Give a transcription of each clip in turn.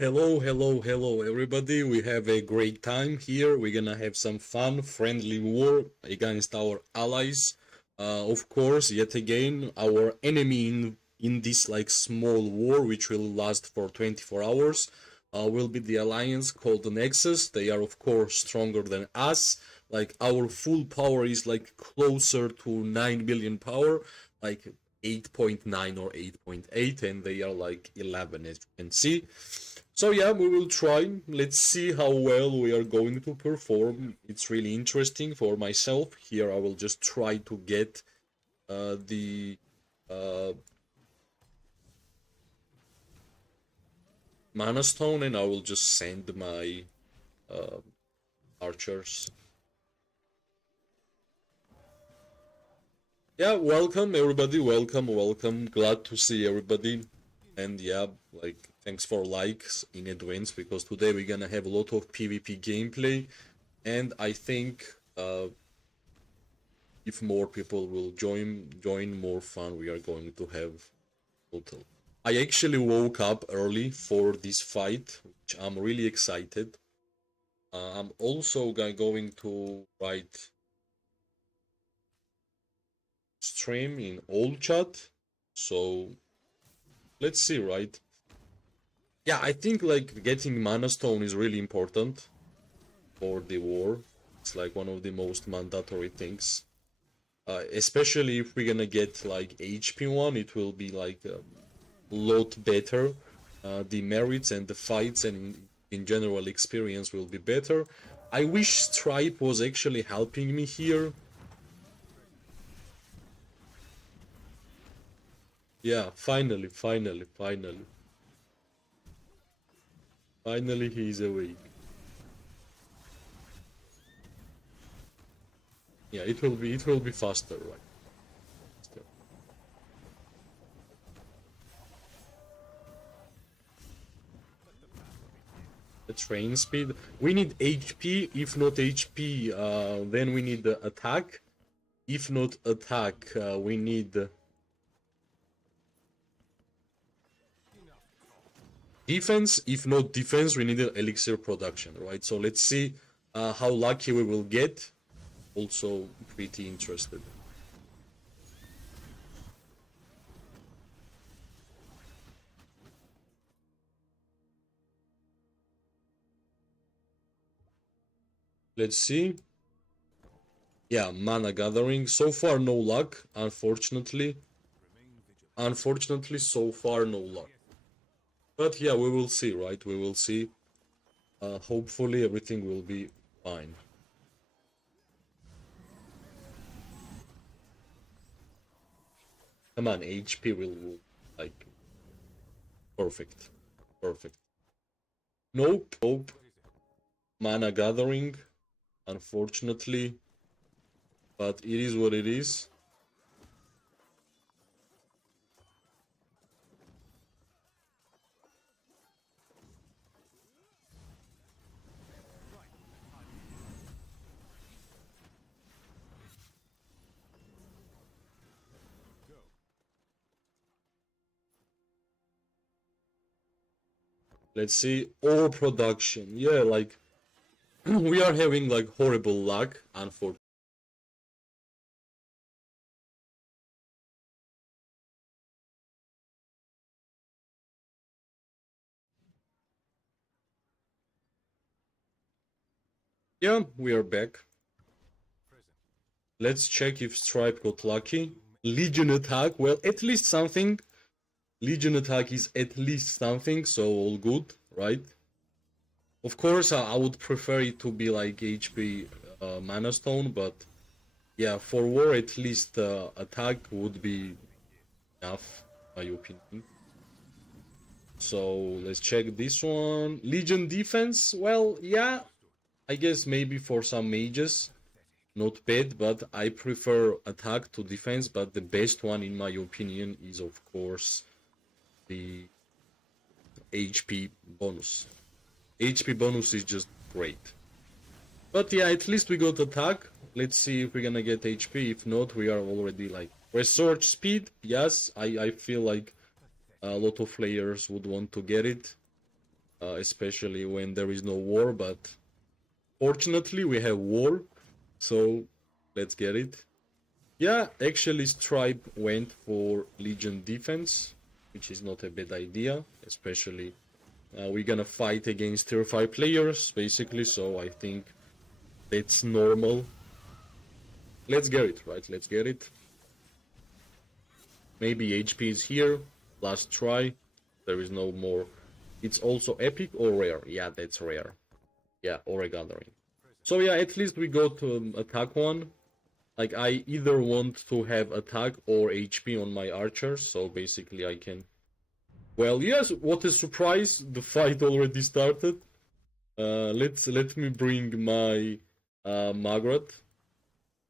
Hello, hello, hello, everybody. We have a great time here. We're gonna have some fun, friendly war against our allies. Of course, yet again, our enemy in this like small war, which will last for 24 hours, will be the alliance called the NEXUS. They are, of course, stronger than us. Like, our full power is like closer to 9 billion power, like 8.9 or 8.8, and they are like 11, as you can see. So yeah, we will try. Let's see how well we are going to perform. It's really interesting for myself. Here I will just try to get the uh, mana stone, and I will just send my uh, archers. Yeah, welcome everybody. Welcome. Glad to see everybody. And yeah, like thanks for likes in advance because today we're gonna have a lot of PvP gameplay, and I think if more people will join, more fun we are going to have total. I actually woke up early for this fight, which I'm really excited. I'm also going to write stream in all chat, so let's see, right? Yeah, I think like getting mana stone is really important for the war. It's like one of the most mandatory things. Especially if we're gonna get like HP one, it will be like a lot better. The merits and the fights and in general experience will be better. I wish Stripe was actually helping me here. Yeah, finally he's awake. Yeah, it will be faster, right? Faster. The train speed. We need HP. If not HP, then we need the attack. If not attack, we need defense. If not defense, we need an elixir production, right? So let's see how lucky we will get. Also, pretty interested. Let's see. Yeah, mana gathering. So far, no luck, unfortunately. Unfortunately, so far, no luck. But yeah, we will see, right? We will see. Hopefully, everything will be fine. Come on, HP will like perfect, perfect. Nope. Mana gathering, unfortunately, but it is what it is. Let's see. Ore production. Yeah, like we are having like horrible luck, unfortunately. Yeah, we are back. Let's check if Stripe got lucky. Legion attack. Well, at least something. Legion attack is at least something, so all good, right? Of course, I would prefer it to be like HP Mana Stone, but yeah, for war at least attack would be enough, in my opinion. So let's check this one. Legion defense. Well, yeah, I guess maybe for some mages, not bad, but I prefer attack to defense. But the best one, in my opinion, is of course the HP bonus. HP bonus is just great. But yeah, at least we got attack. Let's see if we're gonna get HP. If not, we are already like research speed. Yes, I feel like a lot of players would want to get it. especially when there is no war, but fortunately we have war, so let's get it. Yeah, actually Stripe went for Legion defense, which is not a bad idea, especially we're gonna fight against tier 5 players, basically, so I think that's normal. Let's get it, right? Let's get it. Maybe HP is here, last try, there is no more. It's also epic or rare? Yeah, that's rare. Yeah, or a gathering. So yeah, at least we go to attack one. Like, I either want to have attack or HP on my archers, so basically I can... Well, yes, what a surprise, the fight already started. Let me bring my Margaret.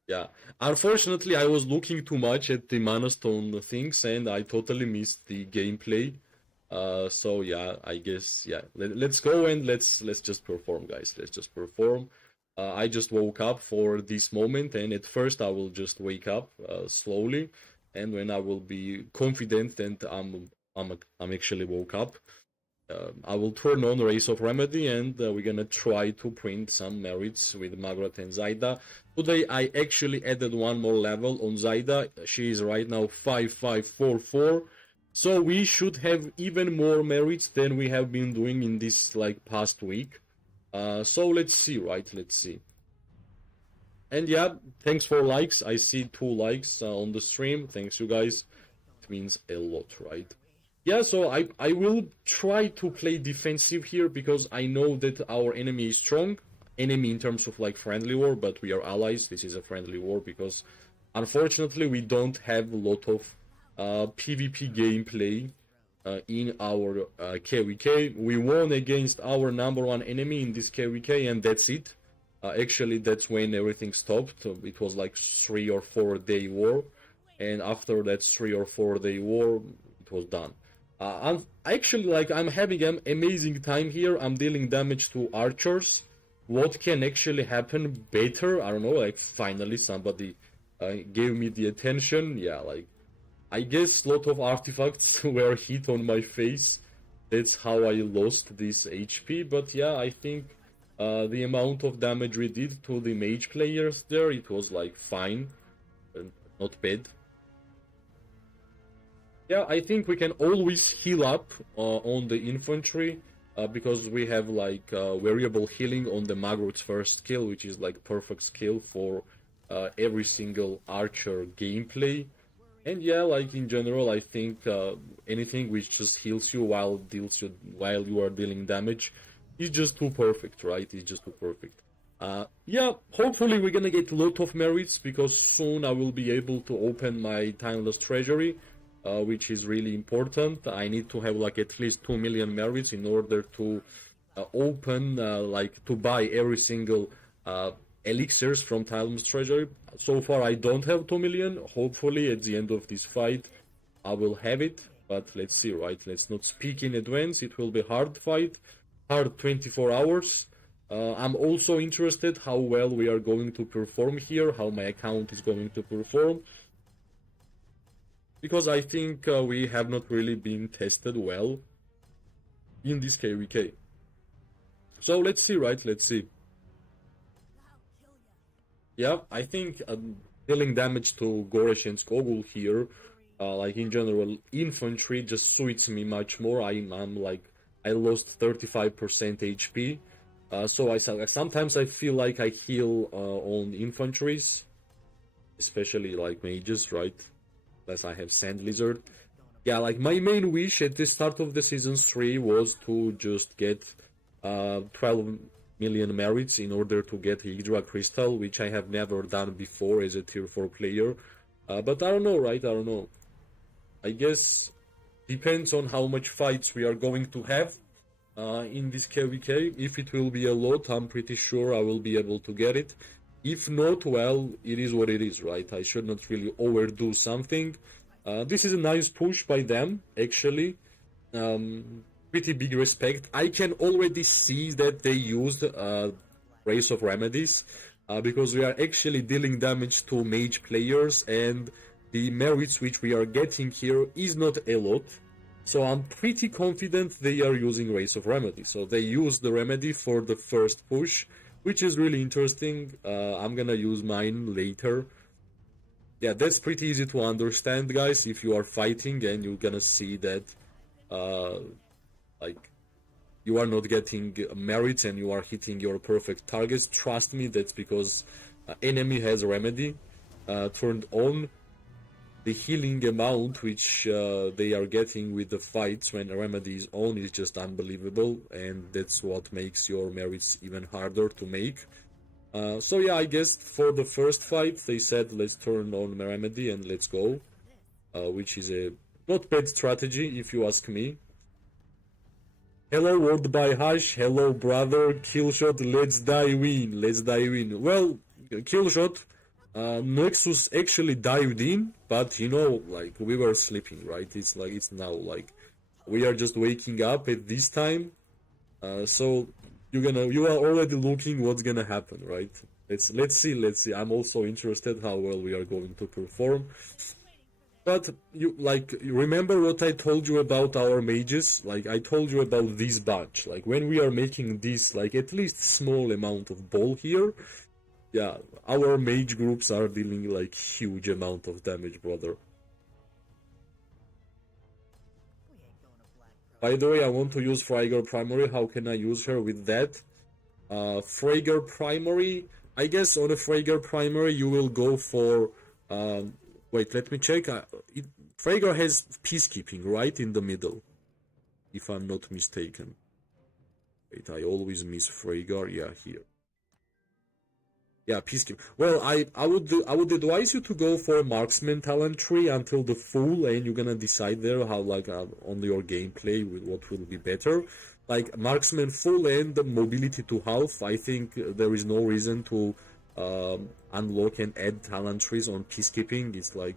Yeah, unfortunately I was looking too much at the Mana Stone things and I totally missed the gameplay. So yeah, I guess, yeah, let's go and let's just perform, guys. Let's just perform. I just woke up for this moment, and at first I will just wake up slowly, and when I will be confident that I'm actually woke up, I will turn on Race of Remedy, and we're gonna try to print some merits with Margaret and Zaida. Today I actually added one more level on Zaida. She is right now 5544. So we should have even more merits than we have been doing in this like past week. So let's see, right? Let's see. And yeah, thanks for likes. I see 2 likes on the stream. Thanks, you guys. It means a lot, right? Yeah, so I will try to play defensive here because I know that our enemy is strong. Enemy in terms of like friendly war, but we are allies. This is a friendly war because unfortunately we don't have a lot of PvP gameplay in our KVK. We won against our #1 enemy in this KVK, and that's it. Actually, that's when everything stopped. It was like 3 or 4 day war, and after that 3 or 4 day war, it was done. I'm actually like I'm having an amazing time here. I'm dealing damage to archers. What can actually happen better? I don't know. Like finally somebody gave me the attention. Yeah, like. I guess a lot of artifacts were hit on my face. That's how I lost this HP. But yeah, I think the amount of damage we did to the mage players there, it was like fine. Not bad. Yeah, I think we can always heal up on the infantry. Because we have like variable healing on the Margaret's first skill, which is like perfect skill for every single archer gameplay. And yeah, like in general, I think anything which just heals you while you are dealing damage is just too perfect, right? It's just too perfect. Yeah, hopefully we're gonna get a lot of merits because soon I will be able to open my Timeless Treasury, which is really important. I need to have like at least 2 million merits in order to open, like to buy every single elixirs from Timeless Treasury. So far I don't have 2 million. Hopefully at the end of this fight I will have it, but let's see, right? Let's not speak in advance. It will be hard fight, hard 24 hours. I'm also interested how well we are going to perform here, how my account is going to perform, because I think we have not really been tested well in this KVK. So let's see, right? Let's see. Yeah, I think dealing damage to Goresh and Skogul here, like in general, infantry just suits me much more. I'm like, I lost 35% HP, so I sometimes I feel like I heal on infantries, especially like mages, right? Unless I have Sand Lizard. Yeah, like my main wish at the start of the season 3 was to just get 12 million merits in order to get Hydra Crystal, which I have never done before as a tier 4 player. But I don't know, right? I don't know. I guess depends on how much fights we are going to have in this KVK. If it will be a lot, I'm pretty sure I will be able to get it. If not, well, it is what it is, right? I should not really overdo something. This is a nice push by them, actually. Pretty big respect. I can already see that they used Race of Remedies because we are actually dealing damage to mage players, and the merits which we are getting here is not a lot. So I'm pretty confident they are using Race of Remedy. So they use the remedy for the first push, which is really interesting. I'm gonna use mine later. Yeah, that's pretty easy to understand, guys. If you are fighting and you're gonna see that, like, you are not getting merits and you are hitting your perfect targets, trust me, that's because enemy has remedy turned on. The healing amount which they are getting with the fights when remedy is on is just unbelievable, and that's what makes your merits even harder to make. So yeah, I guess for the first fight they said let's turn on remedy and let's go, which is a not bad strategy if you ask me. Hello World by Hush, hello brother, Killshot, let's dive in, let's dive in. Well, Killshot, Nexus actually dived in, but you know, like, we were sleeping, right? It's like, it's now, like, we are just waking up at this time, so you are already looking what's gonna happen, right? Let's see. I'm also interested how well we are going to perform. But you remember what I told you about our mages? Like, I told you about this bunch. Like, when we are making this, like, at least small amount of ball here, yeah, our mage groups are dealing like huge amount of damage, brother. By the way, I want to use Freyger Primary. How can I use her with that? Freyger Primary, I guess on a Freyger Primary you will go for... wait, let me check. Freyger has Peacekeeping right in the middle, if I'm not mistaken. Wait, I always miss Freyger. Yeah, here. Yeah, Peacekeeping. Well, I would advise you to go for a Marksman talent tree until the full, and you're gonna decide there how, like, on your gameplay what will be better. Like, Marksman full and the mobility to half. I think there is no reason to unlock and add talent trees on Peacekeeping. It's like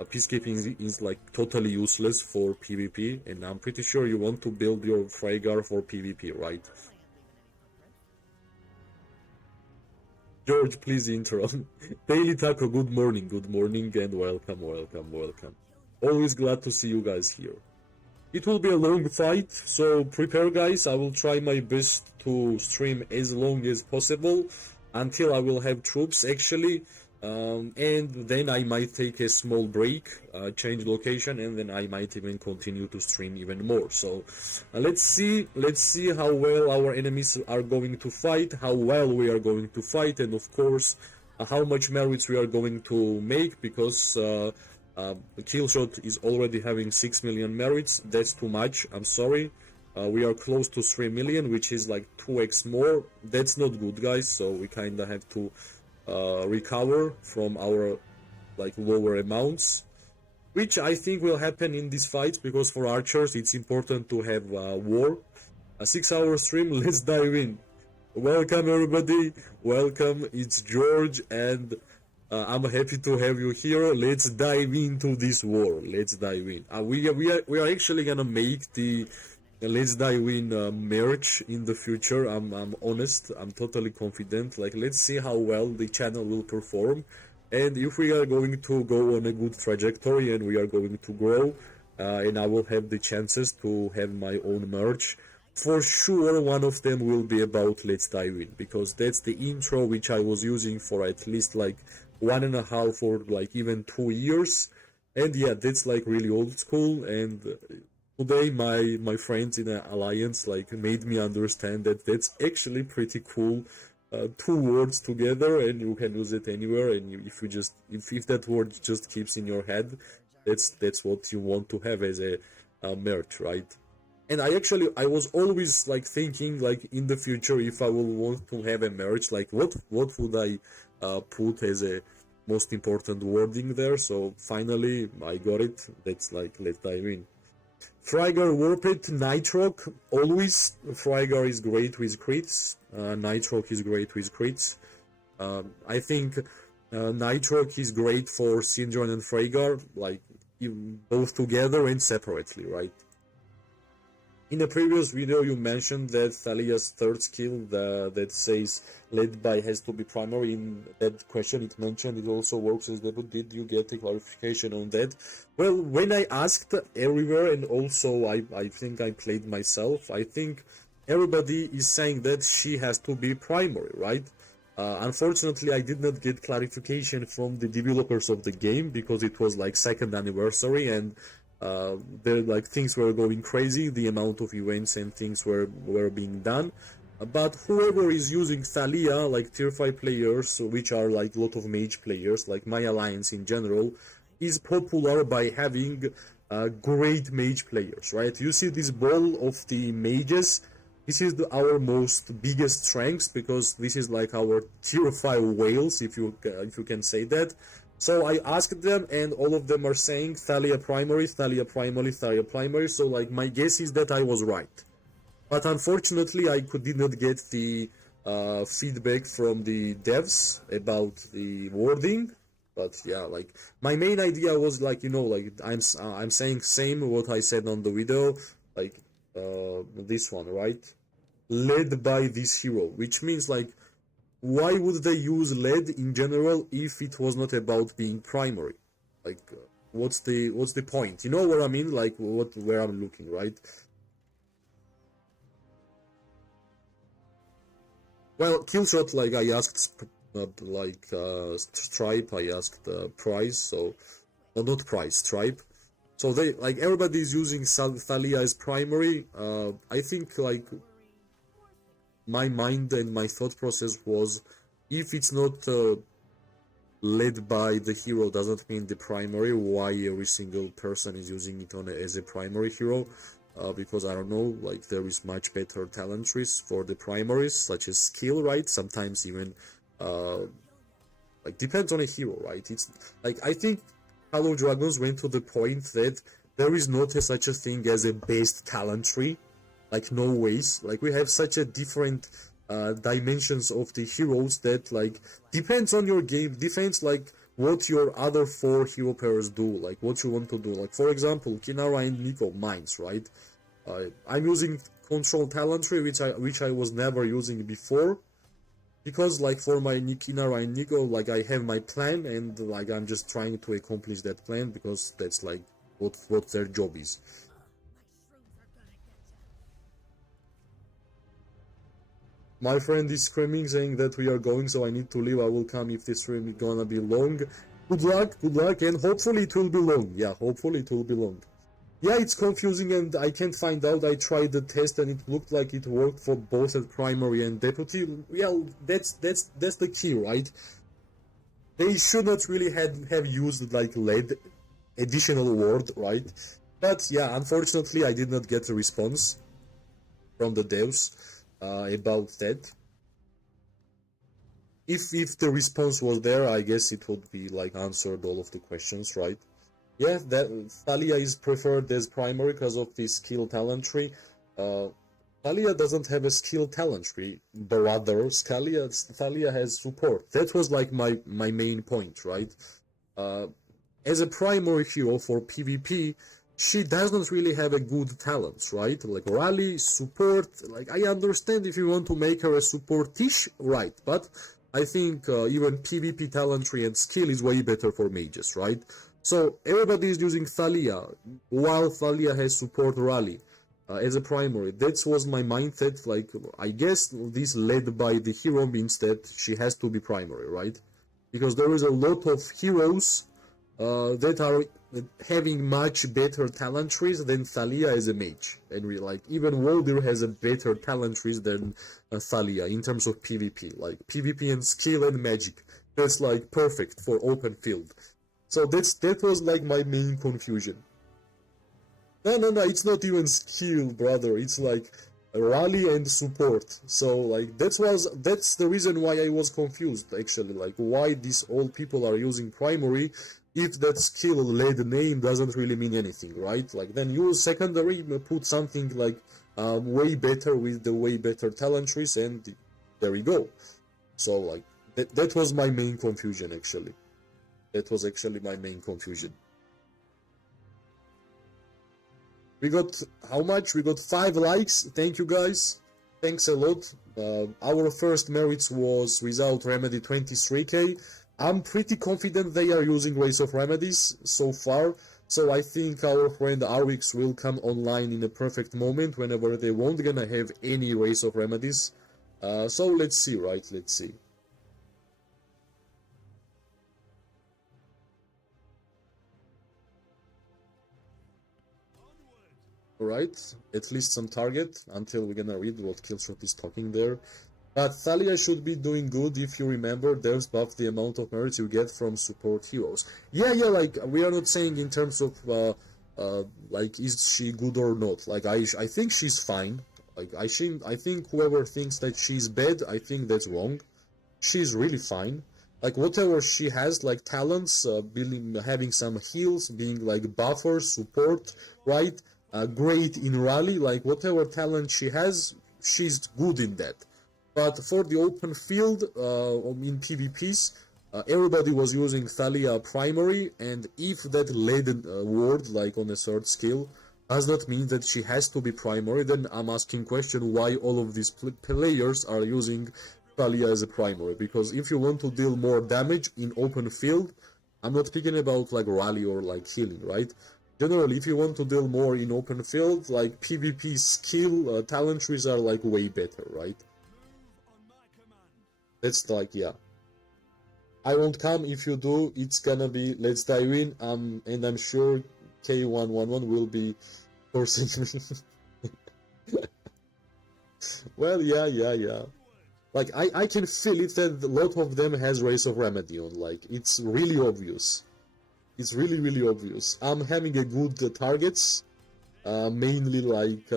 Peacekeeping is like totally useless for PvP, and I'm pretty sure you want to build your Freygar for PvP, right? George, please intro. Daily Taco, good morning, and welcome. Always glad to see you guys here. It will be a long fight, so prepare, guys. I will try my best to stream as long as possible until I will have troops, actually. And then I might take a small break, change location, and then I might even continue to stream even more. So let's see how well our enemies are going to fight, how well we are going to fight, and of course how much merits we are going to make, because Killshot is already having 6 million merits. That's too much, I'm sorry. We are close to 3 million, which is like 2x more. That's not good, guys, so we kinda have to recover from our like lower amounts, which I think will happen in this fight, because for archers it's important to have war. A 6-hour stream, let's dive in. Welcome everybody, welcome, it's George, and I'm happy to have you here. Let's dive into this war, let's dive in. We are actually gonna make the Let's Dive In merch in the future. I'm honest, I'm totally confident. Like, let's see how well the channel will perform, and if we are going to go on a good trajectory and we are going to grow, and I will have the chances to have my own merch. For sure, one of them will be about Let's Dive In, because that's the intro which I was using for at least like 1.5 or like even 2 years, and yeah, that's like really old school. And today my friends in the alliance like made me understand that that's actually pretty cool. 2 words together and you can use it anywhere, and if that word just keeps in your head, that's what you want to have as a merch, right? And I was always like thinking, like, in the future, if I will want to have a merch, like what would I put as a most important wording there. So finally I got it. That's like, let's dive in. Freygar, Warped, Nitroc, always. Freygar is great with crits, Nitroc is great with crits. I think Nitroc is great for Syndron and Freygar, like both together and separately, right? In a previous video, you mentioned that Thalia's third skill that says led by has to be primary. In that question, it mentioned it also works as debut. Did you get a clarification on that? Well, when I asked everywhere, and also I think I played myself, I think everybody is saying that she has to be primary, right? Unfortunately, I did not get clarification from the developers of the game because it was like second anniversary and there like things were going crazy, the amount of events and things were being done. But whoever is using Thalia, like tier 5 players, which are like a lot of mage players, like my alliance in general, is popular by having great mage players, right? You see this ball of the mages. This is our most biggest strength because this is like our tier 5 whales, if you can say that. So I asked them, and all of them are saying Thalia primary, Thalia primary, Thalia primary. So like my guess is that I was right, but unfortunately I did not get the feedback from the devs about the wording. But yeah, like my main idea was like like I'm saying same what I said on the video, like this one, right? Led by this hero, which means like, why would they use lead in general if it was not about being primary? Like, what's the point? You know what I mean? Like, where I'm looking, right? Well, Killshot, like I asked, Stripe, I asked Price, so not Price, Stripe. So they like everybody is using Thalia as primary. I think like my mind and my thought process was, if it's not led by the hero, doesn't mean the primary. Why every single person is using it as a primary hero? Because I don't know, like there is much better talent trees for the primaries, such as skill, right? Sometimes even like depends on a hero, right? It's like I think Halo Dragons went to the point that there is not such a thing as a best talent tree. Like no ways, like we have such a different dimensions of the heroes that like depends on your game, depends like what your other 4 hero pairs do, like what you want to do. Like for example, Kinara and Nico mines, right? I'm using control talent tree, which I was never using before, because like for my Kinara and Nico, like I have my plan and like I'm just trying to accomplish that plan because that's like what their job is. My friend is screaming, saying that we are going, so I need to leave. I will come if this stream is gonna be long. Good luck, and hopefully it will be long. Yeah, hopefully it will be long. Yeah, it's confusing, and I can't find out. I tried the test, and it looked like it worked for both at primary and deputy. Yeah, that's the key, right? They should not really have used like lead additional word, right? But yeah, unfortunately, I did not get a response from the devs about that. If the response was there, I guess it would be like answered all of the questions, right? Yeah, that Thalia is preferred as primary because of the skill talent tree. Thalia doesn't have a skill talent tree, rather Thalia has support. That was like my main point, right? As a primary hero for PvP, she doesn't really have a good talents, right? Like rally, support, like I understand if you want to make her a support-ish, right? But I think even PvP talent tree and skill is way better for mages, right? So everybody is using Thalia, while Thalia has support rally as a primary. That was my mindset, like I guess this led by the hero means that she has to be primary, right? Because there is a lot of heroes that are having much better talent trees than Thalia as a mage, and like even Waldir has a better talent trees than Thalia in terms of PvP, like PvP and skill and magic. That's like perfect for open field. So that was like my main confusion. No, it's not even skill, brother. It's like rally and support. So like that's the reason why I was confused actually. Like why these old people are using primary if that skill led name doesn't really mean anything, right? Like then use secondary, put something like way better with the way better talent trees, and there we go. So like that was my main confusion actually. That was actually my main confusion. We got, how much? We got 5 likes. Thank you guys. Thanks a lot. Our first merits was without remedy 23k. I'm pretty confident they are using Race of Remedies so far. So I think our friend Arwix will come online in a perfect moment whenever they won't gonna have any Race of Remedies. So let's see, right? Let's see. Alright, at least some target until we're gonna read what Killshot is talking there. But Thalia should be doing good if you remember devs buff the amount of merits you get from support heroes. Yeah, like, we are not saying in terms of, like, is she good or not. Like, I think she's fine. Like, I think whoever thinks that she's bad, I think that's wrong. She's really fine. Like, whatever she has, like, talents, having some heals, being, like, buffer, support, right? Great in rally, like, whatever talent she has, she's good in that. But for the open field, in PvPs, everybody was using Thalia primary, and if that led ward, like on a third skill, does not mean that she has to be primary, then I'm asking question why all of these players are using Thalia as a primary. Because if you want to deal more damage in open field, I'm not speaking about like rally or like healing, right? Generally, if you want to deal more in open field, like PvP skill, talent trees are like way better, right? That's like, yeah. I won't come. If you do, it's gonna be let's dive in. And I'm sure K111 will be forcing me. Well, yeah. Like, I can feel it that a lot of them has Race of Remedy on. Like, it's really obvious. It's really obvious. I'm having a good targets. Mainly like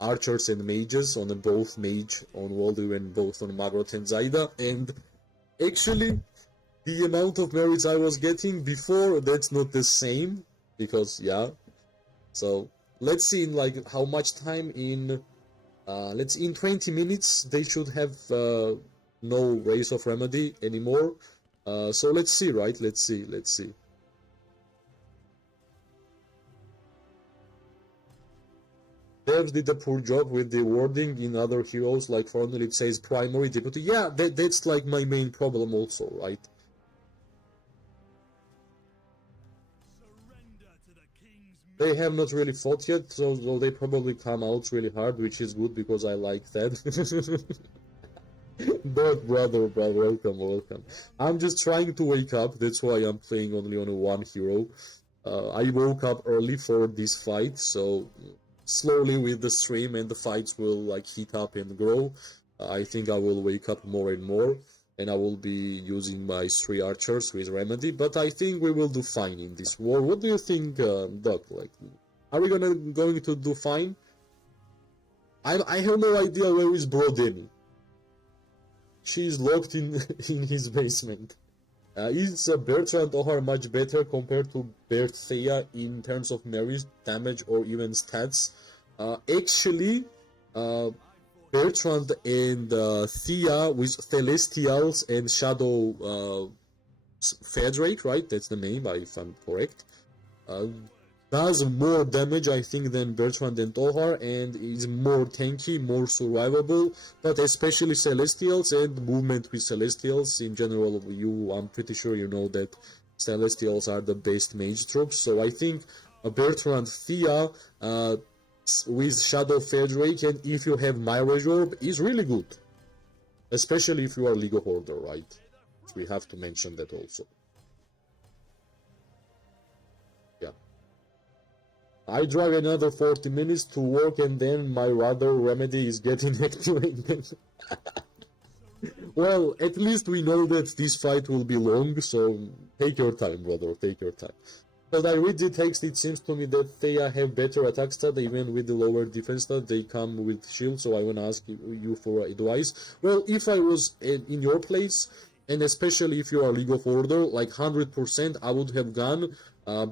archers and mages on both mage on Waldo and both on Magrot and Zaida, and actually the amount of merits I was getting before, that's not the same, because yeah. So let's see in like how much time in in 20 minutes they should have no Race of Remedy anymore. So let's see, right? Let's see. Devs did a poor job with the wording in other heroes, like for example it says primary deputy. Yeah, that's like my main problem also, right? They have not really fought yet, so they probably come out really hard, which is good because I like that. But brother, welcome. I'm just trying to wake up, that's why I'm playing only on one hero. I woke up early for this fight, so slowly with the stream and the fights will like heat up and grow. I think I will wake up more and more, and I will be using my 3 archers with remedy, but I think we will do fine in this war. What do you think, Doc? Like, are we going to do fine? I have no idea where is Brodemi. She's locked in his basement. Is Bertrand Ohar much better compared to Berthea in terms of merit, damage, or even stats? Actually, Bertrand and Thea with Celestials and Shadow Federate, right? That's the name, if I'm correct. Does more damage, I think, than Bertrand and Tohar, and is more tanky, more survivable, but especially Celestials and movement with Celestials. In general, I'm pretty sure you know that Celestials are the best mage troops, so I think Bertrand Thea with Shadow Federate, and if you have Mirage Orb, is really good. Especially if you are League of Order, right? We have to mention that also. I drive another 40 minutes to work and then my rather remedy is getting activated. Well, at least we know that this fight will be long, so take your time, brother, take your time. But I read the text, it seems to me that Thea have better attack stat, even with the lower defense stat, they come with shield, so I want to ask you for advice. Well, if I was in your place, and especially if you are League of Order, like 100%, I would have gone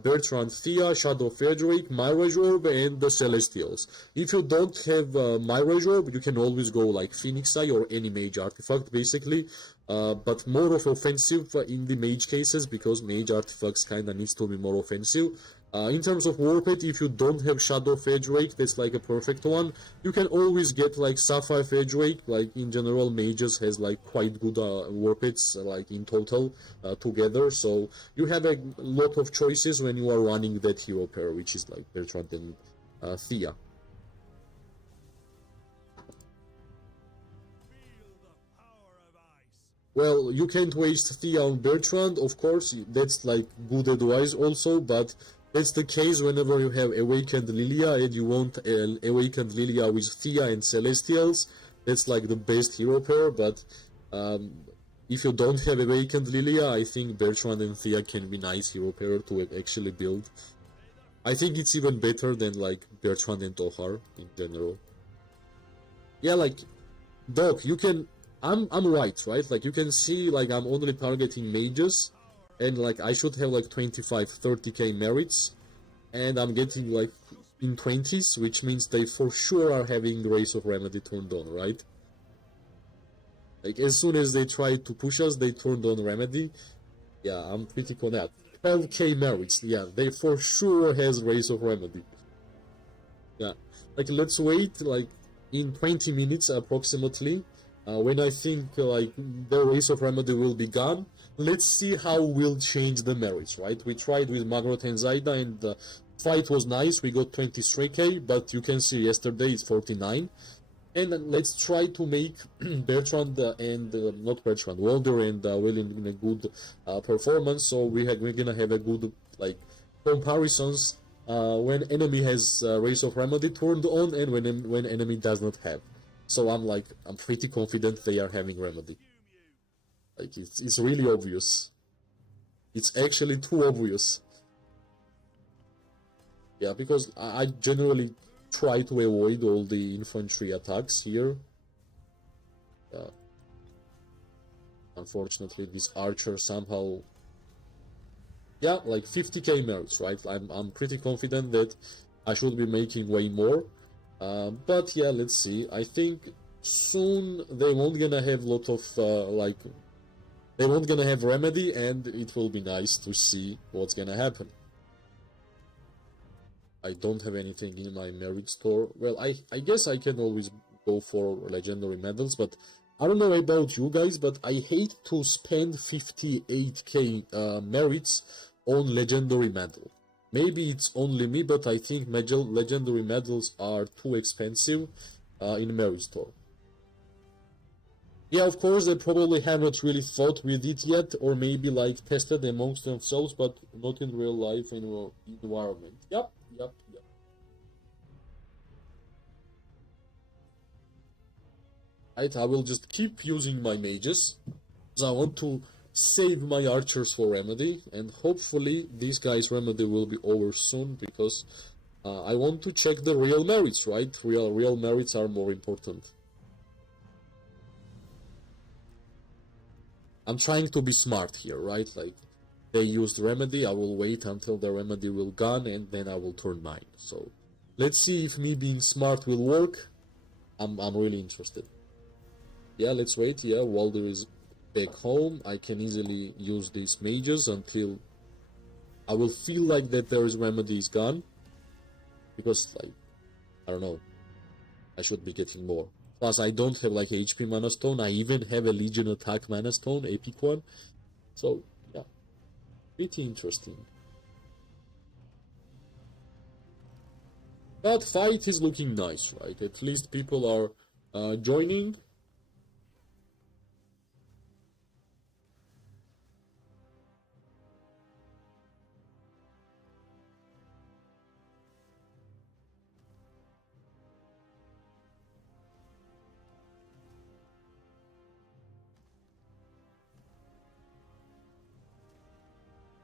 Bertrand Thea, Shadow Frederick, Mirage Orb, and the Celestials. If you don't have Mirage Orb, you can always go like Phoenix Eye or any mage artifact, basically. But more of offensive in the mage cases, because mage artifacts kinda needs to be more offensive. In terms of warped, if you don't have Shadow of Edge Wake, that's like a perfect one. You can always get like Sapphire of Edge Wake. Like in general, Mages has like quite good warpeds, like in total together. So you have a lot of choices when you are running that hero pair, which is like Bertrand and Thea. Well, you can't waste Thea on Bertrand, of course, that's like good advice also, but that's the case whenever you have Awakened Lilia and you want Awakened Lilia with Thea and Celestials. That's like the best hero pair, but if you don't have Awakened Lilia, I think Bertrand and Thea can be nice hero pair to actually build. I think it's even better than like Bertrand and Tohar in general. Yeah, like, Doc, you can... I'm right? Like, you can see, like, I'm only targeting mages, and, like, I should have, like, 25-30k merits, and I'm getting, like, in 20s, which means they for sure are having Race of Remedy turned on, right? Like, as soon as they try to push us, they turned on Remedy. Yeah, I'm pretty confident. 12k merits, yeah, they for sure has Race of Remedy. Yeah, like, let's wait, like, in 20 minutes approximately, when I think like the Race of Remedy will be gone. Let's see how we'll change the merits, right? We tried with Magrot and Zaida and the fight was nice, we got 23k, but you can see yesterday it's 49. And let's try to make Bertrand and, not Bertrand, Walder and Will in a good performance, so we're gonna have a good, like, comparisons when enemy has Race of Remedy turned on and when enemy does not have. So I'm pretty confident they are having Remedy. Like, it's really obvious. It's actually too obvious. Yeah, because I generally try to avoid all the infantry attacks here. Unfortunately, this archer somehow... Yeah, like 50k merits, right? I'm pretty confident that I should be making way more. But yeah, let's see. I think soon they won't gonna have lot of they won't gonna have Remedy, and it will be nice to see what's gonna happen. I don't have anything in my merit store. Well, I guess I can always go for legendary medals, but I don't know about you guys, but I hate to spend 58k merits on legendary medal. Maybe it's only me, but I think legendary medals are too expensive in merit store. Yeah, of course, they probably haven't really thought with it yet, or maybe like tested amongst themselves, but not in real life environment. Yep. Right, I will just keep using my mages, because I want to save my archers for Remedy, and hopefully this guy's Remedy will be over soon, because I want to check the real merits, right? Real merits are more important. I'm trying to be smart here, right? Like, they used Remedy, I will wait until the Remedy will gone, and then I will turn mine. So, let's see if me being smart will work. I'm really interested. Yeah, let's wait. Yeah, Walder is back home. I can easily use these mages until I will feel like that there is Remedy is gone. Because, like, I don't know, I should be getting more. Plus, I don't have like HP Mana Stone. I even have a Legion Attack Mana Stone, epic one. So, yeah, pretty interesting. But fight is looking nice, right? At least people are joining.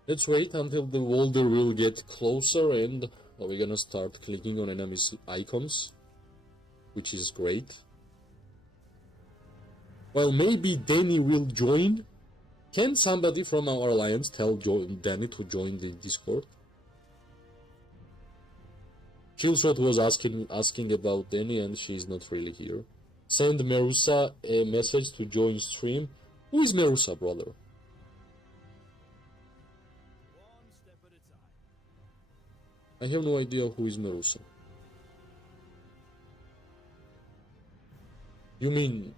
Let's wait until the Walder will get closer, and we're gonna start clicking on enemies' icons, which is great. Well, maybe Danny will join. Can somebody from our alliance tell Danny to join the Discord? Killshot was asking about Danny, and she's not really here. Send Merusa a message to join stream. Who is Merusa, brother? I have no idea who is Merusa. You mean...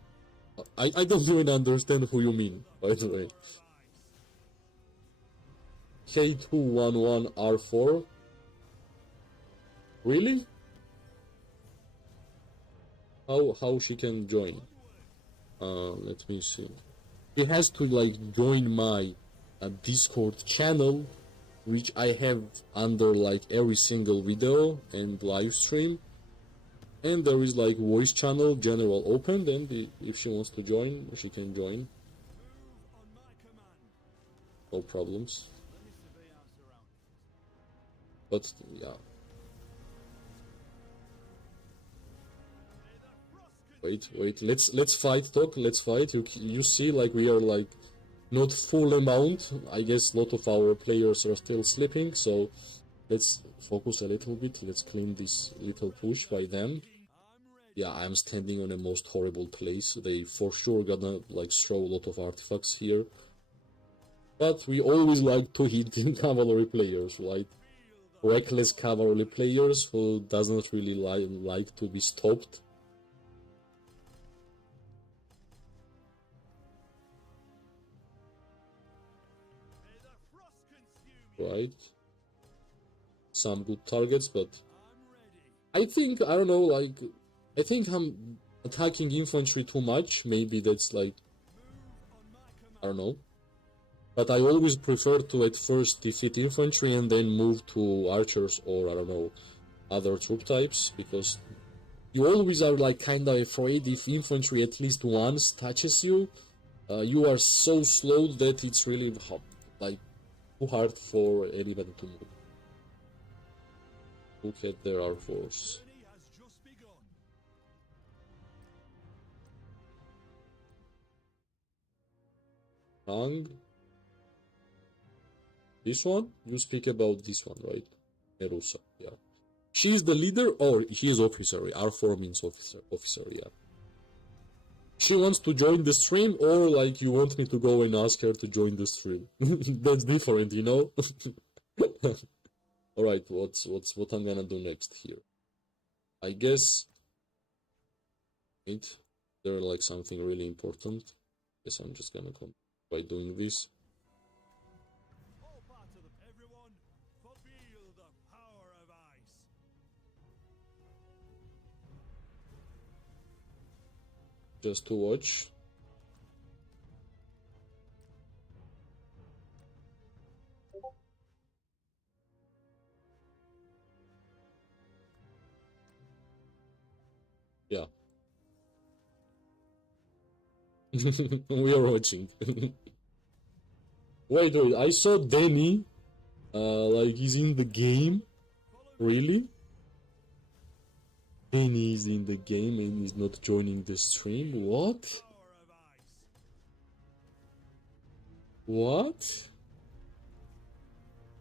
I don't even understand who you mean, by the way. K211R4? Really? How she can join? Let me see. She has to like join my Discord channel, which I have under like every single video and live stream. And there is like voice channel general open, and if she wants to join, she can join. No problems. But yeah. Wait, let's fight, talk, let's fight. You see, like, we are, like, not full amount. I guess a lot of our players are still sleeping, so let's focus a little bit. Let's clean this little push by them. Yeah, I'm standing on a most horrible place. They for sure gonna, like, throw a lot of artifacts here. But we always like to hit cavalry players, right? Reckless cavalry players who doesn't really like to be stopped. Right, some good targets, but I think, I don't know, like, I think I'm attacking infantry too much. Maybe that's like, I don't know, but I always prefer to at first defeat infantry and then move to archers or, I don't know, other troop types, because you always are like kinda afraid if infantry at least once touches you. You are so slow that it's really like too hard for anybody to move. Look at their air force. Hang. This one? You speak about this one, right? Merusa, yeah. She is the leader, or he is officer. R4 means officer, yeah. She wants to join the stream, or like you want me to go and ask her to join the stream. That's different, you know. All right, what I'm gonna do next here? I guess wait, there like something really important. Guess I'm just gonna come by doing this. Just to watch. Yeah. We are watching. Wait, I saw Danny, like he's in the game. Really? Danny is in the game and is not joining the stream? What? What?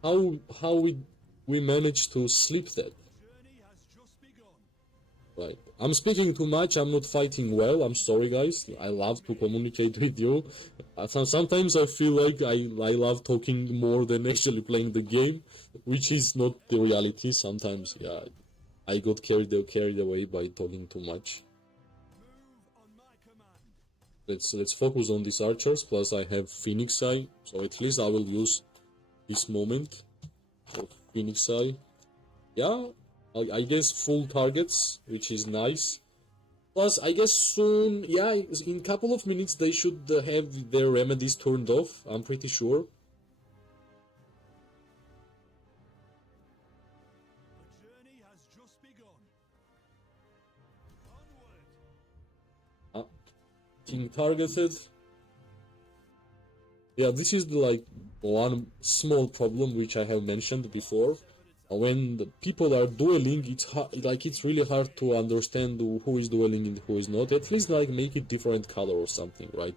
How we managed to sleep that? Right. I'm speaking too much, I'm not fighting well, I'm sorry guys. I love to communicate with you. Sometimes I feel like I love talking more than actually playing the game, which is not the reality. Sometimes, yeah, I got carried away by talking too much. Let's focus on these archers, plus I have Phoenix Eye, so at least I will use this moment of Phoenix Eye. Yeah, I guess full targets, which is nice. Plus, I guess soon, yeah, in a couple of minutes they should have their remedies turned off, I'm pretty sure. Team targeted. Yeah, this is the, like, one small problem which I have mentioned before. When the people are dueling, it's really hard to understand who is dueling and who is not. At least like make it different color or something, right?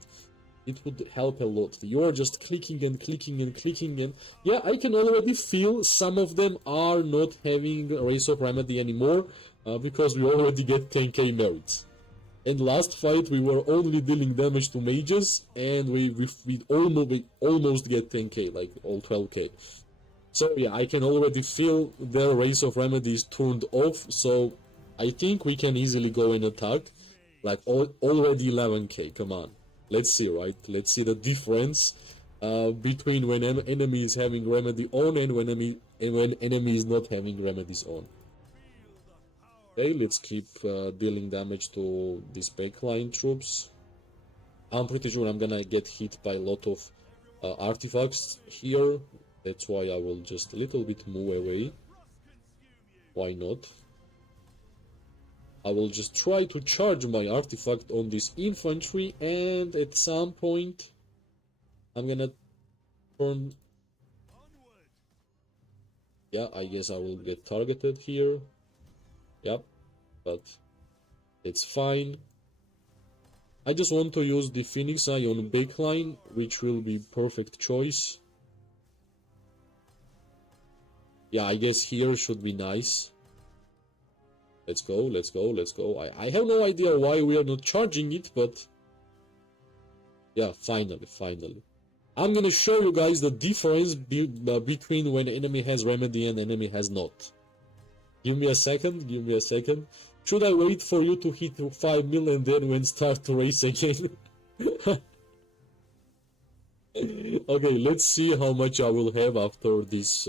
It would help a lot. You are just clicking and clicking and clicking, and yeah, I can already feel some of them are not having Race of Remedy anymore because we already get 10k merits. And last fight we were only dealing damage to mages, and we almost get 10k, like all 12k. So yeah, I can already feel their Race of Remedy is turned off, so I think we can easily go and attack. Like already 11k, come on. Let's see, right? Let's see the difference between when enemy is having remedy on and when enemy is not having remedies on. Okay, let's keep dealing damage to these backline troops. I'm pretty sure I'm gonna get hit by a lot of artifacts here. That's why I will just a little bit move away. Why not? I will just try to charge my artifact on this infantry, and at some point I'm gonna turn... Yeah, I guess I will get targeted here. Yep, but it's fine. I just want to use the Phoenix Eye on backline, which will be perfect choice. Yeah, I guess here should be nice. Let's go, let's go, let's go. I have no idea why we are not charging it, but... Yeah, finally. I'm gonna show you guys the difference between when enemy has remedy and enemy has not. Give me a second. Should I wait for you to hit 5 mil and then start to race again? Okay, let's see how much I will have after this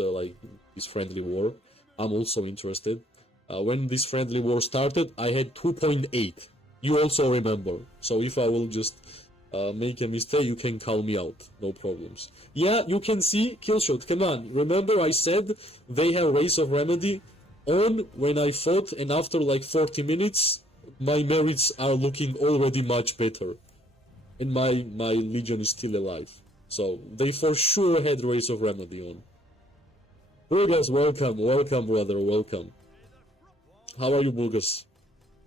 this friendly war. I'm also interested. When this friendly war started, I had 2.8. You also remember. So if I will just make a mistake, you can call me out. No problems. Yeah, you can see Killshot. Come on. Remember I said they have Race of Remedy on when I fought, and after like 40 minutes, my merits are looking already much better. And my Legion is still alive. So they for sure had Race of Remedy on. Burgas, welcome brother, welcome. How are you, Burgas?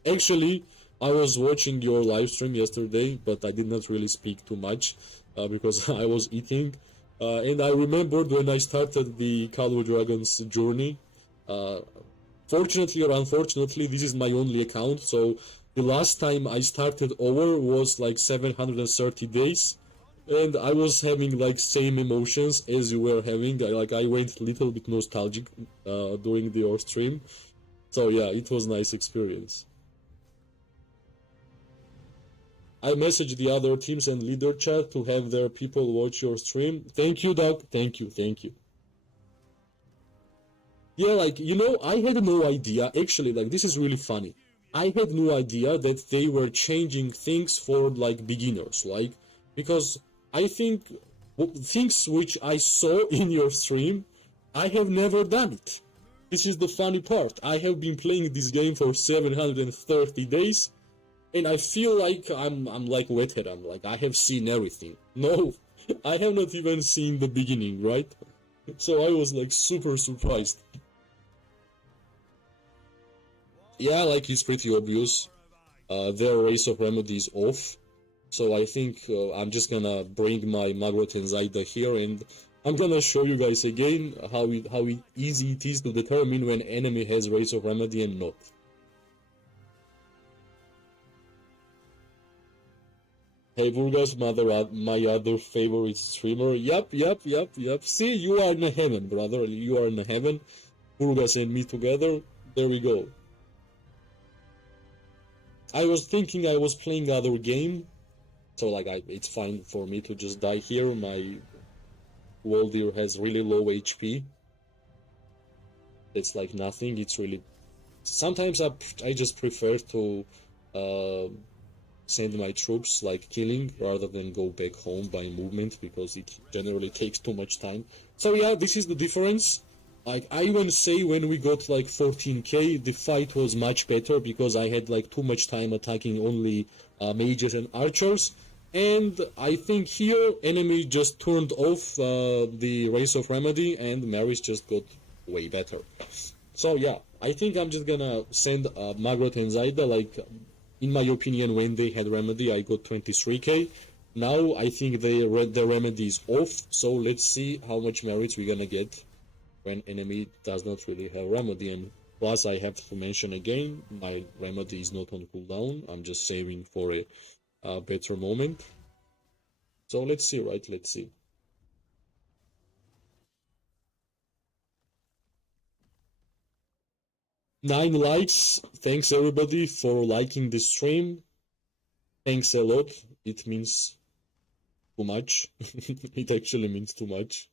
Actually, I was watching your live stream yesterday, but I did not really speak too much because I was eating. And I remembered when I started the Call of Dragons journey. Fortunately or unfortunately, this is my only account, so the last time I started over was like 730 days, and I was having like same emotions as you were having. I went a little bit nostalgic during your stream, so yeah, it was a nice experience. I messaged the other teams and leader chat to have their people watch your stream. Thank you, Doug. Thank you. Yeah, like, you know, I had no idea, actually, like, this is really funny. I had no idea that they were changing things for, like, beginners, like, because I think things which I saw in your stream, I have never done it. This is the funny part. I have been playing this game for 730 days, and I feel like I'm like veteran, like, I have seen everything. No, I have not even seen the beginning, right? So I was, like, super surprised. Yeah, like it's pretty obvious. Their Race of Remedy is off. So I think I'm just gonna bring my Margaret and Zaida here, and I'm gonna show you guys again how easy it is to determine when enemy has Race of Remedy and not. Hey Burgas, my other favorite streamer. Yup. See, you are in heaven, brother. You are in heaven. Burgas and me together. There we go. I was thinking I was playing other game, so like it's fine for me to just die here. My Waldir has really low HP. It's like nothing. It's really... Sometimes I just prefer to send my troops like killing rather than go back home by movement, because it generally takes too much time. So yeah, this is the difference. Like, I even say when we got like 14k, the fight was much better because I had like too much time attacking only mages and archers. And I think here, enemy just turned off the Race of Remedy and Maris just got way better. So yeah, I think I'm just gonna send Margaret and Zaida. Like, in my opinion, when they had Remedy, I got 23k. Now I think the Remedy is off, so let's see how much merits we're gonna get when enemy does not really have Remedy. And plus, I have to mention again, my Remedy is not on cooldown. I'm just saving for a better moment. So let's see, right? Let's see. 9 likes. Thanks everybody for liking the stream. Thanks a lot. It means too much. It actually means too much.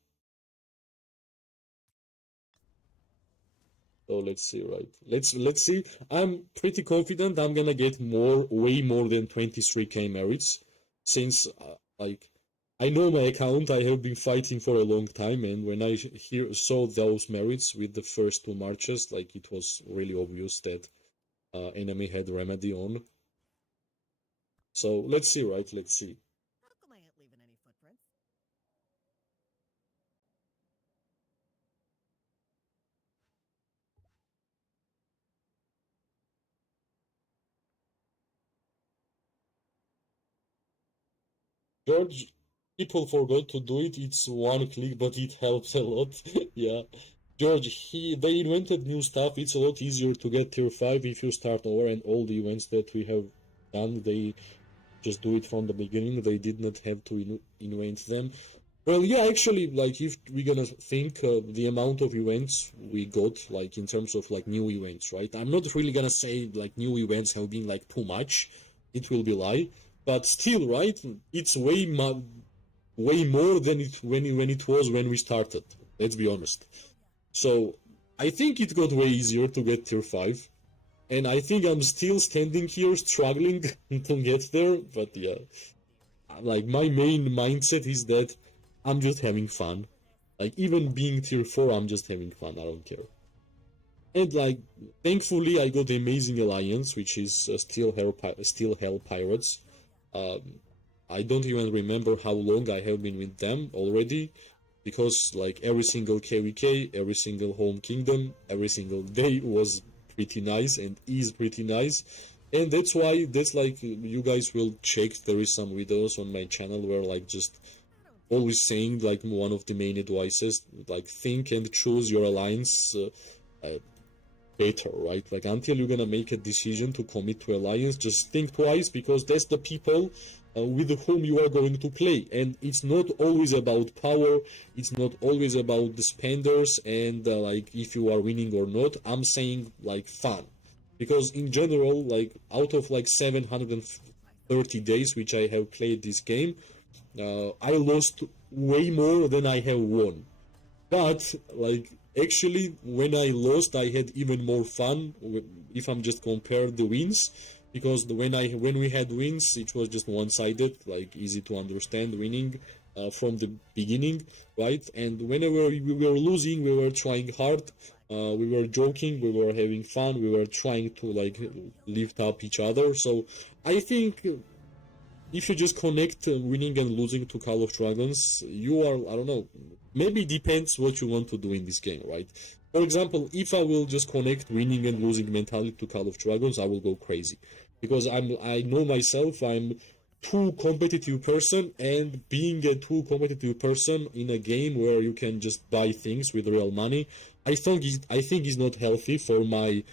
So let's see, right? Let's see. I'm pretty confident I'm gonna get way more than 23k merits, since like I know my account. I have been fighting for a long time, and when I saw those merits with the first 2 marches, like it was really obvious that enemy had remedy on. So let's see, right? Let's see. How come I ain't leaving any footprints? George, people forgot to do it. It's one click, but it helps a lot. Yeah. George, they invented new stuff. It's a lot easier to get tier 5 if you start over, and all the events that we have done, they just do it from the beginning. They did not have to invent them. Well, yeah, actually, like if we're gonna think the amount of events we got, like in terms of like new events, right? I'm not really gonna say like new events have been like too much. It will be lie, but still, right? It's way more than it when it was when we started. Let's be honest. So I think it got way easier to get tier 5. And I think I'm still standing here struggling to get there, but yeah. Like my main mindset is that I'm just having fun. Like even being tier 4, I'm just having fun, I don't care. And like, thankfully I got the amazing alliance, which is Still Hell Pirates. I don't even remember how long I have been with them already, because like every single KVK, every single home kingdom, every single day was pretty nice and is pretty nice. And that's why that's like you guys will check, there is some videos on my channel where like just always saying like one of the main advices, like think and choose your alliance better, right? Like until you're gonna make a decision to commit to alliance, just think twice, because that's the people with whom you are going to play. And it's not always about power, it's not always about the spenders and like if you are winning or not. I'm saying like fun, because in general, like out of like 730 days which I have played this game, I lost way more than I have won. But like actually, when I lost, I had even more fun. If I'm just compare the wins, because when we had wins, it was just one-sided, like easy to understand winning from the beginning, right? And whenever we were losing, we were trying hard. We were joking, we were having fun, we were trying to like lift up each other. So I think if you just connect winning and losing to Call of Dragons, you are, I don't know, maybe it depends what you want to do in this game, right? For example, if I will just connect winning and losing mentality to Call of Dragons, I will go crazy, because I know myself, I'm too competitive person, and being a too competitive person in a game where you can just buy things with real money, I think is not healthy for my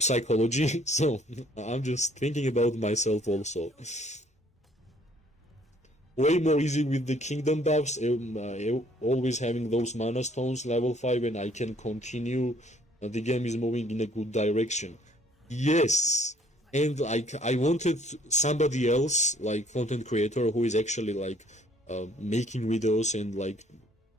psychology. So I'm just thinking about myself also. Way more easy with the kingdom buffs, always having those mana stones level 5, and I can continue. The game is moving in a good direction. Yes, and like I wanted somebody else, like content creator, who is actually like making videos and like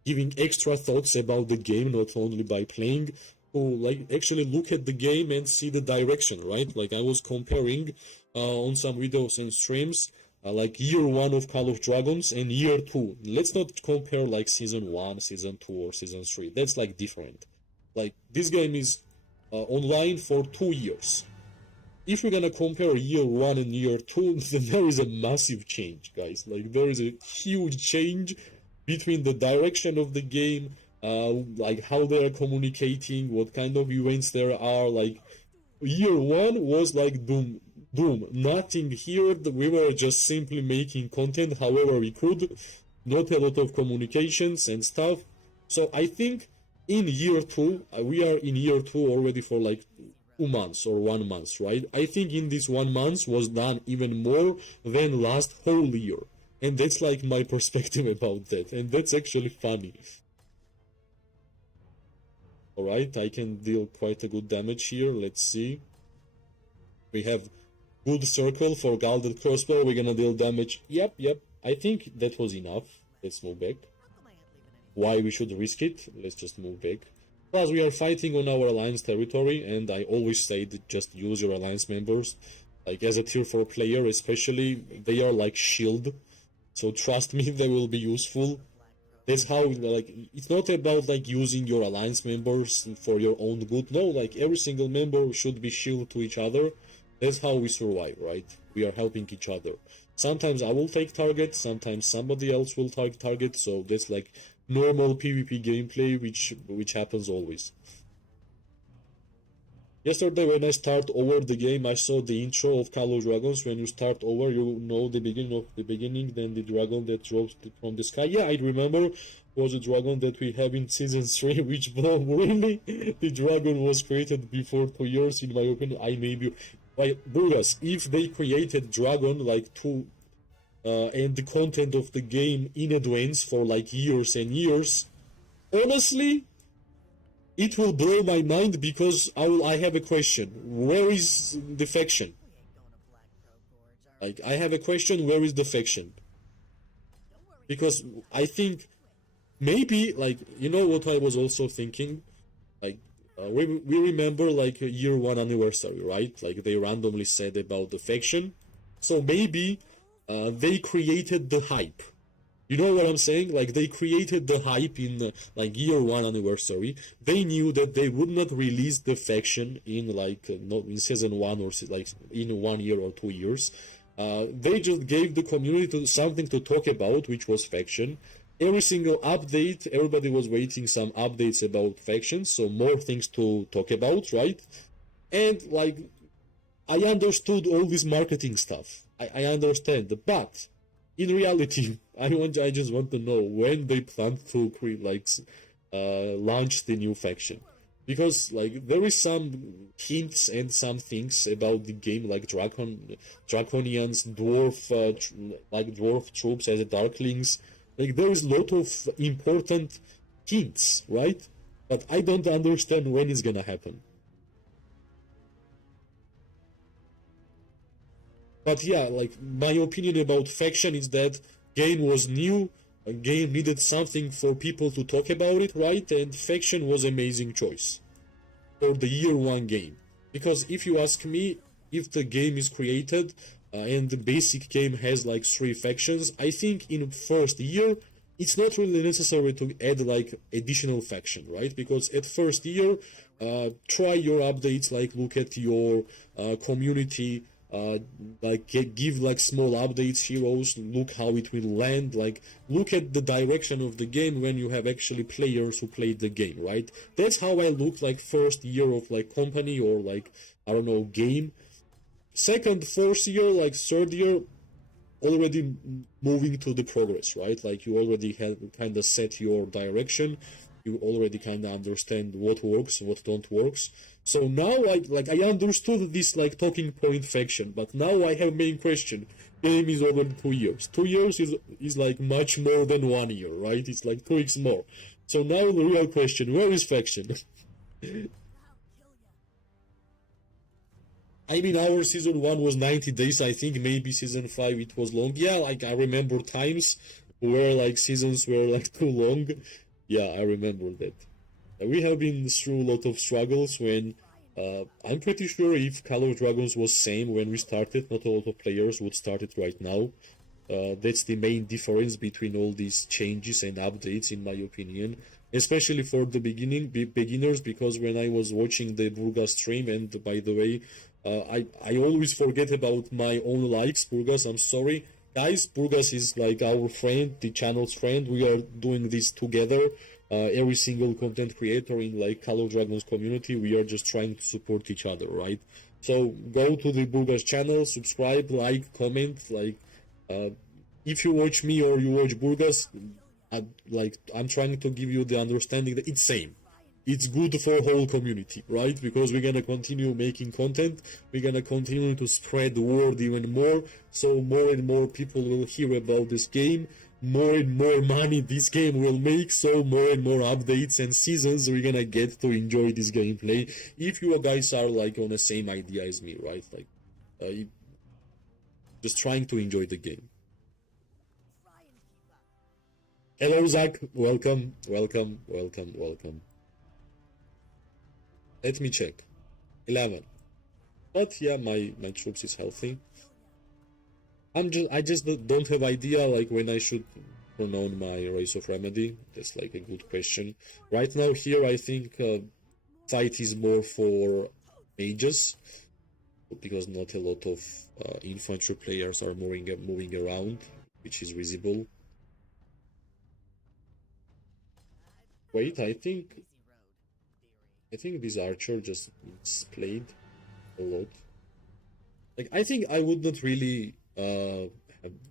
giving extra thoughts about the game, not only by playing, who like actually look at the game and see the direction, right? Like I was comparing on some videos and streams, like year 1 of Call of Dragons and year 2. Let's not compare like season 1, season 2, or season 3. That's like different. Like this game is online for 2 years. If we're gonna compare year 1 and year 2, then there is a massive change, guys. Like there is a huge change between the direction of the game, like how they are communicating, what kind of events there are. Like year 1 was like doom, nothing here. We were just simply making content however we could, not a lot of communications and stuff. So I think in year 2, we are in year 2 already for like 2 months or 1 month, right? I think in this 1 month was done even more than last whole year. And that's like my perspective about that. And that's actually funny. Alright, I can deal quite a good damage here. Let's see. We have good circle for Gilded Crossbow. We're gonna deal damage. Yep. I think that was enough. Let's move back. Why we should risk it? Let's just move back. Plus, we are fighting on our alliance territory, and I always say that just use your alliance members. Like, as a tier 4 player, especially, they are like shield. So trust me, they will be useful. That's how, like, it's not about, like, using your alliance members for your own good. No, like, every single member should be shield to each other. That's how we survive, right? We are helping each other. Sometimes I will take target, sometimes somebody else will take target, so that's like normal PvP gameplay, which happens always. Yesterday when I start over the game, I saw the intro of Call of Dragons. When you start over, you know the beginning of the beginning, then the dragon that drops from the sky. Yeah, I remember, was a dragon that we have in Season 3, which bomb, really? The dragon was created before 2 years, in my opinion. I maybe... Like, Burgas, if they created dragon, like, and the content of the game in advance for, like, years and years, honestly... it will blow my mind because I have a question. Where is the faction? Like, I have a question, where is the faction? Because I think maybe, like, you know what I was also thinking? Like, we remember, like, a year 1 anniversary, right? Like, they randomly said about the faction. So maybe they created the hype. You know what I'm saying? Like, they created the hype in, like, year 1 anniversary. They knew that they would not release the faction in, like, not in season 1 or, like, in 1 year or 2 years. They just gave the community something to talk about, which was faction. Every single update, everybody was waiting some updates about factions, so more things to talk about, right? And, like, I understood all this marketing stuff. I understand, but... in reality, I just want to know when they plan to create, like, launch the new faction, because, like, there is some hints and some things about the game, like draconians, dwarf troops as darklings. Like, there is a lot of important hints, right? But I don't understand when it's gonna happen. But yeah, like, my opinion about faction is that game was new, a game needed something for people to talk about it, right? And faction was amazing choice for the year 1 game. Because if you ask me, if the game is created and the basic game has like 3 factions, I think in first year it's not really necessary to add like additional faction, right? Because at first year, try your updates, like look at your community, like give like small updates, heroes, look how it will land, like look at the direction of the game when you have actually players who played the game, right? That's how I look like first year of like company or like, I don't know, game. Second, fourth year, like third year, already moving to the progress, right? Like you already have kind of set your direction, you already kind of understand what works, what don't works. So now I understood this like talking point faction, but now I have main question. Game is over 2 years. 2 years is like much more than 1 year, right? It's like 2 weeks more. So now the real question, where is faction? I mean, our season 1 was 90 days, I think maybe season 5 it was long. Yeah, like I remember times where like seasons were like too long. Yeah, I remember that. We have been through a lot of struggles when I'm pretty sure if Call of Dragons was same when we started, not a lot of players would start it right now. That's the main difference between all these changes and updates, in my opinion, especially for the beginners, because when I was watching the Burgas stream, and by the way, I always forget about my own likes. Burgas, I'm sorry. Guys, Burgas is like our friend, the channel's friend. We are doing this together. Every single content creator in like Call of Dragons community, we are just trying to support each other, right? So go to the Burgas channel, subscribe, like, comment. Like, if you watch me or you watch Burgas, I'm trying to give you the understanding that it's same. It's good for whole community, right? Because we're gonna continue making content, we're gonna continue to spread the word even more, so more and more people will hear about this game, more and more money this game will make, so more and more updates and seasons we're gonna get to enjoy this gameplay. If you guys are like on the same idea as me, right? Like, just trying to enjoy the game. Hello, Zach. Welcome, welcome, welcome, welcome. Let me check. 11. But yeah, my troops is healthy. I just don't have idea like when I should turn on my Race of Remedy. That's like a good question. Right now here I think fight is more for mages, because not a lot of infantry players are moving around, which is visible. Wait, I think this archer just played a lot. Like, I think I would not really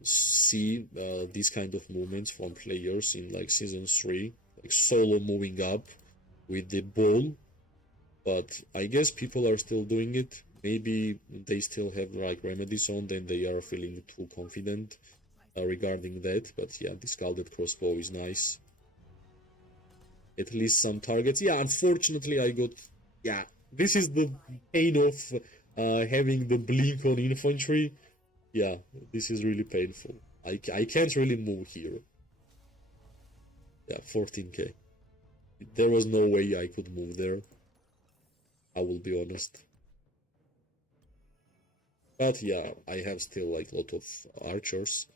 see these kind of movements from players in like season 3, like solo moving up with the ball, but I guess people are still doing it. Maybe they still have like remedies on, then they are feeling too confident regarding that. But yeah, the scalded crossbow is nice. At least some targets. Yeah, unfortunately I got... Yeah, this is the pain of having the blink on infantry. Yeah, this is really painful. I can't really move here. Yeah, 14k. There was no way I could move there. I will be honest. But yeah, I have still like a lot of archers.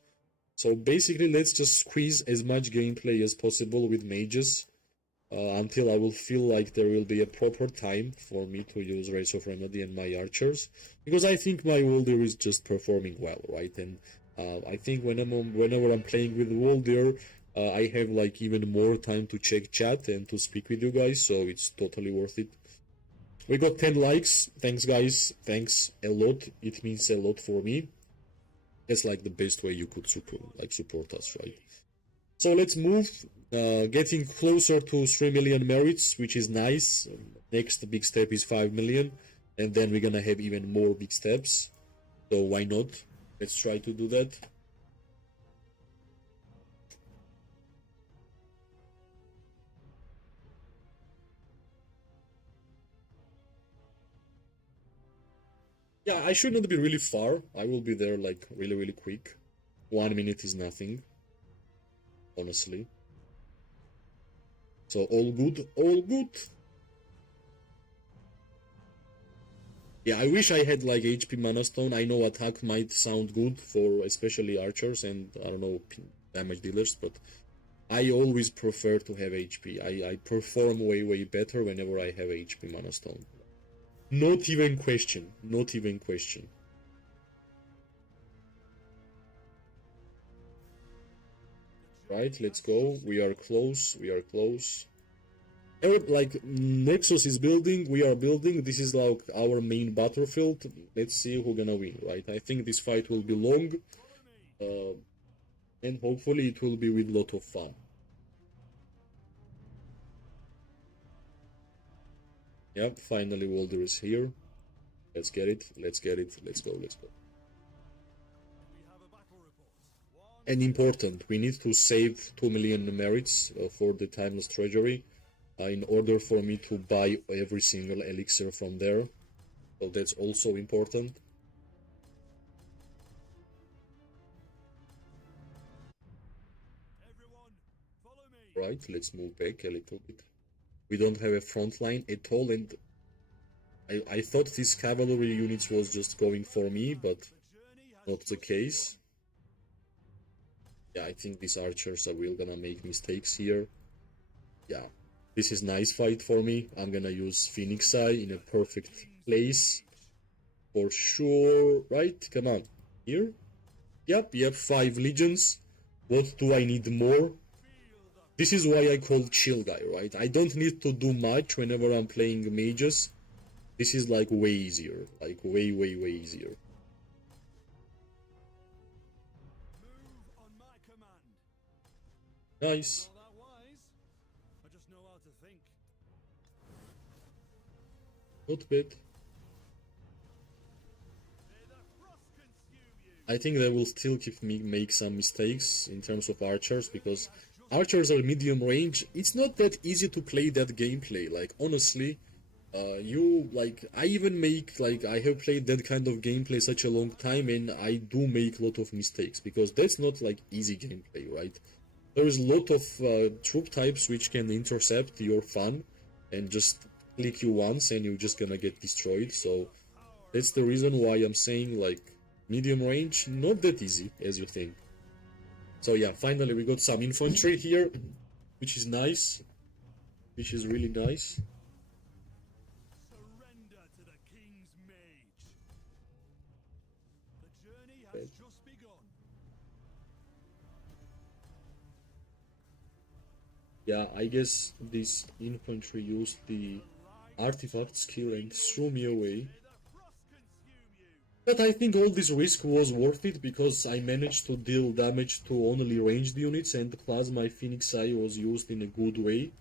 So basically let's just squeeze as much gameplay as possible with mages. Until I will feel like there will be a proper time for me to use Race of Remedy and my archers, because I think my Woldir is just performing well, right? And I think whenever I'm playing with Woldir, I have like even more time to check chat and to speak with you guys, so it's totally worth it. We got 10 likes. Thanks, guys. Thanks a lot. It means a lot for me. That's like the best way you could support us, right? So let's move. Getting closer to 3 million merits, which is nice. Next big step is 5 million, and then we're gonna have even more big steps. So why not? Let's try to do that. Yeah, I should not be really far. I will be there like really quick. 1 minute is nothing, honestly. So all good, all good. Yeah, I wish I had like HP Mana Stone. I know attack might sound good for especially archers and, I don't know, damage dealers, but I always prefer to have HP. I perform way better whenever I have HP Mana Stone. Not even question, not even question. Right, let's go. We are close, we are close. Like, Nexus is building, we are building. This is like our main battlefield. Let's see who's gonna win, right? I think this fight will be long. And hopefully it will be with a lot of fun. Yep, finally Walder is here. Let's get it, let's get it, let's go, let's go. And important, we need to save 2 million merits for the Timeless Treasury in order for me to buy every single elixir from there. So that's also important. Right, let's move back a little bit. We don't have a front line at all, and I thought these cavalry units was just going for me, but not the case. Yeah, I think these archers are really gonna make mistakes here. Yeah, this is nice fight for me. I'm gonna use Phoenix Eye in a perfect place. For sure, right? Come on. Here? Yep, 5 legions. What do I need more? This is why I call chill guy, right? I don't need to do much whenever I'm playing mages. This is like way easier. Like way easier. Nice. Not bad. I think they will still make some mistakes in terms of archers, because archers are medium range. It's not that easy to play that gameplay. Like, honestly, you like I even make like I have played that kind of gameplay such a long time, and I do make a lot of mistakes because that's not like easy gameplay, right? There is a lot of troop types which can intercept your fun and just click you once and you're just gonna get destroyed. So that's the reason why I'm saying like medium range, not that easy as you think. So yeah, finally we got some infantry here, which is nice, which is really nice. Surrender to the King's Mage. The journey has just begun. Yeah, I guess this infantry used the artifact skill and threw me away. But I think all this risk was worth it because I managed to deal damage to only ranged units and the Plasma Phoenix Eye was used in a good way.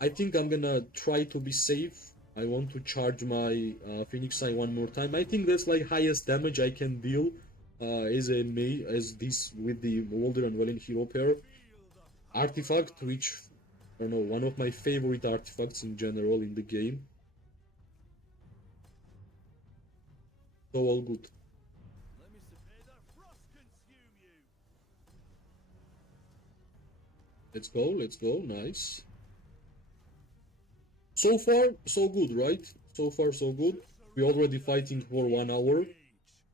I think I'm gonna try to be safe. I want to charge my Phoenix Eye one more time. I think that's like highest damage I can deal as this with the Walder and Welin hero pair. Artifact, which I don't know, one of my favorite artifacts in general in the game. So all good. Let's go, nice. So far, so good, right? So far, so good. We're already fighting for 1 hour,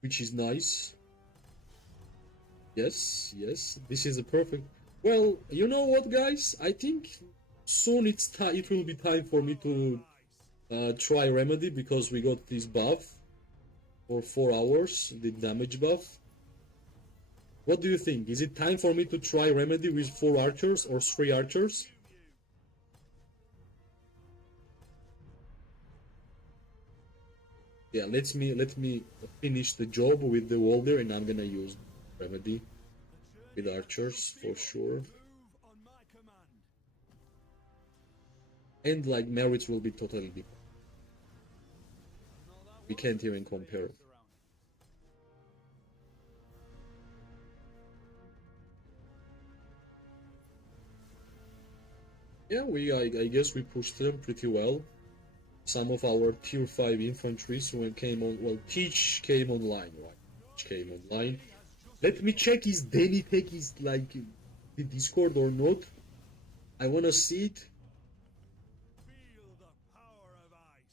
which is nice. Yes, this is a perfect... Well, you know what, guys? I think soon it will be time for me to try Remedy, because we got this buff for 4 hours, the damage buff. What do you think? Is it time for me to try Remedy with 4 archers or 3 archers? Yeah, let me finish the job with the Walder, and I'm gonna use Remedy with archers for sure. And like merits will be totally different. We can't even compare. Yeah, I guess we pushed them pretty well. Some of our tier 5 infantry came on, well, Teach came online, right? Teach came online. Let me check is Danny Tech is like the Discord or not. I wanna see it. Feel the power of ice.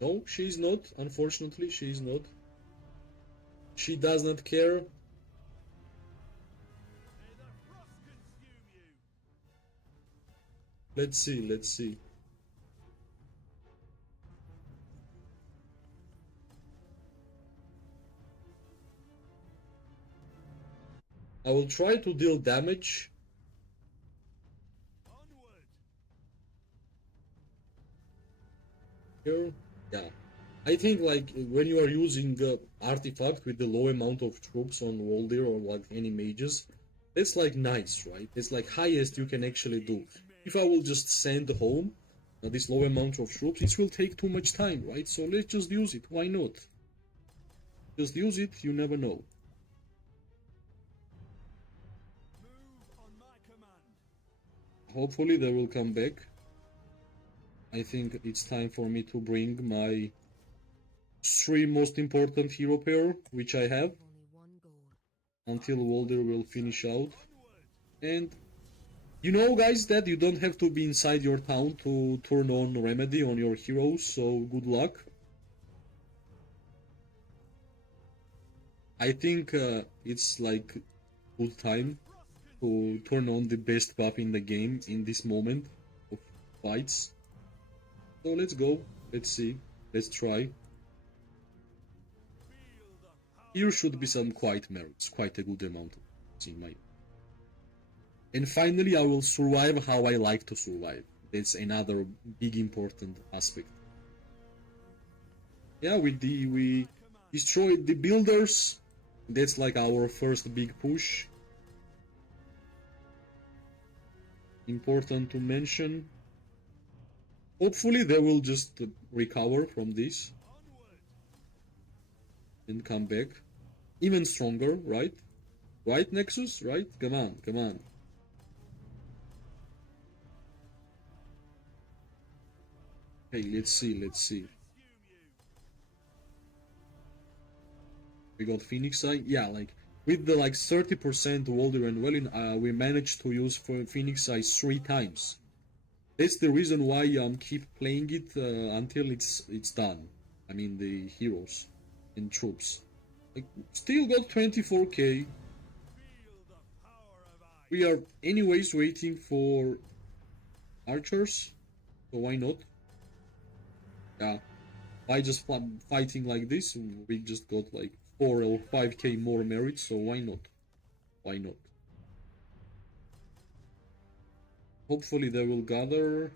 No, she's not. Unfortunately, she's not. She does not care. Let's see. I will try to deal damage. Here, yeah. I think like when you are using artifact with the low amount of troops on Waldir or like any mages, that's like nice, right? It's like highest you can actually do. If I will just send home this low amount of troops, it will take too much time, right? So let's just use it. Why not? Just use it. You never know. Hopefully they will come back. I think it's time for me to bring my 3 most important hero pair, which I have, until Walder will finish out. And you know, guys, that you don't have to be inside your town to turn on Remedy on your heroes, so good luck. I think it's like good time to turn on the best buff in the game in this moment of fights. So let's go, let's see, let's try. Here should be some quite merits, quite a good amount of merits in my... And finally I will survive how I like to survive. That's another big important aspect. Yeah, we destroyed the builders. That's like our first big push. Important to mention. Hopefully they will just recover from this Onward. and come back even stronger, right? Right, Nexus? Right? Come on, come on. Hey, let's see, let's see. Consume you. We got Phoenix Eye. Yeah, like with the like 30% Walder and Welin, we managed to use for Phoenix Eye 3 times. That's the reason why keep playing it until it's done. I mean the heroes and troops. Like still got 24k. Feel the power of ice. We are anyways waiting for archers, so why not? Yeah, by just fighting like this, we just got like 4 or 5k more merit, so why not? Why not? Hopefully they will gather.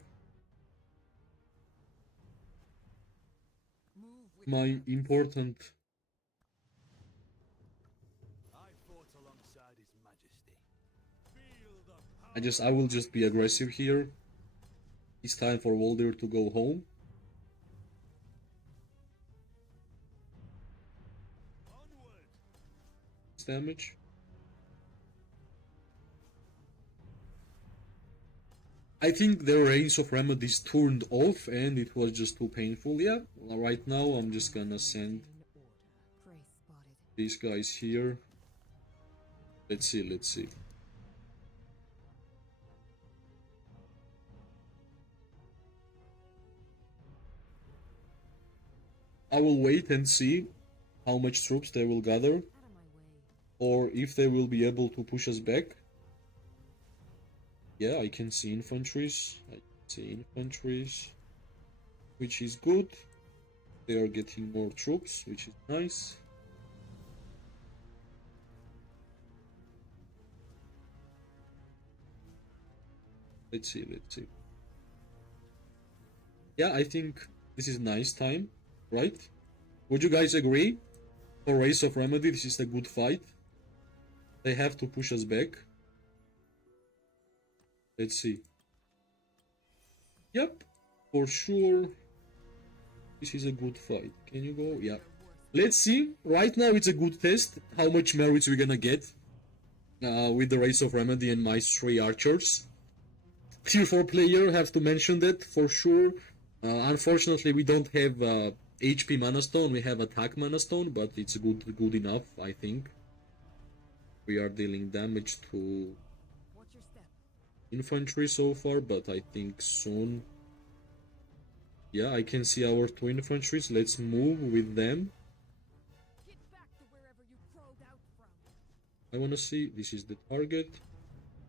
Move with My important. I fought alongside His Majesty. Feel the power. I will just be aggressive here. It's time for Walder to go home. Onward. Damage. I think the Reigns of Remedies turned off and it was just too painful. Yeah, right now I'm just gonna send in order. Prey spotted. these guys here. Let's see, let's see. I will wait and see how much troops they will gather, Out of my way. or if they will be able to push us back. Yeah, I can see infantries. I can see infantries, which is good. They are getting more troops, which is nice. Let's see, let's see. Yeah, I think this is nice time, right? Would you guys agree? For Race of Remedy, this is a good fight. They have to push us back. Let's see. Yep, for sure. This is a good fight. Can you go? Yeah. Let's see. Right now it's a good test. How much merits we're gonna get with the Race of Remedy and my 3 archers. Tier 4 player, have to mention that for sure. Unfortunately, we don't have HP Mana Stone. We have Attack Mana Stone, but it's good enough, I think. We are dealing damage to Watch your step. infantry so far, but I think soon. Yeah, I can see our 2 infantries. Let's move with them. Get back to wherever you crawled out from. I wanna see. This is the target.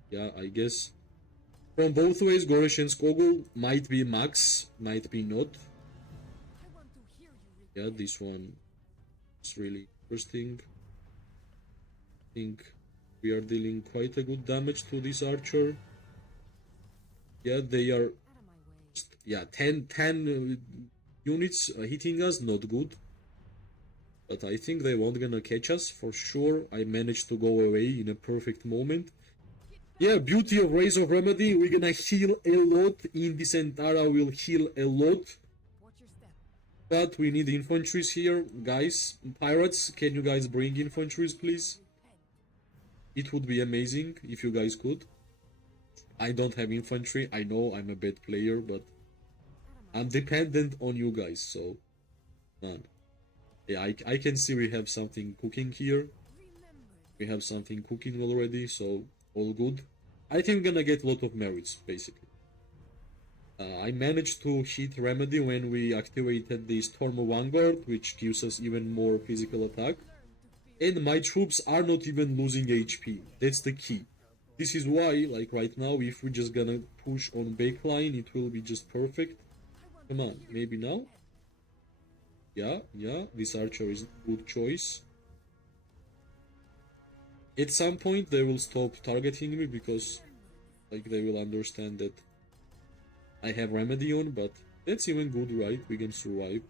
Yeah, I guess. From both ways, Goresh and Skogul might be max, might be not. I want to hear you. Yeah, this one is really interesting. I think we are dealing quite a good damage to this archer. Yeah, they are. Out of my way. Yeah, 10 units hitting us, not good. But I think they won't gonna catch us for sure. I managed to go away in a perfect moment. Yeah, beauty of Race of Remedy, we're gonna heal a lot. In this Antara will heal a lot. Watch your step. But we need infantries here. Guys, pirates, can you guys bring infantries please? It would be amazing if you guys could. I don't have infantry. I know I'm a bad player, but I'm dependent on you guys, so none. Yeah, I can see we have something cooking here. Remember. We have something cooking already, so all good. I think I'm gonna get a lot of merits, basically. I managed to hit Remedy when we activated the Storm Vanguard, which gives us even more physical attack. And my troops are not even losing HP. That's the key. This is why, like right now, if we're just gonna push on backline, it will be just perfect. Come on, maybe now? Yeah, this archer is a good choice. At some point they will stop targeting me because like they will understand that I have Remedy on, but that's even good, right? We can survive.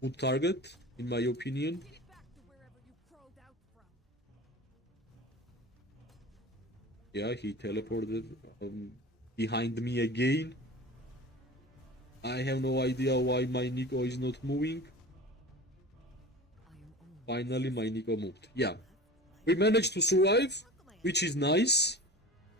Good target, in my opinion. Get back to wherever you crawled out from. Yeah, he teleported behind me again. I have no idea why my Nico is not moving. Finally, my Nico moved. Yeah. We managed to survive, which is nice.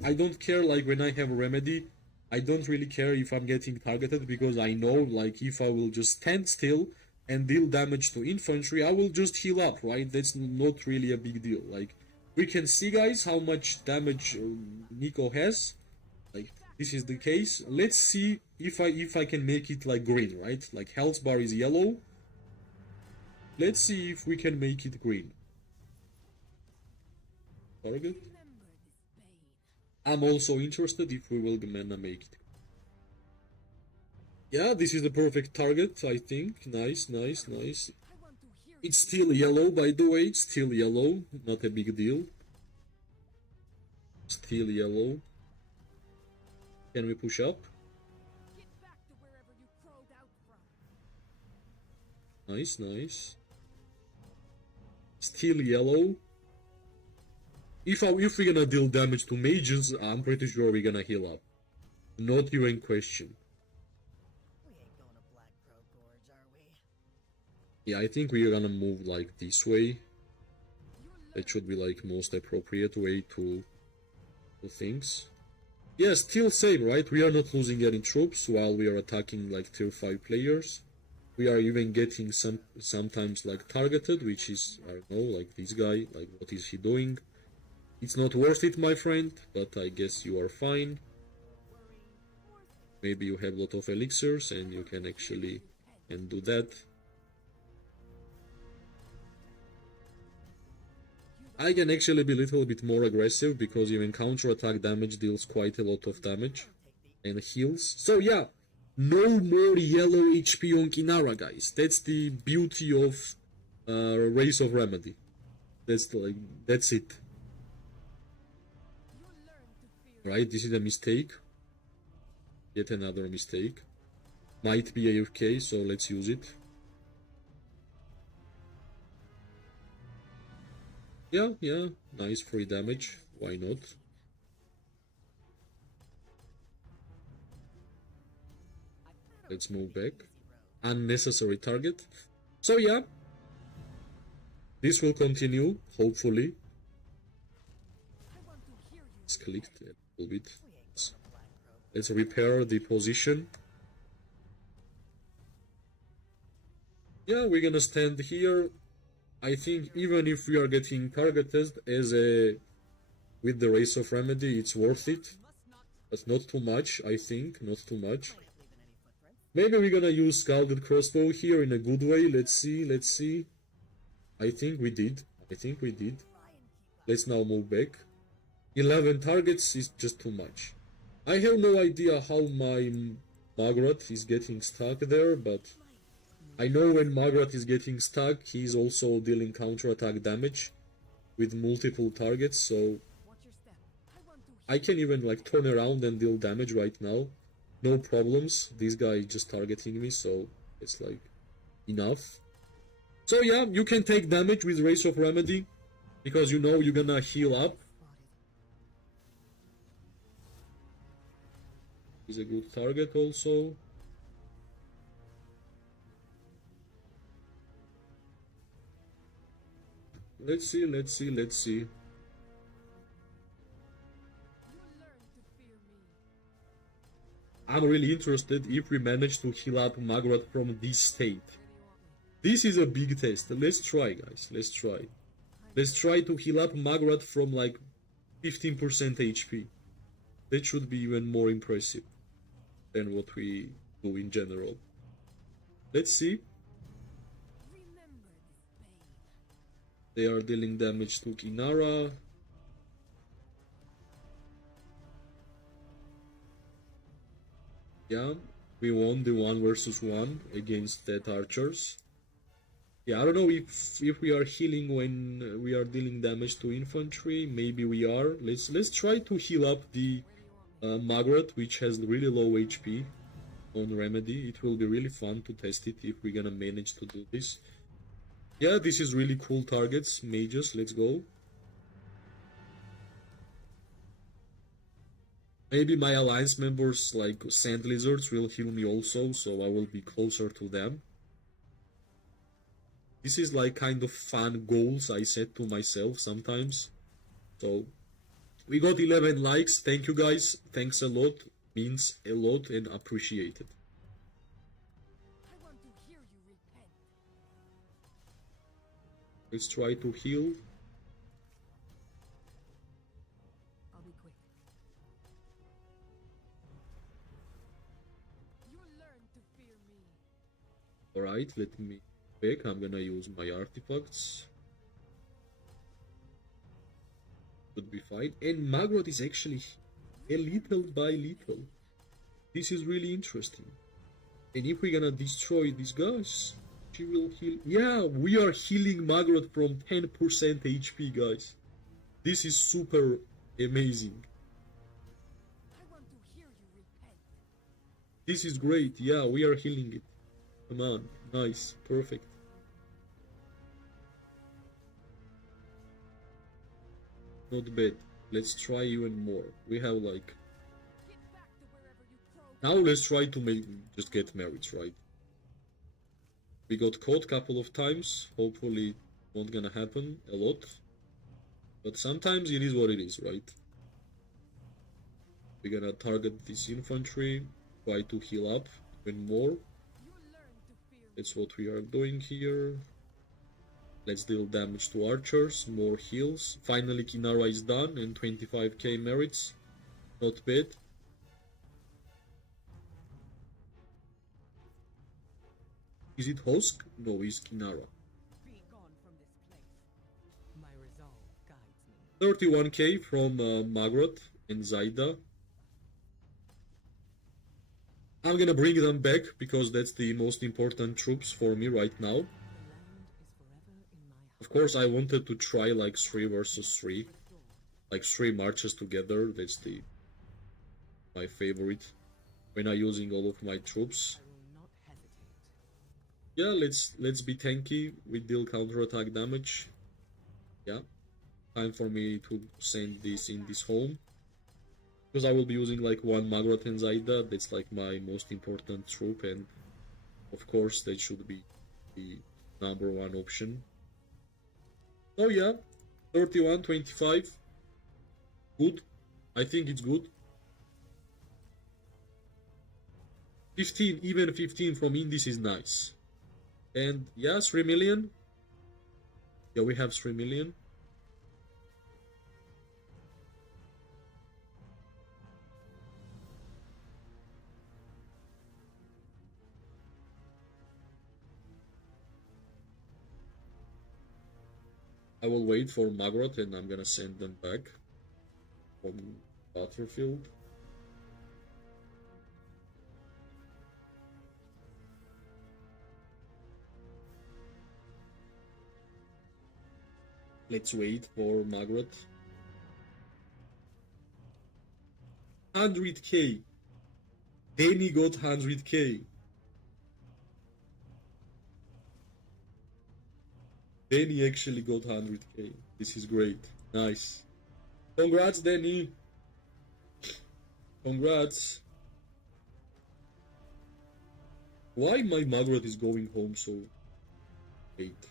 I don't care, like, when I have a remedy. I don't really care if I'm getting targeted, because I know, like, if I will just stand still and deal damage to infantry, I will just heal up, right? That's not really a big deal. Like, we can see, guys, how much damage Nico has. Like, this is the case. Let's see if I can make it like green, right? Like, health bar is yellow. Let's see if we can make it green. Target. I'm also interested if we will gonna make it. Yeah, this is the perfect target, I think. Nice, nice, nice. It's still yellow, by the way. It's still yellow. Not a big deal. Still yellow. Can we push up? Nice, nice. Still yellow. If we're gonna deal damage to mages, I'm pretty sure we're gonna heal up. Not even question. We ain't going to Black Crow Gorge, are we? Yeah, I think we're gonna move like this way. That should be like most appropriate way to do things. Yeah, still same, right? We are not losing any troops while we are attacking like tier 5 players. We are even getting sometimes like targeted, which is, I don't know, like this guy, like what is he doing? It's not worth it, my friend, but I guess you are fine. Maybe you have a lot of elixirs and you can actually do that. I can actually be a little bit more aggressive because even counter-attack damage deals quite a lot of damage and heals. So yeah, no more yellow HP on Kinara, guys. That's the beauty of Race of Remedy. That's it. Right, this is a mistake. Yet another mistake. Might be AFK, so let's use it. Yeah, nice free damage. Why not? Let's move back. Unnecessary target. So yeah, this will continue, hopefully. It's clicked a little bit. Let's repair the position. Yeah, we're gonna stand here. I think even if we are getting targeted with the Race of Remedy, it's worth it. But not too much, I think, not too much. Maybe we're gonna use Scalded Crossbow here in a good way. Let's see. I think we did. Let's now move back. 11 targets is just too much. I have no idea how my Magrat is getting stuck there, but I know when Magrat is getting stuck, he's also dealing counter-attack damage with multiple targets, so I can even like turn around and deal damage right now. No problems. This guy is just targeting me, so it's like enough. So yeah, you can take damage with Race of Remedy because you know you're gonna heal up. He's a good target also. Let's see. I'm really interested if we manage to heal up Magrat from this state. This is a big test. Let's try, guys. Let's try to heal up Magrat from like 15% HP. That should be even more impressive than what we do in general. Let's see. They are dealing damage to Kinara. Yeah, we won the 1 versus 1 against that archers. Yeah, I don't know if we are healing when we are dealing damage to infantry. Maybe we are. Let's try to heal up the Magrat, which has really low HP on Remedy. It will be really fun to test it if we're gonna manage to do this. Yeah, this is really cool targets. Mages, let's go. Maybe my alliance members like sand lizards will heal me also, so I will be closer to them. This is like kind of fun goals I set to myself sometimes. So we got 11 likes. Thank you guys. Thanks a lot. Means a lot and appreciated. I want to hear you repent. Let's try to heal. I'll be quick. You learn to fear me. Alright, let me back. I'm gonna use my artifacts. Should be fine. And Magrot is actually a little by little. This is really interesting. And if we're gonna destroy these guys, she will heal. Yeah, we are healing Magrot from 10% HP, guys. This is super amazing. I want to hear you repent. This is great. Yeah, we are healing it. Come on. Nice. Perfect. Not bad. Let's try even more. We have like... Get back to wherever you crowed Now let's try to just get married, right? We got caught a couple of times. Hopefully not gonna happen a lot. But sometimes it is what it is, right? We're gonna target this infantry. Try to heal up even more. You learn to fear me. That's what we are doing here. Let's deal damage to archers, more heals. Finally Kinara is done and 25k merits. Not bad. Is it Hosk? No, it's Kinara. Be gone from this place. My resolve guides me. 31k from Magrot and Zaida. I'm gonna bring them back because that's the most important troops for me right now. Of course, I wanted to try like 3 versus 3, like 3 marches together. That's my favorite when I'm using all of my troops. Yeah, let's be tanky. We deal counterattack damage. Yeah, time for me to send this in this home because I will be using like 1 Magrot and Zaida. That's like my most important troop, and of course that should be the #1 option. Oh yeah, 31-25. Good. I think it's good. 15, even 15 from Indies is nice. And yeah, 3 million. Yeah, we have 3 million. I will wait for Magrot and I'm gonna send them back from battlefield. Let's wait for Magrot. 100k. Danny got 100k. Danny actually got 100k. This is great. Nice. Congrats, Danny. Congrats. Why my Magrot is going home so late?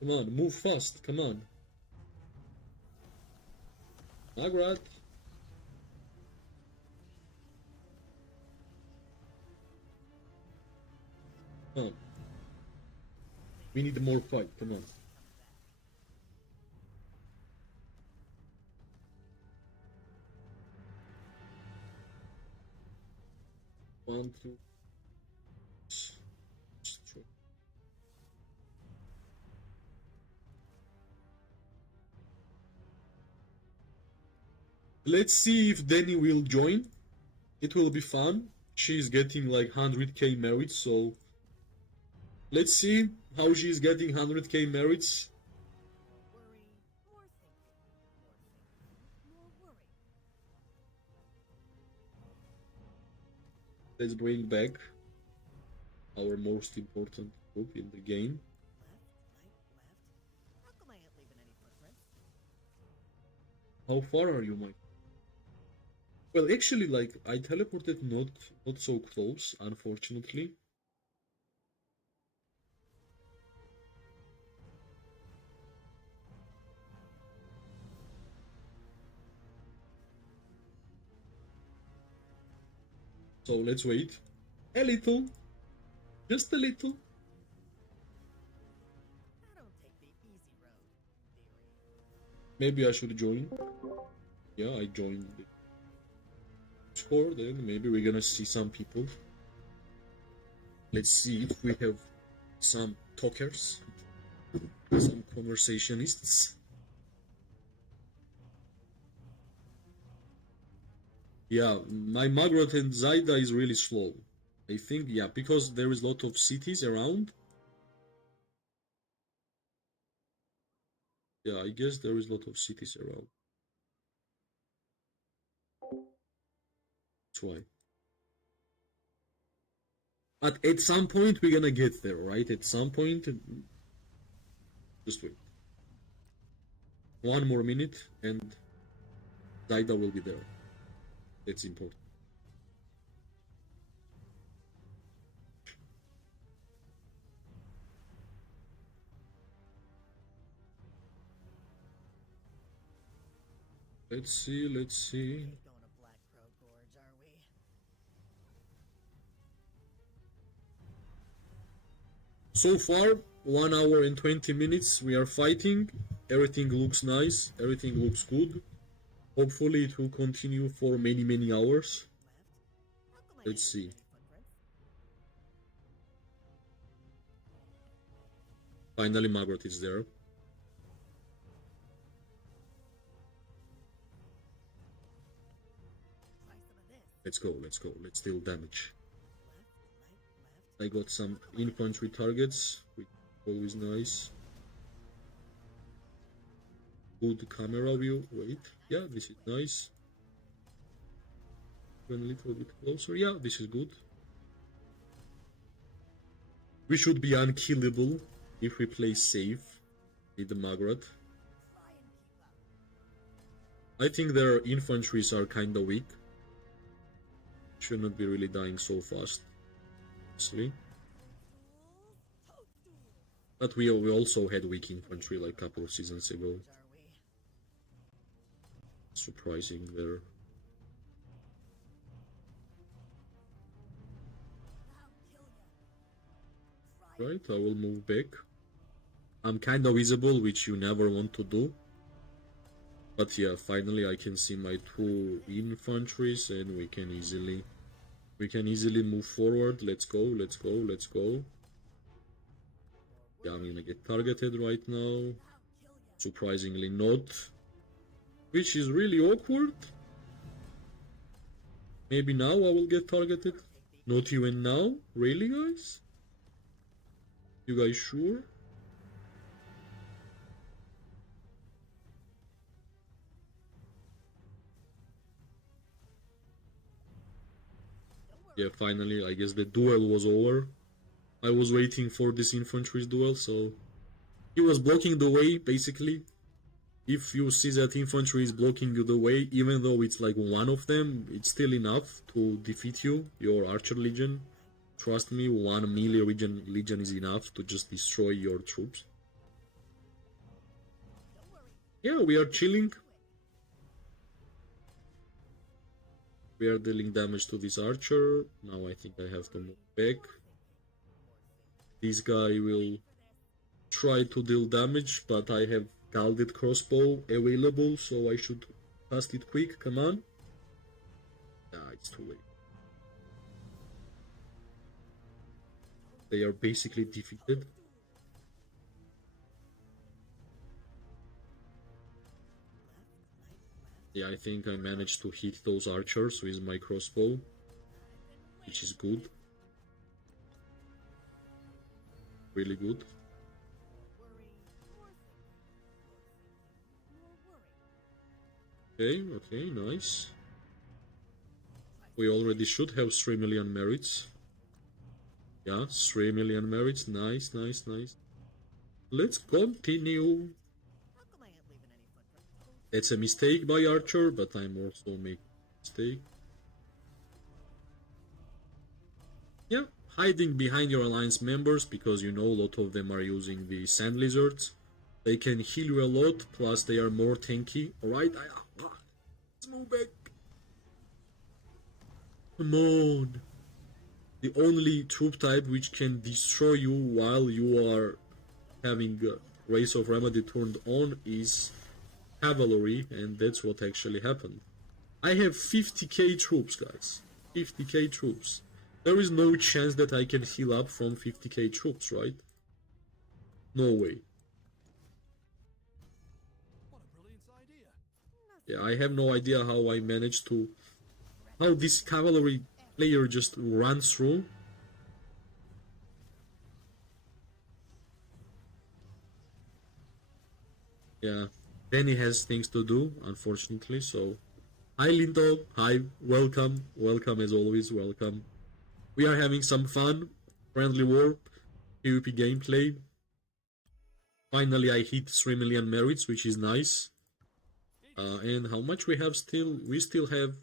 Come on, move fast. Come on. Magrot. Come on. We need more fight. Come on. One, two. Let's see if Danny will join. It will be fun. She's getting like 100k merits, so let's see how she's getting 100k merits. Worry, more thinking, more worry. Let's bring back our most important group in the game. Left, right, left. How come I ain't leaving any footprints? How far are you, Mike? Well, actually, like, I teleported not so close, unfortunately. So let's wait. A little. Just a little. I don't take the easy road, theory. Maybe I should join. Yeah, I joined the Discord, and maybe we're gonna see some people. Let's see if we have some talkers, some conversationists. Yeah, my Magrat and Zaida is really slow. I think, yeah, because there is a lot of cities around. Yeah, I guess there is a lot of cities around. That's why. But at some point we're gonna get there, right? At some point, just wait. 1 more minute and Zaida will be there. That's important. Let's see. We ain't going to Black Crow Gorge, are we? So far, 1 hour and 20 minutes we are fighting. Everything looks nice. Everything looks good. Hopefully it will continue for many hours. Left? How come I Let's ain't see. seen any footprints? Finally, Margaret is there. Try some of this. Let's go. Let's deal damage. Left, right, left. I got some infantry targets, which is always nice. Good camera view. Wait, yeah, this is nice. Even a little bit closer. Yeah, this is good. We should be unkillable if we play safe with the Margaret. Try and keep up. I think their infantries are kinda weak. Should not be really dying so fast. Honestly. But we also had weak infantry like a couple of seasons ago. Are we? Surprising there. I'll kill ya. Try Right, I will move back. I'm kinda visible, which you never want to do. But yeah, finally I can see my 2 infantries and we can easily move forward. Let's go. Yeah, I'm gonna get targeted right now. Surprisingly not. Which is really awkward. Maybe now I will get targeted. Not even now? Really, guys? You guys sure? Yeah, finally, I guess the duel was over. I was waiting for this infantry's duel, so he was blocking the way, basically. If you see that infantry is blocking you the way, even though it's like one of them, it's still enough to defeat you, your archer legion. Trust me, 1 melee legion is enough to just destroy your troops. Yeah, we are chilling. We are dealing damage to this archer. Now I think I have to move back. This guy will try to deal damage, but I have Galded crossbow available, so I should cast it quick. Come on. Ah, it's too late. They are basically defeated. Yeah, I think I managed to hit those archers with my crossbow, which is good. Really good. Okay, nice. We already should have 3 million merits. Yeah, 3 million merits. Nice. Let's continue. That's a mistake by Archer, but I'm also making Stay. Yeah, hiding behind your alliance members because you know a lot of them are using the sand lizards. They can heal you a lot, plus they are more tanky. Alright, let's move back. Come on. The only troop type which can destroy you while you are having Race of Remedy turned on is cavalry, and that's what actually happened. I have 50k troops, guys. 50k troops. There is no chance that I can heal up from 50k troops, right? No way. What a brilliant idea. Yeah, I have no idea how I managed to... how this cavalry player just runs through. Yeah, Benny has things to do, unfortunately, so... Hi Lindo, hi, welcome, welcome as always, welcome. We are having some fun, friendly war, PvP gameplay. Finally I hit 3 million merits, which is nice. And how much we have still? We still have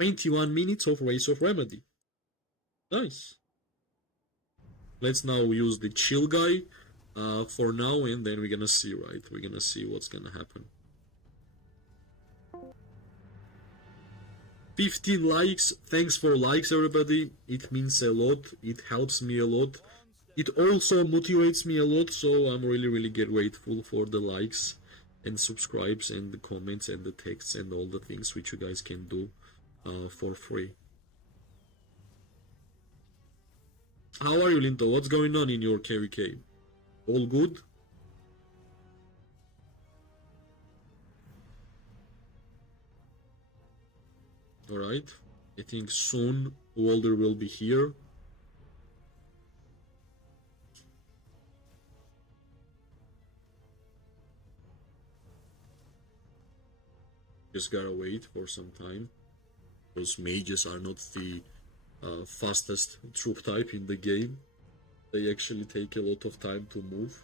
21 minutes of Race of Remedy. Nice. Let's now use the chill guy for now, and then we're gonna see, right? We're gonna see what's gonna happen. 15 likes, thanks for likes everybody, it means a lot, it helps me a lot, it also motivates me a lot, so I'm really grateful for the likes and subscribes and the comments and the texts and all the things which you guys can do for free. How are you, Linto? What's going on in your KVK? All good? Alright, I think soon Walder will be here. Just gotta wait for some time. Those mages are not the fastest troop type in the game. They actually take a lot of time to move.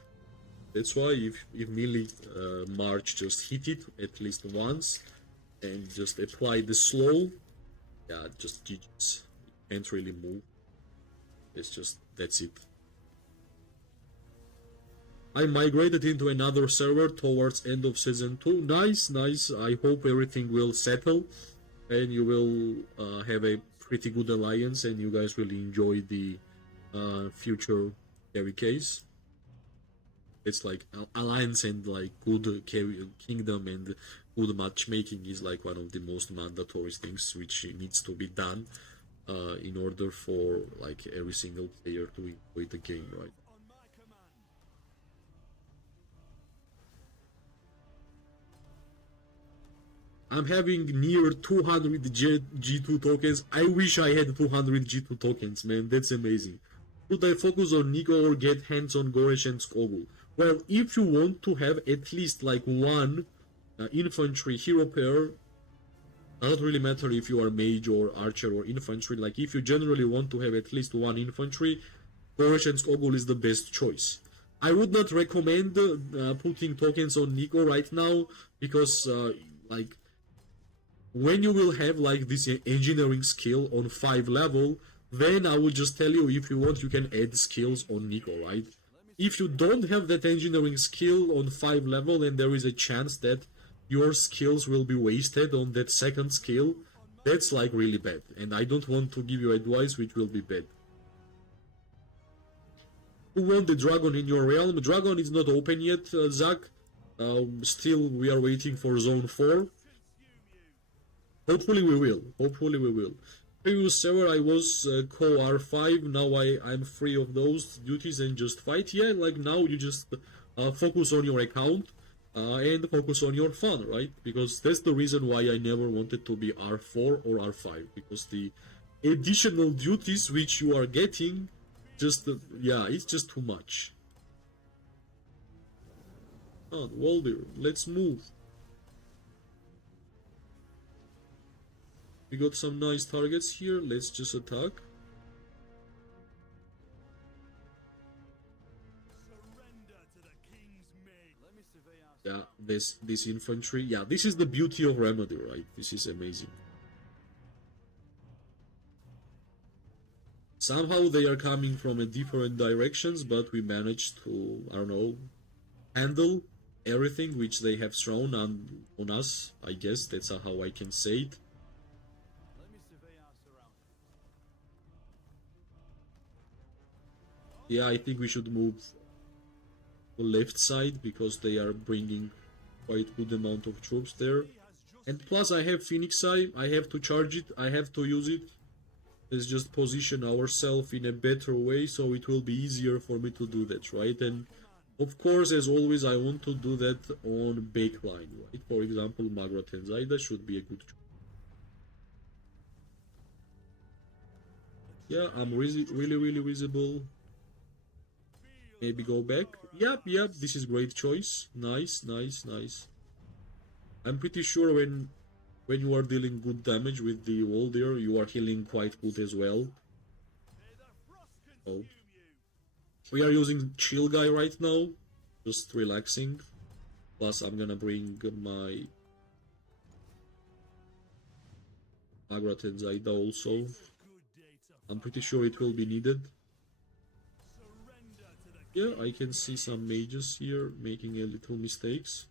That's why if melee March just hit it at least once and just apply the slow, yeah, just GG's. You can't really move. It's just, that's it. I migrated into another server towards end of season 2. Nice, nice. I hope everything will settle and you will have a pretty good alliance and you guys will enjoy the future KVKs. It's like alliance and like good kingdom and good matchmaking is like one of the most mandatory things which needs to be done in order for like every single player to enjoy the game, right? I'm having near 200 G2 tokens. I wish I had 200 G2 tokens, man. That's amazing. Should I focus on Nico or get hands on Goresh and Skogul? Well, if you want to have at least like one infantry hero pair, doesn't really matter if you are mage or archer or infantry, like if you generally want to have at least one infantry, Goresh and Skogul is the best choice. I would not recommend putting tokens on Nico right now, because like when you will have like this engineering skill on 5 level, then I will just tell you, if you want you can add skills on Nico, right? If you don't have that engineering skill on 5 level and there is a chance that your skills will be wasted on that second skill, that's like really bad, and I don't want to give you advice which will be bad. Who won the dragon in your realm? Dragon is not open yet, Zach. Still we are waiting for zone 4. Hopefully we will. Hopefully we will. Previous server I was co R5, now I'm free of those duties and just fight. Yeah, like now you just focus on your account and focus on your fun, right? Because that's the reason why I never wanted to be R4 or R5, because the additional duties which you are getting, just yeah, it's just too much. Oh, Walder, let's move. We got some nice targets here, let's just attack. Yeah, this infantry, yeah, this is the beauty of Remedy, right? This is amazing. Somehow they are coming from a different directions, but we managed to, I don't know, handle everything which they have thrown on us. I guess that's how I can say it. Let me survey our surroundings. Yeah, I think we should move the left side because they are bringing quite good amount of troops there. And plus I have Phoenix Eye, I have to charge it, I have to use it. Let's just position ourselves in a better way so it will be easier for me to do that, right? And of course, as always, I want to do that on backline, right? For example, Magrat and Zaida should be a good choice. Yeah, I'm really visible. Maybe go back. Yep, this is great choice. Nice. I'm pretty sure when you are dealing good damage with the wall there, you are healing quite good as well. So, we are using Chill Guy right now, just relaxing. Plus I'm gonna bring my Magrat and Zaida also. I'm pretty sure it will be needed. Yeah, I can see some mages here making a little mistakes,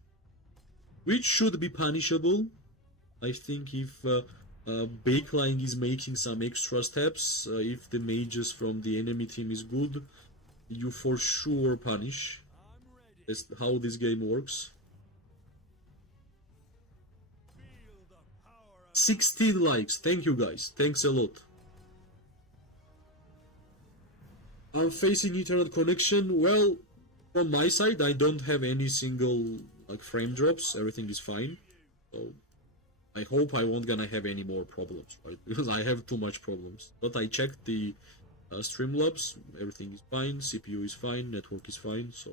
which should be punishable. I think if backline is making some extra steps, if the mages from the enemy team is good, you for sure punish. That's how this game works. 16 likes, thank you guys, thanks a lot. I'm facing internet connection. Well, from my side, I don't have any single frame drops. Everything is fine. So I hope I won't gonna have any more problems, right? Because I have too much problems. But I checked the Streamlabs. Everything is fine. CPU is fine. Network is fine. So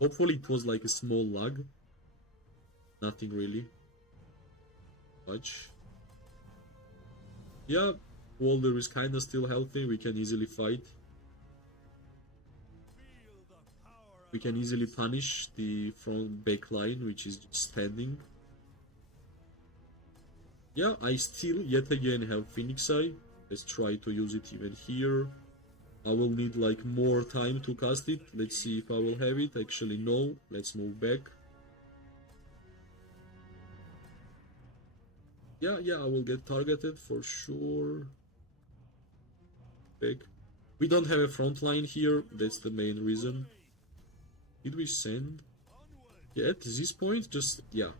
hopefully it was like a small lag. Nothing really much. Yeah, Walder is kinda still healthy. We can easily fight. We can easily punish the front back line, which is just standing. Yeah, I still yet again have Phoenix Eye. Let's try to use it even here. I will need like more time to cast it. Let's see if I will have it. Actually no, let's move back. Yeah, I will get targeted for sure. Back. We don't have a front line here, that's the main reason. Did we send? Yeah, at this point, just, yeah,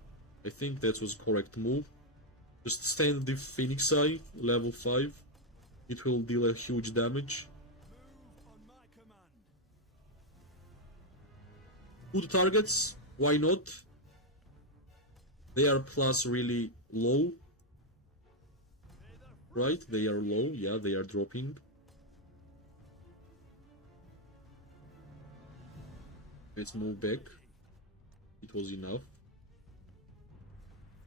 I think that was correct move. Just stand the Phoenix Eye, level 5. It will deal a huge damage. Good targets, why not? They are plus really low. Right, they are low, yeah, they are dropping. Let's move back. It was enough.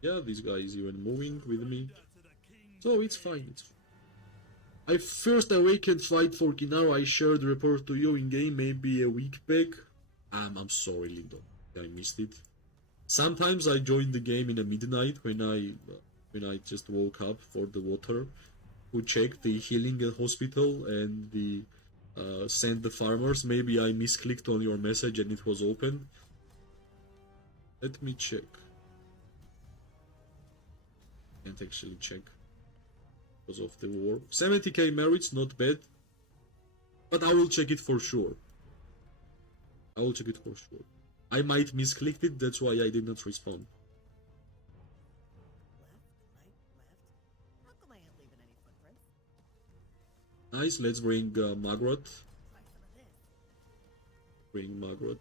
Yeah, this guy is even moving with me. So it's fine, I first awakened fight for Kinara. I shared the report to you in game maybe a week back. I'm sorry, Lindo. I missed it. Sometimes I join the game in the midnight when I just woke up for the water to check the healing at hospital and the send the farmers. Maybe I misclicked on your message and it was open. Let me check. Can't actually check because of the war. 70k merits, not bad. But I will check it for sure. I will check it for sure. I might misclicked it, that's why I did not respond. Left. How come I ain't leaving any footprints? Nice, let's bring Magrat. Try some of this. Bring Magrat.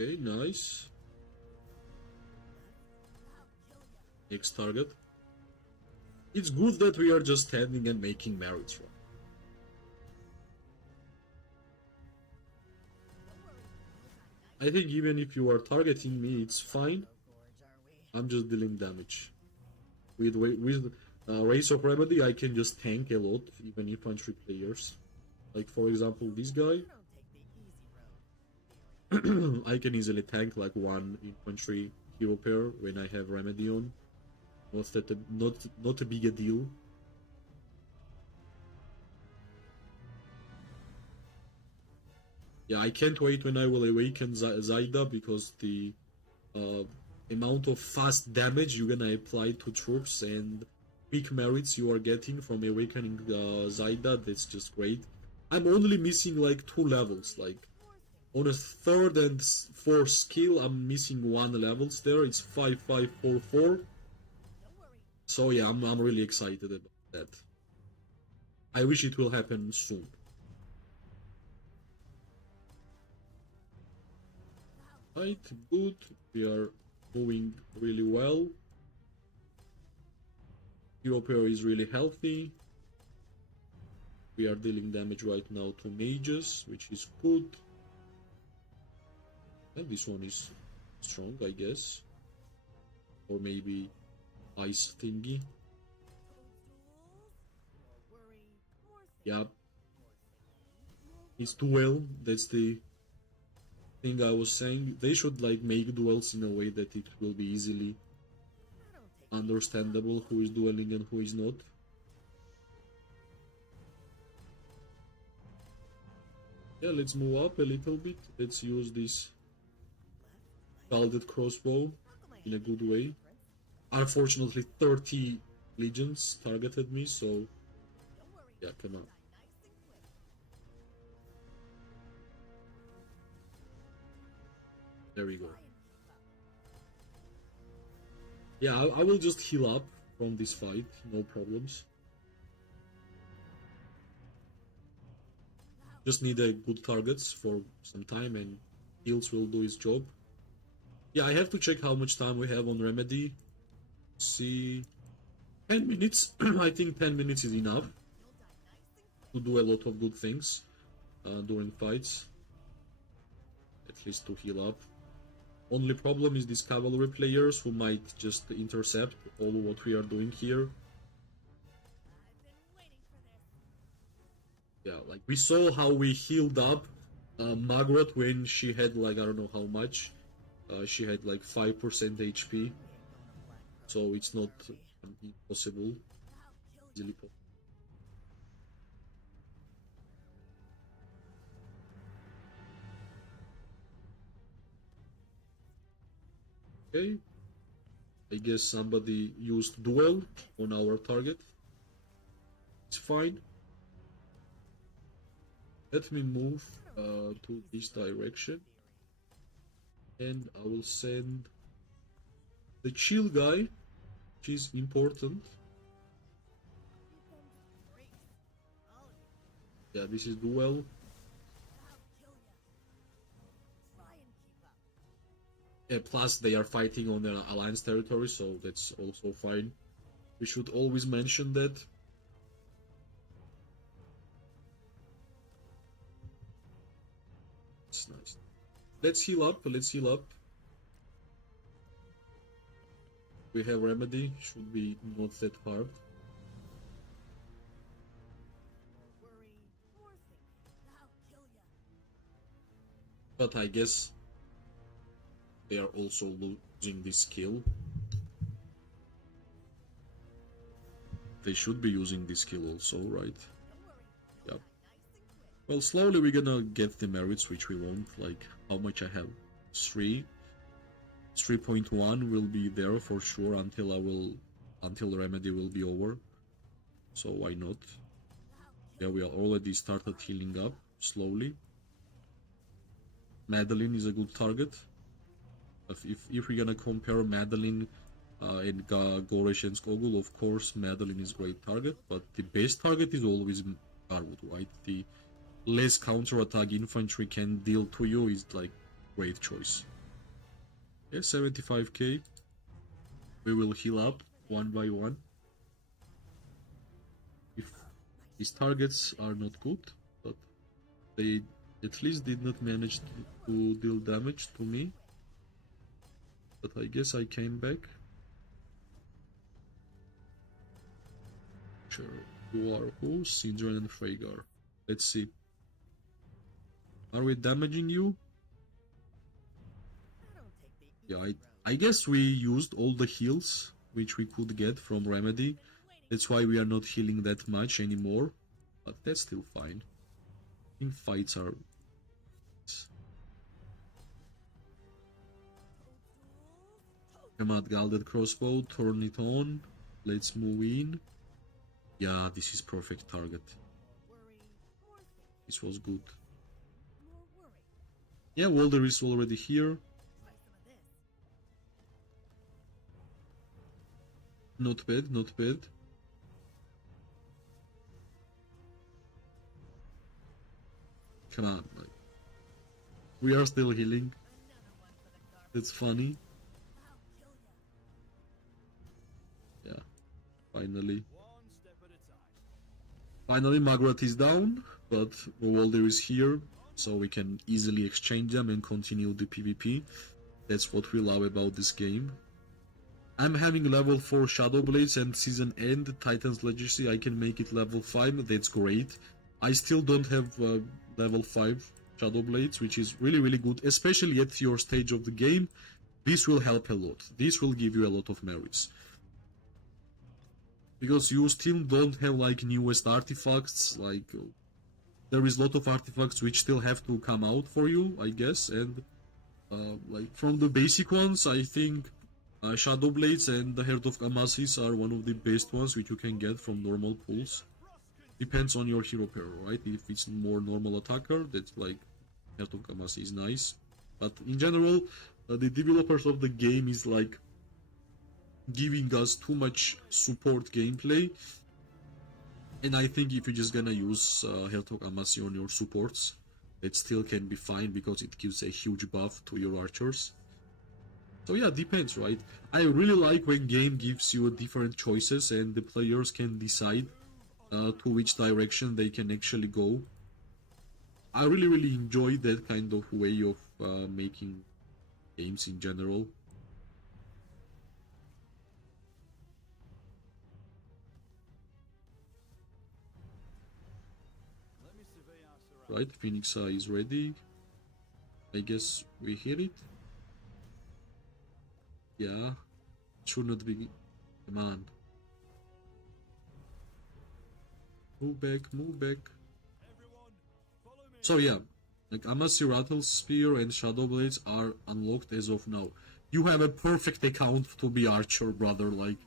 Okay, nice. Next target. It's good that we are just standing and making merits, right? I think even if you are targeting me, it's fine. I'm just dealing damage. With Race of Remedy, I can just tank a lot, even infantry players. Like for example, this guy, You don't take the easy road. I can easily tank like one infantry hero pair when I have Remedy on. Not a big a deal. Yeah, I can't wait when I will awaken Zaida, because the amount of fast damage you're gonna apply to troops and quick merits you are getting from awakening Zaida, that's just great. I'm only missing like 2 levels, like on a 3rd and 4th skill I'm missing 1 levels there. It's 5544. So yeah, I'm really excited about that. I wish it will happen soon. Right, good. We are moving really well. Hero pair is really healthy. We are dealing damage right now to mages, which is good. And this one is strong, I guess. Or maybe ice thingy. Yep. It's duel, that's the thing I was saying. They should like make duels in a way that it will be easily understandable who is dueling and who is not. Yeah, let's move up a little bit. Let's use this scalded crossbow in a good way. Unfortunately, 30 legions targeted me, so yeah, come on. There we go. Yeah, I will just heal up from this fight, no problems. Just need a good targets for some time and heals will do his job. Yeah, I have to check how much time we have on Remedy. See, 10 minutes. I think 10 minutes is enough to do a lot of good things during fights. At least to heal up. Only problem is these cavalry players who might just intercept all what we are doing here. Yeah, like we saw how we healed up Margaret when she had like, I don't know how much. She had like 5% HP. So it's not impossible. Easily possible. Okay. I guess somebody used duel on our target. It's fine. Let me move to this direction. And I will send the chill guy, which is important. Yeah, this is duel. Yeah, plus they are fighting on the alliance territory, so that's also fine. We should always mention that. It's nice. Let's heal up, let's heal up. We have Remedy, should be not that hard. But I guess they are also losing this skill. They should be using this skill also, right? Yep. Well, slowly we're gonna get the merits which we want. Like, how much I have? 3.1 will be there for sure until Remedy will be over. So why not? Yeah, we are already started healing up slowly. Madeline is a good target. If we're gonna compare Madeline and Goresh and Skogul, of course Madeline is great target, but the best target is always Garwood, right? The less counter-attack infantry can deal to you is like great choice. Yeah, 75k. We will heal up one by one. If these targets are not good, but they at least did not manage to deal damage to me. But I guess I came back. Sure, who are who? Sindran and Freygar. Let's see. Are we damaging you? I don't take the Yeah, easy road. I guess we used all the heals which we could get from Remedy. That's why we are not healing that much anymore. But that's still fine. I think fights are... Come on, Gilded Crossbow, turn it on. Let's move in. Yeah, this is perfect target. Worry, more thinking, This was good. more worry. Yeah, Walder is already here. Try some of this. Not bad, not bad. Come on, like... We are still healing. Another one for the garbage. That's funny. I'll kill ya. Yeah, finally. One step at a time. Finally, Magrat is down, but Walder is here, so we can easily exchange them and continue the PvP. That's what we love about this game. I'm having level 4 Shadow Blades and season end Titan's Legacy. I can make it level 5, that's great. I still don't have level 5 Shadow Blades, which is really good, especially at your stage of the game. This will help a lot. This will give you a lot of merits. Because you still don't have like newest artifacts, like there is a lot of artifacts which still have to come out for you, I guess, and like from the basic ones, I think Shadow Blades and the Heart of Amasis are one of the best ones which you can get from normal pulls. Depends on your hero pair, right? If it's more normal attacker, that's like Heart of Amasis is nice. But in general, the developers of the game is like giving us too much support gameplay, and I think if you're just gonna use Hertog Amasi on your supports, it still can be fine because it gives a huge buff to your archers. So yeah, depends, right? I really like when game gives you different choices and the players can decide to which direction they can actually go. I really enjoy that kind of way of making games in general. Let me survey our surroundings. Right, Phoenixa is ready. I guess we hit it. Yeah, should not be. Come on. Move back, move back. Everyone, follow me. So yeah, like Amasi Rattle Spear and Shadow Blades are unlocked as of now. You have a perfect account to be Archer, brother. Like,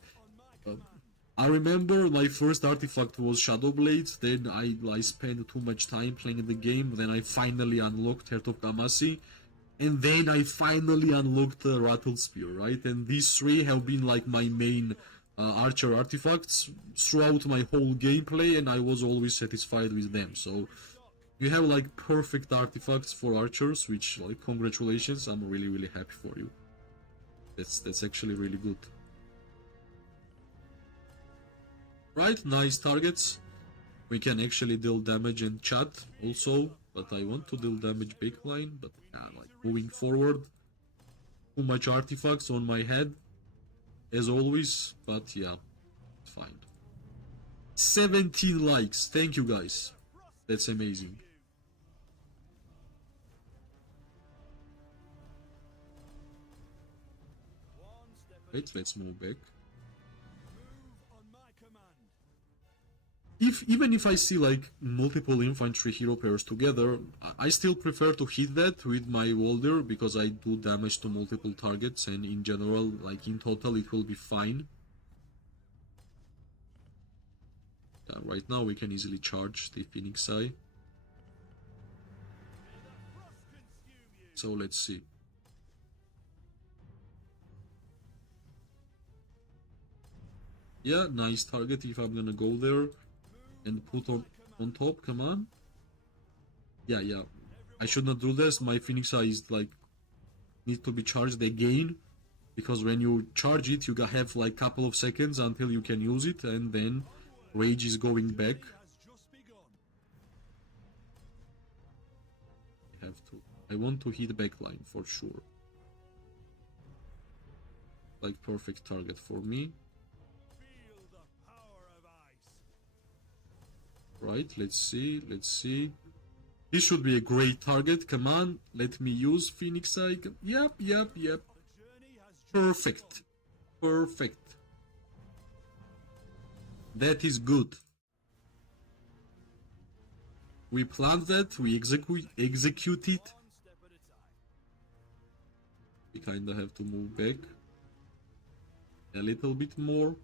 I remember my first artifact was Shadow Blades, then I spent too much time playing the game, then I finally unlocked Heart of Kamasi, and then I finally unlocked Rattle Spear, right? And these three have been like my main Archer artifacts throughout my whole gameplay, and I was always satisfied with them. So you have like perfect artifacts for archers, which like congratulations, I'm really happy for you. That's actually really good. Right, nice targets. We can actually deal damage and chat also, but I want to deal damage backline, but yeah, like moving forward, too much artifacts on my head as always, but yeah, it's fine. 17 likes, thank you guys, that's amazing. One step at a Right, let's move back. move on my command. Even if I see like multiple infantry hero pairs together, I still prefer to hit that with my Walder because I do damage to multiple targets, and in general, like in total, it will be fine. Yeah, right now we can easily charge the Phoenix Eye. So let's see. Yeah, nice target if I'm gonna go there and put on top, come on. Yeah. I should not do this. My Phoenix Eye is like need to be charged again, because when you charge it, you have like couple of seconds until you can use it, and then rage is going back. Has just begun. I have to. I want to hit backline for sure. Like perfect target for me. Feel the power of ice. Right, let's see. This should be a great target. Come on, let me use Phoenix Eye. Yep. Perfect. That is good. We planned that, we execute it. We kinda have to move back a little bit more.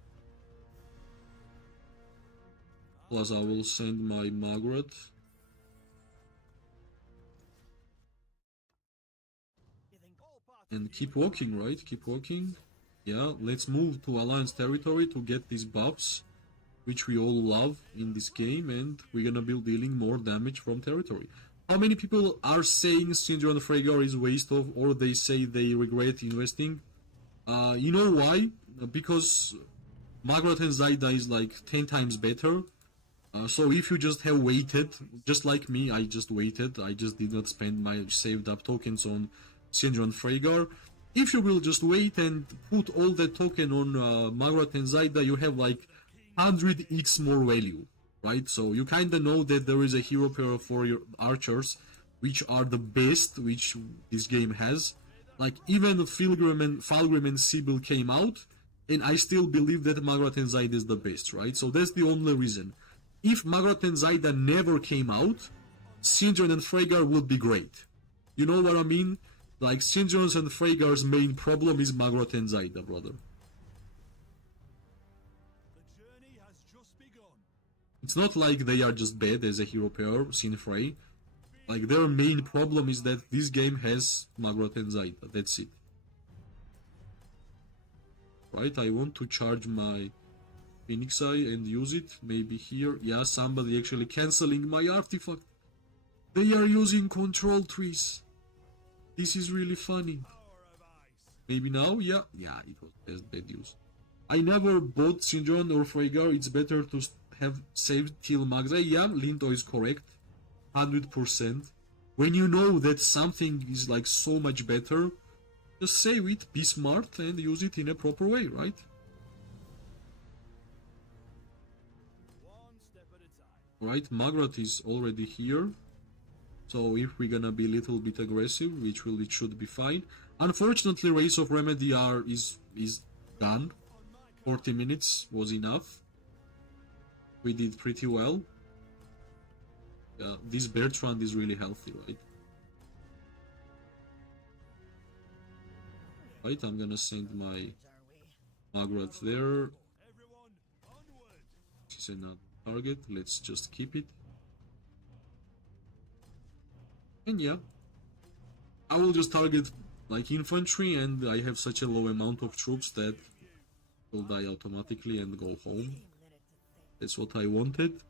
Plus I will send my Margaret. And keep walking, right? Keep walking. Yeah, let's move to Alliance territory to get these buffs, which we all love in this game, and we're gonna be dealing more damage from territory. How many people are saying Syndrome Fragor is waste of, or they say they regret investing? You know why? Because Margaret and Zaida is like 10 times better. So if you just have waited, just like me, I just waited. I just did not spend my saved up tokens on Syndrome Fragor. If you will just wait and put all the token on Margaret and Zaida, you have like 100x more value, right? So you kind of know that there is a hero pair for your archers, which are the best which this game has. Like even Falgrim and Sibyl came out, and I still believe that Margaret and Zaida is the best, right? So that's the only reason. If Margaret and Zaida never came out, Syndrome and Fragor would be great. You know what I mean? Like Syndrome's and Fragor's main problem is Margaret and Zaida, brother. It's not like they are just bad as a hero pair, Sinfrey. Like their main problem is that this game has Margaret and Zaida. That's it. Right, I want to charge my Phoenix Eye and use it. Maybe here. Yeah, somebody actually cancelling my artifact. They are using control trees. This is really funny. Maybe now? Yeah, it was best bad use. I never bought Syndrome or Fragor. It's better to have saved till Max. Yeah, Linto is correct. 100%. When you know that something is like so much better, just save it, be smart, and use it in a proper way, right? Right, Margaret is already here. So if we're gonna be a little bit aggressive, it should be fine. Unfortunately, Race of Remedy is done. 40 minutes was enough. We did pretty well. Yeah, this Bertrand is really healthy, right? Right, I'm gonna send my Margaret there. This is another target. Let's just keep it. And yeah, I will just target like infantry, and I have such a low amount of troops that will die automatically and go home. That's what I wanted.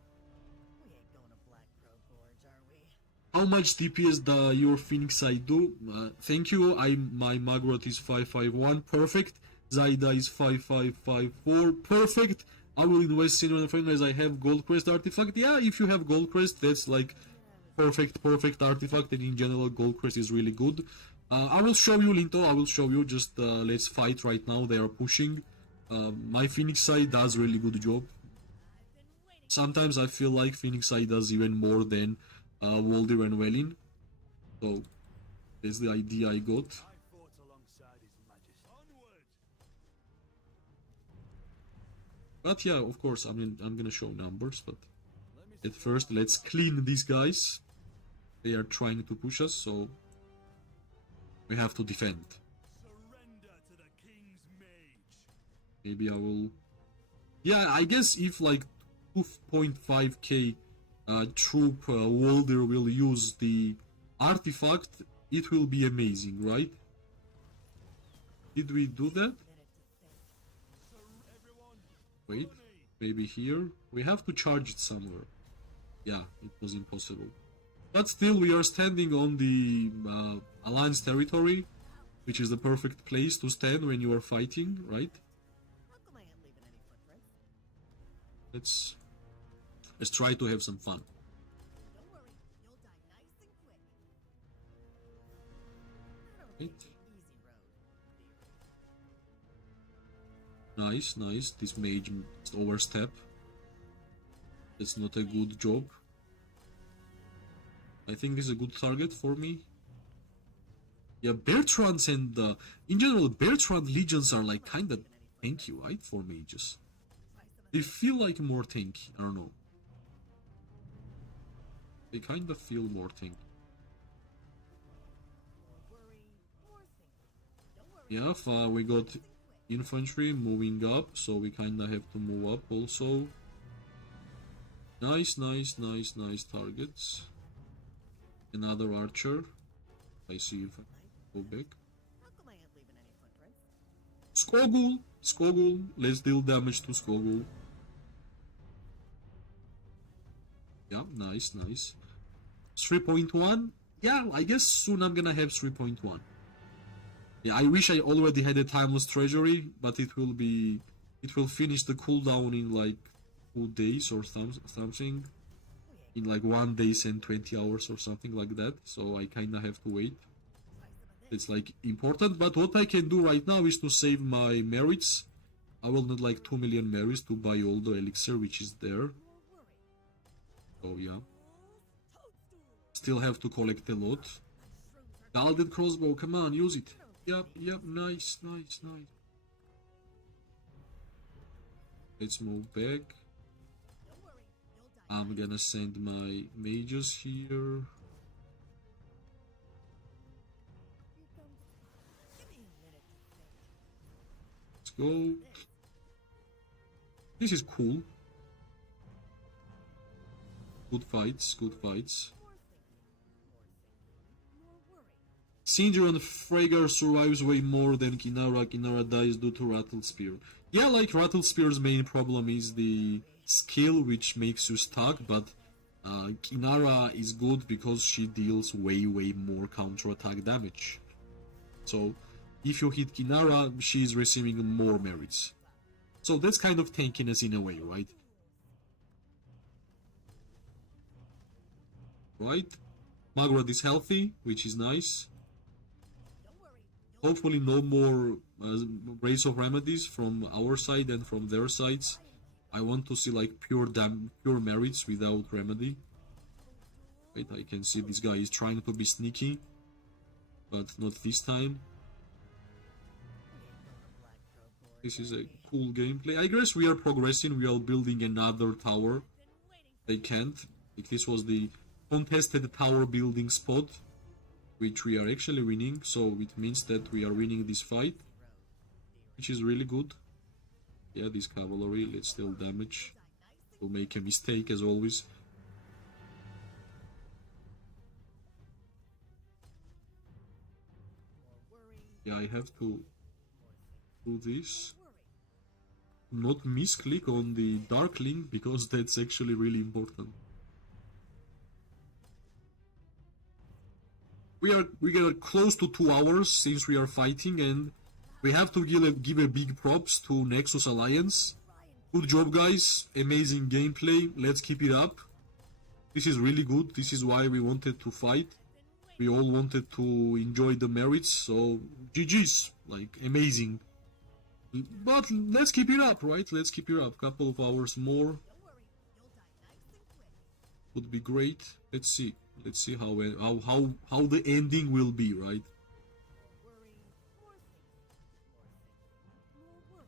How much DPS does your Phoenix Eye do? Thank you. My Margaret is 551. Perfect. Zaida is 5554. Perfect. I will invest in one friend as I have Gold Crest artifact. Yeah, if you have Gold Crest, that's like perfect artifact, and in general Gold Crest is really good. I will show you, Linto. I will show you. Just let's fight right now. They are pushing. My Phoenix Eye does really good job. Sometimes I feel like Phoenix Eye does even more than Waldir and Welin. So that's the idea I got. But yeah, of course, I mean, I'm gonna show numbers, but at first let's clean these guys. They are trying to push us, so we have to defend. Maybe I will... Yeah, I guess if like 2.5k troop Walder will use the artifact, it will be amazing, right? Did we do that? Wait, maybe here? We have to charge it somewhere. Yeah, it was impossible. But still, we are standing on the Alliance territory, which is the perfect place to stand when you are fighting, right? Let's try to have some fun. Right. Nice. This mage overstep. That's not a good job. I think this is a good target for me. Yeah, Bertrands and in general, Bertrand legions are like kind of tanky, right? For mages, they feel like more tanky. I don't know. They kind of feel more tanky. Yeah, we got infantry moving up, so we kind of have to move up also. Nice targets. Another archer. I see if I go back. Skogul, let's deal damage to Skogul. Yeah, nice. 3.1. Yeah, I guess soon I'm gonna have 3.1. Yeah, I wish I already had a timeless treasury, but it will finish the cooldown in like 2 days or something. In like 1 day and 20 hours or something like that. So I kinda have to wait. It's like important, but what I can do right now is to save my merits. I will need like 2 million merits to buy all the elixir which is there. So yeah. Still have to collect a lot. Gilded crossbow, come on, use it. Yep, nice. Let's move back. I'm gonna send my mages here. Let's go. This is cool. Good fights. Sindri and Freygar survives way more than Kinara. Kinara dies due to Rattle Spear. Yeah, like Rattle Spear's main problem is the skill which makes you stuck, but Kinara is good because she deals way more counter-attack damage. So if you hit Kinara, she is receiving more merits. So that's kind of tankiness in a way, right? Magrat is healthy, which is nice. Hopefully no more Race of Remedies from our side and from their sides. I want to see like pure merits without remedy. Wait, I can see this guy is trying to be sneaky, but not this time. This is a cool gameplay. I guess we are progressing. We are building another tower. They can't. Like, this was the contested tower building spot, which we are actually winning, so it means that we are winning this fight, which is really good. Yeah, this cavalry, let's deal damage. We'll make a mistake as always. Yeah, I have to do this. Not misclick on the Darkling, because that's actually really important. We are close to 2 hours since we are fighting, and we have to give a big props to Nexus Alliance. Good job, guys. Amazing gameplay. Let's keep it up. This is really good. This is why we wanted to fight. We all wanted to enjoy the merits, so GG's. Like, amazing. But let's keep it up, right? Let's keep it up. Couple of hours more would be great. Let's see. Let's see how the ending will be, right?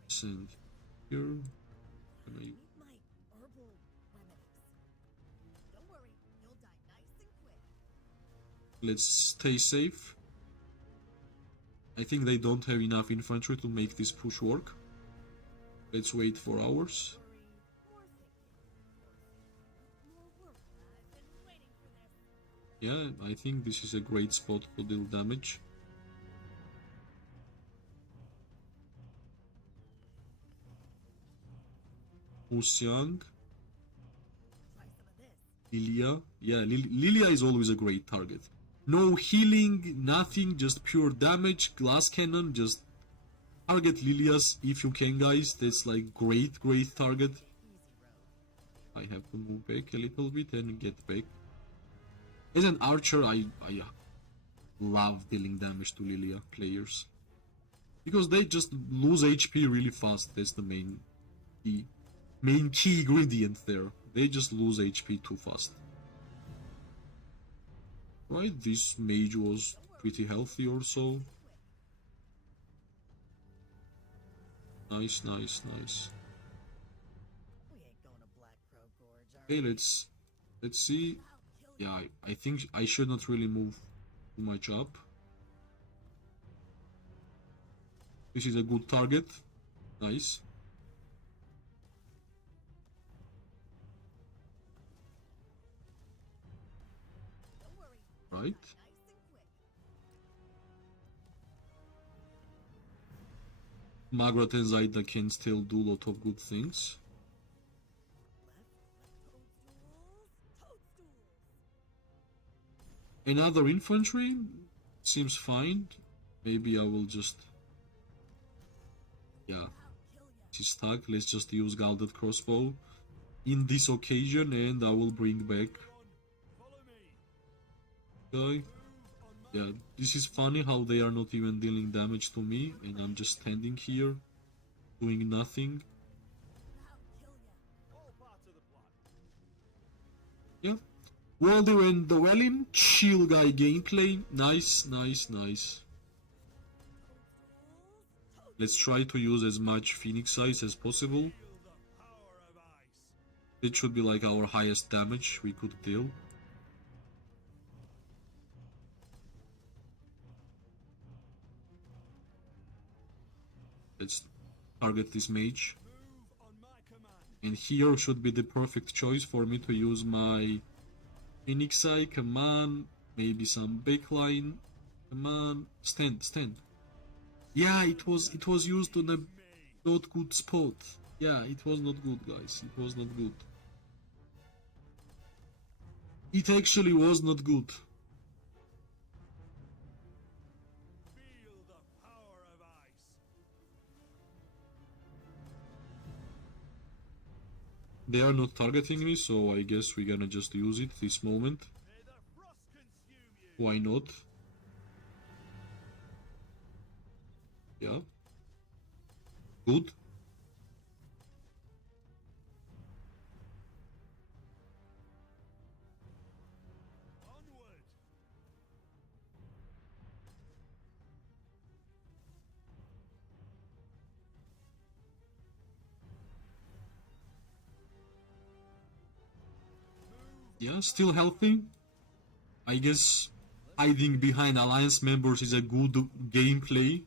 Send here. Let's stay safe. I think they don't have enough infantry to make this push work. Let's wait for ours. Yeah, I think this is a great spot to deal damage. Musyang. Lilia. Yeah, Lilia is always a great target. No healing, nothing, just pure damage, glass cannon, just target Lilias if you can, guys. That's like great target. I have to move back a little bit and get back. As an archer, I love dealing damage to Lilia players, because they just lose HP really fast. That's the main key ingredient there. They just lose HP too fast. Right, this mage was pretty healthy or so. Nice, nice, nice. We ain't going to Black Crow Gorge, are Okay, we? let's see. Yeah, I think I should not really move too much up. This is a good target. Nice. Don't worry. Right. Nice and quick. Magrat and Zaida can still do a lot of good things. Toadstools. Another infantry seems fine. Maybe I will just... Yeah, she's stuck. Let's just use Galded Crossbow in this occasion and I will bring back... Okay. Yeah, this is funny how they are not even dealing damage to me and I'm just standing here doing nothing. Yeah. Walder and Dwellin, chill guy gameplay. Nice, nice, nice. Let's try to use as much Phoenix Eyes as possible. It should be like our highest damage we could deal. Let's target this mage. And here should be the perfect choice for me to use my Phoenix Eye. Come on. Maybe some backline. Come on. Stand, stand. Yeah, it was used on a not good spot. Yeah, it was not good, guys. It was not good. It actually was not good. They are not targeting me, so I guess we're gonna just use it this moment. Why not? Yeah. Good. Yeah, still healthy. I guess hiding behind alliance members is a good gameplay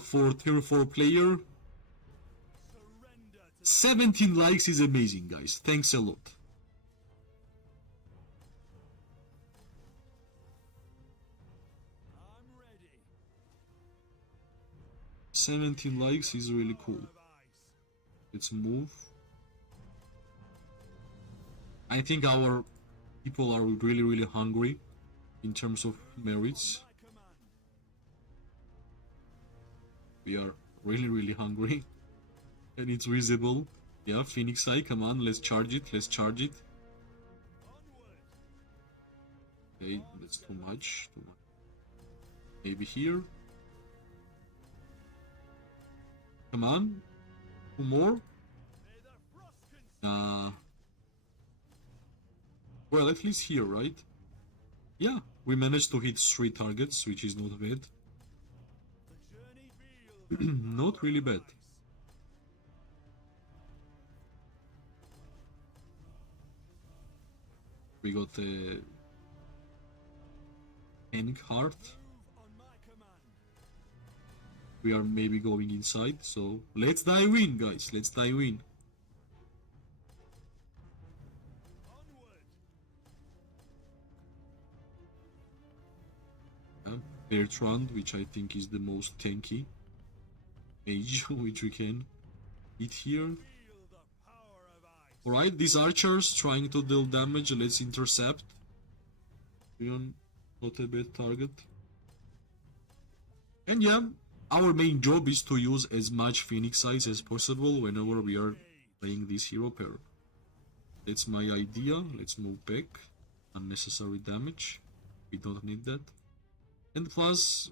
for tier 4 player. 17 likes is amazing, guys. Thanks a lot. I'm ready. 17 likes is really cool. Let's move. I think our people are really hungry in terms of merits. We are really hungry. And it's visible. Yeah, Phoenix Eye, come on, let's charge it, let's charge it. Okay, that's too much, too much. Maybe here. Come on. 2 more. Well, at least here, right? Yeah, we managed to hit 3 targets, which is not bad. Not really bad. We got a Hank Heart. We are maybe going inside, so let's dive in, guys. Let's dive in. Bertrand, which I think is the most tanky mage which we can hit here. Alright, these archers trying to deal damage, let's intercept. Not a bad target. And yeah, our main job is to use as much Phoenix Eyes as possible whenever we are playing this hero pair. That's my idea. Let's move back. Unnecessary damage. We don't need that. And plus,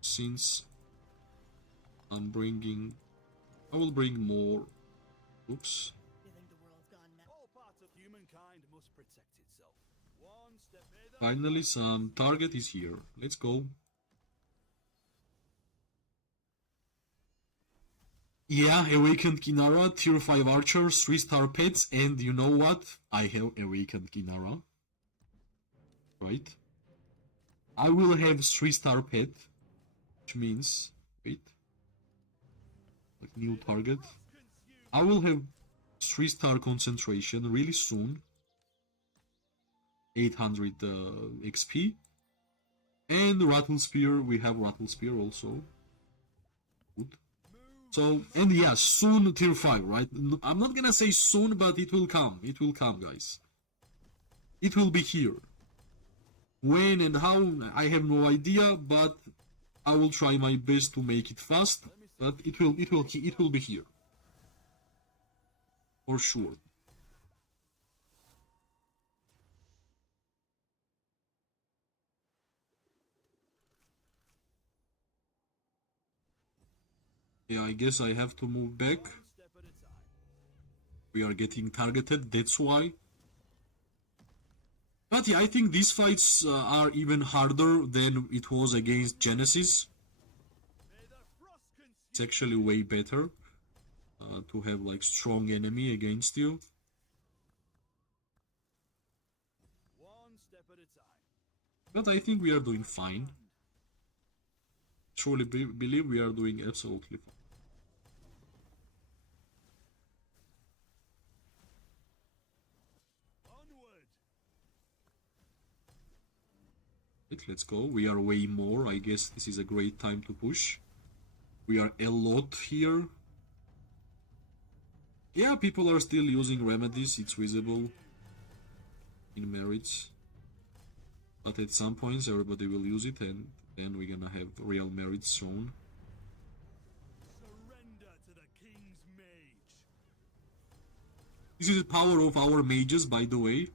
since I will bring more. Oops. You think the world's gone mad? All parts of humankind must protect itself. One Finally, some target is here. Let's go. Yeah, Awakened Kinara, Tier 5 Archer, 3-star pets, and you know what? I have Awakened Kinara. Right? I will have 3-star pet, which means... Wait. Like new target. I will have 3-star concentration really soon. 800 XP. And Rattle Spear, we have Rattle Spear also. Good. So, and yeah, soon tier 5, right? I'm not gonna say soon, but it will come. It will come, guys. It will be here. When and how, I have no idea, but I will try my best to make it fast. But it will be here. For sure. Yeah, I guess I have to move back. We are getting targeted, that's why. But yeah, I think these fights are even harder than it was against Genesis. It's actually way better to have like strong enemy against you. But I think we are doing fine. Truly believe we are doing absolutely fine. Let's go. We are way more. I guess this is a great time to push. We are a lot here. Yeah, people are still using remedies. It's visible in merits. But at some points everybody will use it, and then we're gonna have real merits shown. Surrender to the king's mage. This is the power of our mages, by the way.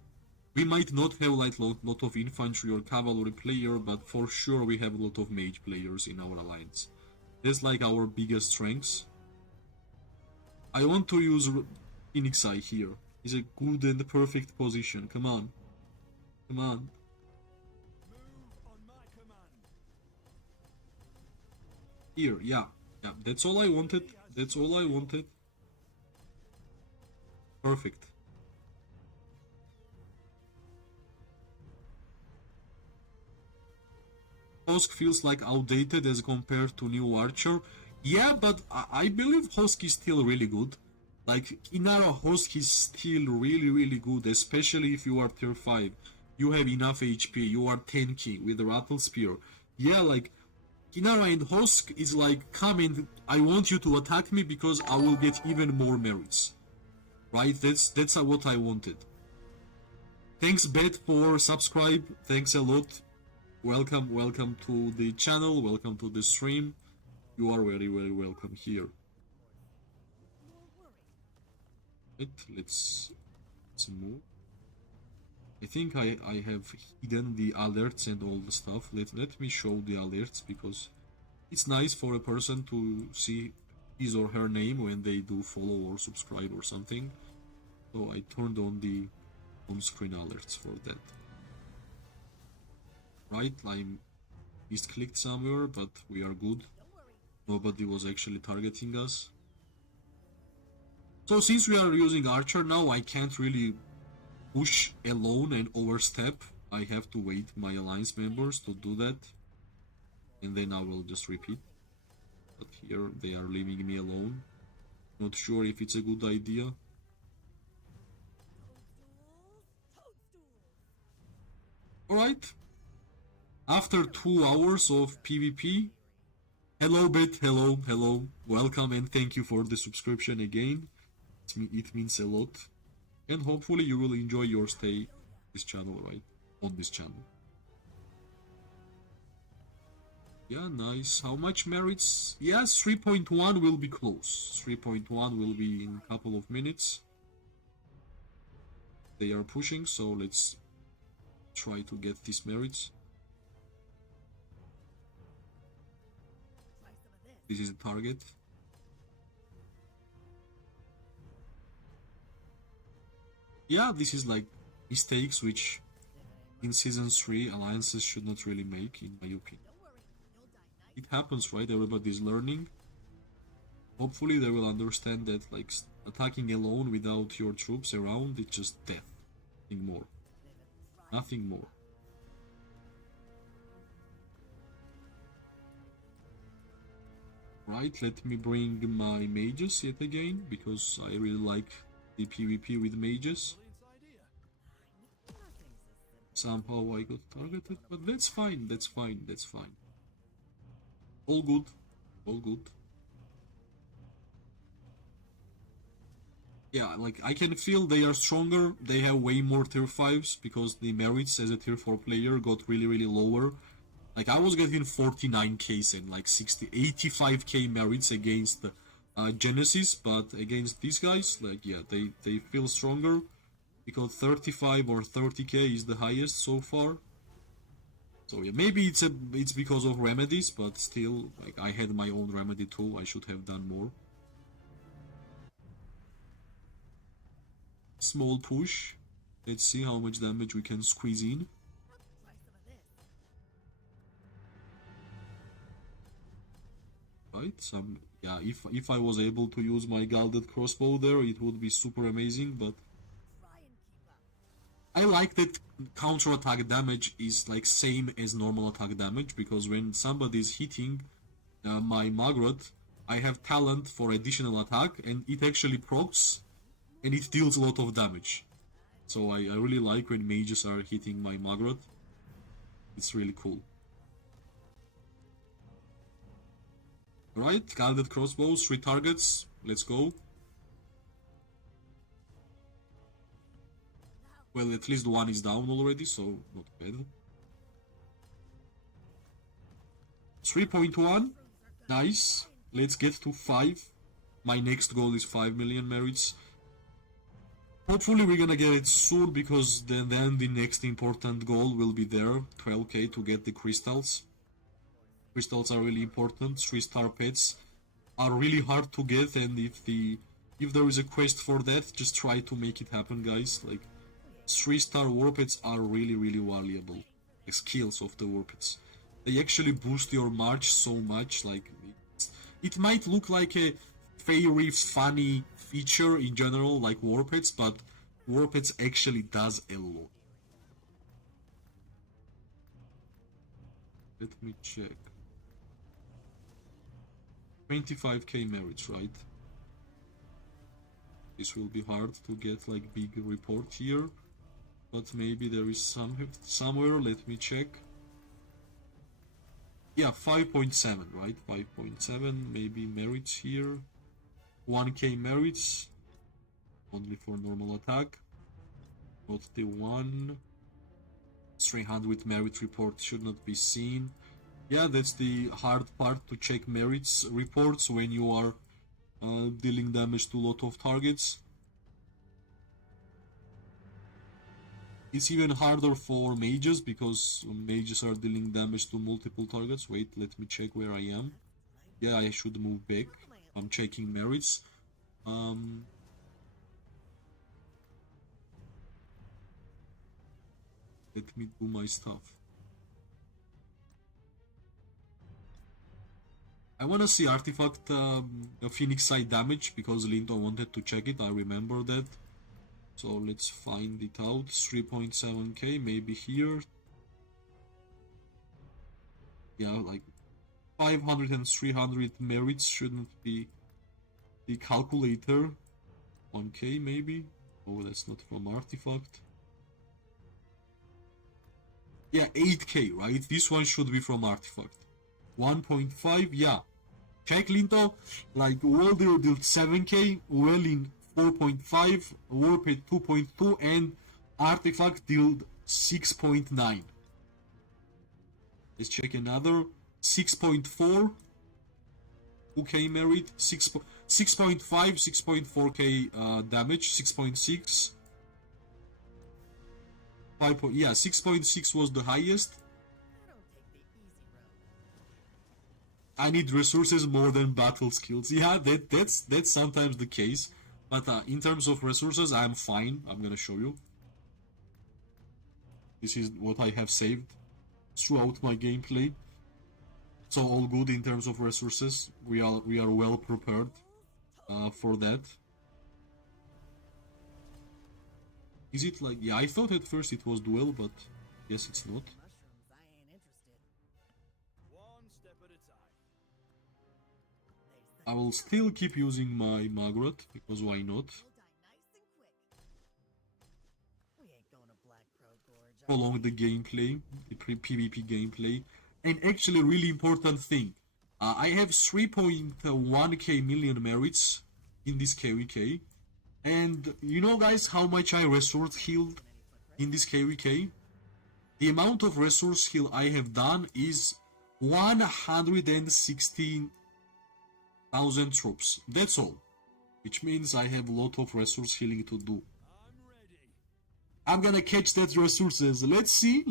We might not have like lot of infantry or cavalry player, but for sure we have a lot of mage players in our alliance. That's like our biggest strengths. I want to use Phoenix Eye here. It's a good and perfect position. Come on. Come on. Move on my command. Here, yeah. Yeah, that's all I wanted. That's all I wanted. Perfect. Hosk feels like outdated as compared to new Archer. Yeah, but I believe Hosk is still really good. Like, Inara Hosk is still really good, especially if you are tier 5. You have enough HP, you are tanky with the Rattle Spear. Yeah, like, Inara and Hosk is like, come and I want you to attack me because I will get even more merits. Right? That's what I wanted. Thanks, Bet, for subscribe. Thanks a lot. Welcome to the channel, welcome to the stream. You are very welcome here. Let's move. I think I have hidden the alerts and all the stuff. Let me show the alerts, because it's nice for a person to see his or her name when they do follow or subscribe or something. So I turned on the on-screen alerts for that. Right, I misclicked somewhere, but we are good. Nobody was actually targeting us. So since we are using Archer now, I can't really push alone and overstep. I have to wait my alliance members to do that. And then I will just repeat. But here they are leaving me alone. Not sure if it's a good idea. Alright. After 2 hours of PvP, hello Bet, hello, welcome and thank you for the subscription again. It means a lot, and hopefully you will enjoy your stay this channel, right? On this channel. Yeah, nice. How much merits? Yes, 3.1 will be close. 3.1 will be in a couple of minutes. They are pushing, so let's try to get these merits. This is the target. Yeah, this is like mistakes which in Season 3 alliances should not really make, in my opinion. It happens, right? Everybody's learning. Hopefully they will understand that like attacking alone without your troops around, it's just death. Nothing more. Nothing more. Right, let me bring my mages yet again, because I really like the PvP with mages. Somehow I got targeted, but that's fine, that's fine, that's fine. All good, all good. Yeah, like I can feel they are stronger, they have way more tier 5s, because the merits as a tier 4 player got really lower. Like I was getting 49k and like 85k merits against Genesis, but against these guys, like yeah, they feel stronger, because 35 or 30k is the highest so far. So yeah, maybe it's because of remedies, but still, like I had my own remedy too, I should have done more. Small push. Let's see how much damage we can squeeze in. Right, yeah, if I was able to use my gilded crossbow there, it would be super amazing, but I like that counter attack damage is like same as normal attack damage, because when somebody is hitting my Maggot, I have talent for additional attack, and it actually procs, and it deals a lot of damage. So I really like when mages are hitting my Maggot. It's really cool. Right, gilded crossbows, 3 targets, let's go. Well, at least one is down already, so not bad. 3.1, nice. Let's get to 5. My next goal is 5 million merits. Hopefully we're gonna get it soon, because then the next important goal will be there, 12k to get the crystals. Crystals are really important. 3-star pets are really hard to get, and if there is a quest for that, just try to make it happen, guys. Like 3-star war pets are really valuable. The skills of the war pets, they actually boost your march so much. Like it might look like a very funny feature in general, like war pets, but war pets actually does a lot. Let me check. 25k merits, right? This will be hard to get like big report here, but maybe there is somewhere. Let me check. Yeah, 5.7, right? 5.7, maybe merits here. 1k merits, only for normal attack, not the one. 300 merit report should not be seen. Yeah, that's the hard part, to check merits reports when you are dealing damage to a lot of targets. It's even harder for mages, because mages are dealing damage to multiple targets. Wait, let me check where I am. Yeah, I should move back. I'm checking merits. Let me do my stuff. I wanna see artifact Phoenix side damage, because Linto wanted to check it, I remember that. So let's find it out. 3.7k, maybe here. Yeah, like 500 and 300 merits shouldn't be the calculator. 1k maybe. Oh, that's not from artifact. Yeah, 8k, right? This one should be from artifact. 1.5, yeah. Check Linto, like Welder dealt 7k, Welling 4.5, Warped 2.2, and Artifact dealt 6.9. Let's check another. 6.4, 2k merit, 6.5, 6.4k damage, 6.6. 5. Yeah, 6.6 was the highest. I need resources more than battle skills. Yeah, that's sometimes the case. But in terms of resources, I'm fine. I'm gonna show you. This is what I have saved throughout my gameplay. So all good in terms of resources. We are well prepared for that. Is it like, yeah, I thought at first it was duel, but yes, it's not. Mushrooms, I ain't interested. One step at a time. They I will still keep using my Magrat, because why not? will die nice and quick. We ain't going to Black Crow Gorge. Prolong the gameplay, the PvP gameplay. And actually, really important thing, I have 3.1k million merits in this KVK. And you know, guys, how much I resource healed in this KVK? The amount of resource heal I have done is 116,000 troops. That's all. Which means I have a lot of resource healing to do. I'm ready. I'm gonna catch that resources. Let's see.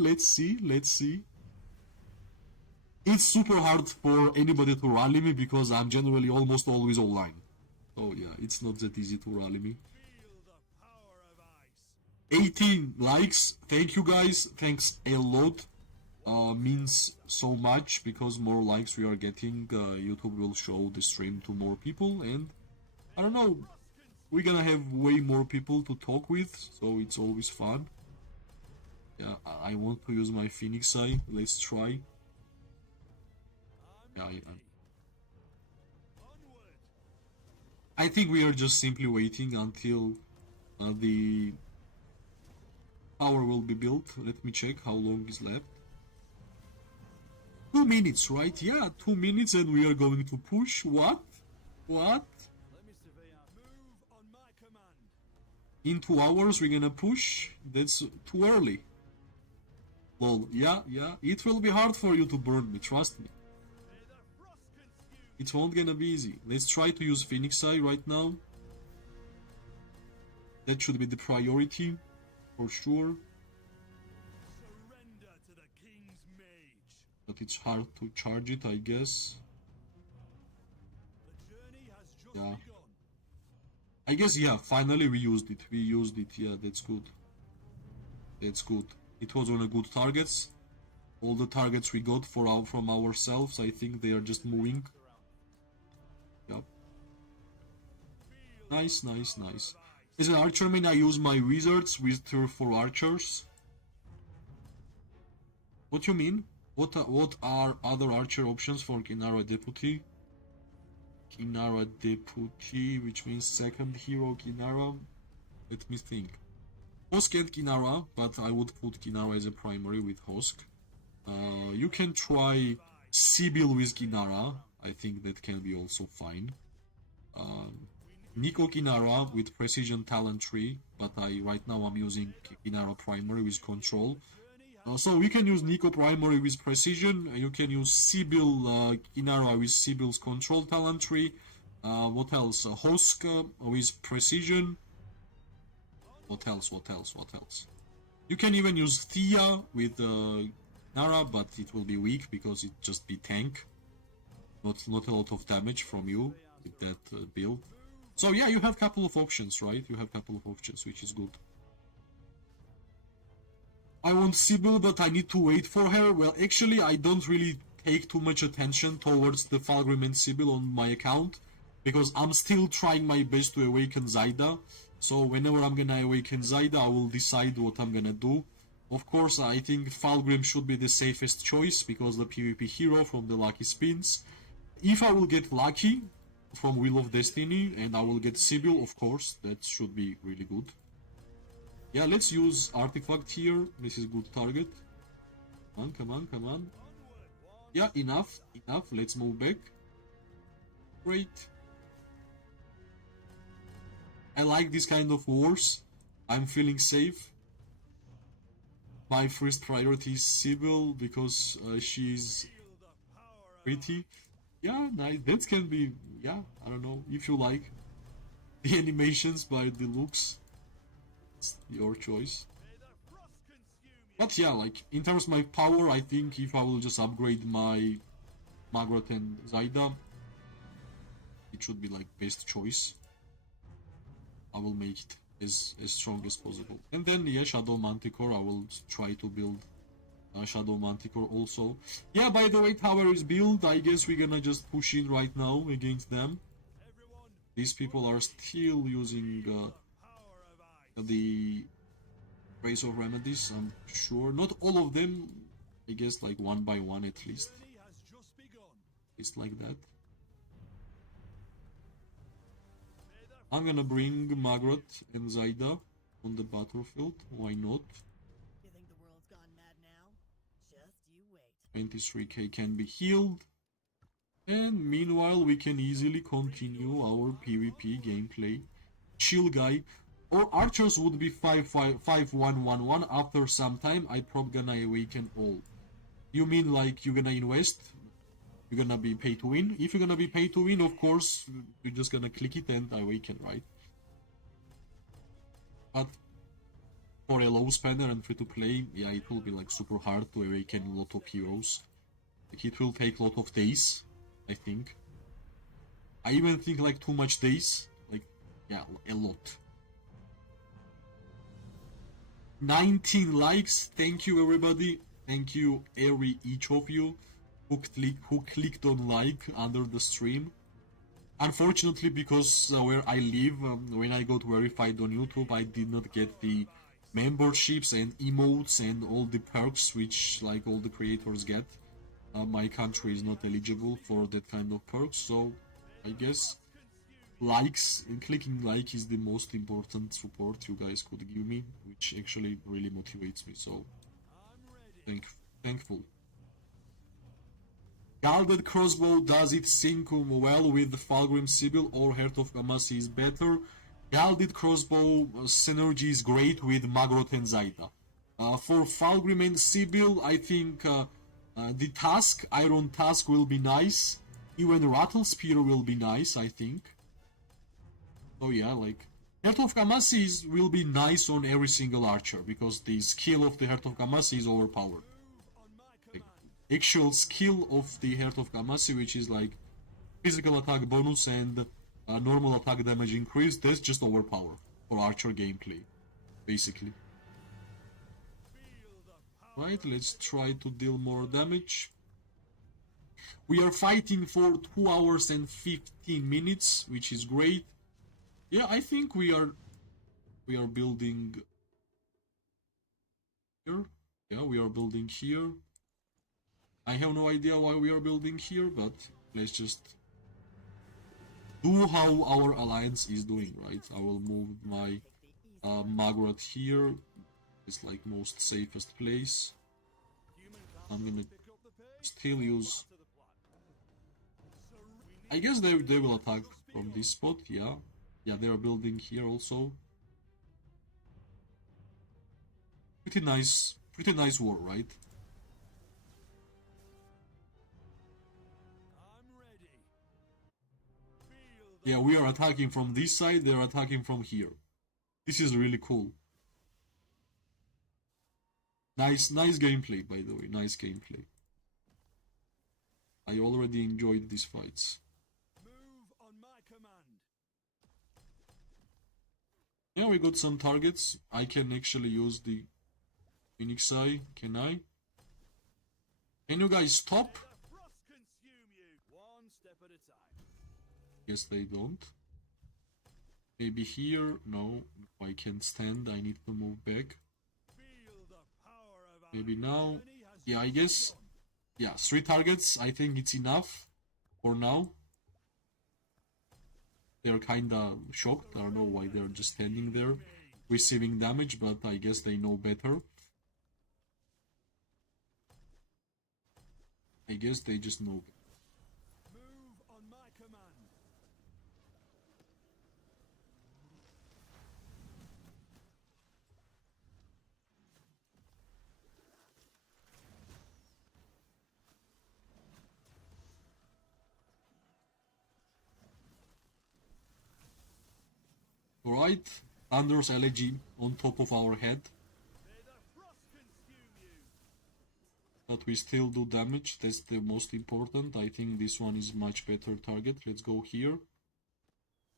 It's super hard for anybody to rally me because I'm generally almost always online. So yeah, it's not that easy to rally me. Feel the power of ice. 18 likes, thank you guys, thanks a lot. Means so much, because more likes we are getting, YouTube will show the stream to more people, and I don't know, we're gonna have way more people to talk with, so it's always fun. Yeah, I want to use my Phoenix Eye, let's try. Yeah, I think we are just simply waiting until the tower will be built. Let me check how long is left. 2 minutes, right? Yeah, 2 minutes and we are going to push. What? Let me survey our move on my command. In 2 hours we're gonna push? That's too early. Lol, yeah, it will be hard for you to burn me, trust me. May the frost consume. It won't gonna be easy. Let's try to use Phoenix Eye right now. That should be the priority, for sure. Surrender to the king's mage. But it's hard to charge it, I guess. The journey has just Yeah. begun. I guess, yeah, finally we used it. Yeah, that's good. It was on a good targets. All the targets we got from ourselves, I think they are just moving. Yep. Nice. As an archerman, I use my wizards with turf for archers. What you mean? What are other archer options for Kinara Deputy? Kinara Deputy, which means second hero Kinara. Let me think. Hosk and Kinara, but I would put Kinara as a primary with Hosk. You can try Sibyl with Kinara. I think that can be also fine. Nico Kinara with Precision Talent Tree, but right now I'm using Kinara primary with Control. So we can use Nico primary with Precision. You can use Sibyl Kinara with Sibyl's Control Talent Tree. What else? Hosk with Precision. What else? You can even use Thea with Nara, but it will be weak because it just be tank. Not a lot of damage from you with that build. So yeah, you have a couple of options, right? Which is good. I want Sibyl, but I need to wait for her. Well, actually, I don't really take too much attention towards the Falgrim and Sibyl on my account, because I'm still trying my best to awaken Zyda. So whenever I'm gonna awaken Zyda, I will decide what I'm gonna do. Of course, I think Falgrim should be the safest choice because the PvP hero from the lucky spins. If I will get lucky from Wheel of Destiny and I will get Sibyl, of course, that should be really good. Yeah, let's use Artifact here. This is good target. Come on. Yeah, enough. Let's move back. Great. I like this kind of wars. I'm feeling safe. My first priority is Sibyl because she's pretty. Yeah, nice. That can be, yeah, I don't know, if you like the animations by the looks, it's your choice. But yeah, like, in terms of my power, I think if I will just upgrade my Magrat and Zyda, it should be like best choice. I will make it. as strong as possible. And then yeah, Shadow Manticore, I will try to build Shadow Manticore also. Yeah, by the way, tower is built. I guess we're gonna just push in right now against them. These people are still using the Race of Remedies, I'm sure. Not all of them, I guess like one by one at least. It's like that. I'm gonna bring Margaret and Zaida on the battlefield. Why not? You think the world's gone mad now? Just you wait. 23k can be healed. And meanwhile, we can easily continue our PvP gameplay. Chill guy. Or archers would be 5-1-1-1. After some time, I probably gonna awaken all. You mean like you're gonna invest? You're gonna be pay to win? If you're gonna be pay to win, of course, you're just gonna click it and awaken, right? But for a low spender and free to play, yeah, it will be like super hard to awaken a lot of heroes. Like, it will take a lot of days, I think. I even think like too much days. Like, yeah, a lot. 19 likes. Thank you, everybody. Thank you, each of you who clicked on like under the stream. Unfortunately, because where I live, when I got verified on YouTube, I did not get the memberships and emotes and all the perks which like all the creators get. My country is not eligible for that kind of perks, so I guess likes and clicking like is the most important support you guys could give me, which actually really motivates me, so thankful. Gilded Crossbow, does it sync well with Fulgrim Sibyl or Heart of Gamasi is better? Gilded Crossbow synergy is great with Magrot and Zaida. For Fulgrim and Sibyl, I think the Tusk, Iron Tusk will be nice. Even Rattle Spear will be nice, I think. So yeah, like Heart of Gamasi will be nice on every single archer because the skill of the Heart of Gamasi is overpowered. The actual skill of the Heart of Gamasi, which is like physical attack bonus and normal attack damage increase, that's just overpowered for archer gameplay, basically. Right, let's try to deal more damage. We are fighting for 2 hours and 15 minutes, which is great. Yeah, I think we are building here. Yeah, we are building here. I have no idea why we are building here, but let's just do how our alliance is doing, right? I will move my Margaret here. It's like most safest place. I'm gonna still use. I guess they will attack from this spot. Yeah, they are building here also. Pretty nice war, right? Yeah, we are attacking from this side, they are attacking from here. This is really cool. Nice gameplay, by the way, nice gameplay. I already enjoyed these fights. Move on my command. Yeah, we got some targets. I can actually use the Phoenix Eye, can I? Can you guys stop? The frost consume you. One step at a time. Guess they don't. Maybe here? No, I can't stand. I need to move back. Feel the power of our Maybe now. journey has Yeah, I guess. Yeah, 3 targets. I think it's enough for now. They're kinda shocked. I don't know why they're just standing there receiving damage, but I guess they know better. I guess they just know. move on my command. Alright, Thunder's elegy on top of our head. May the frost consume you. But we still do damage, that's the most important. I think this one is much better target. Let's go here.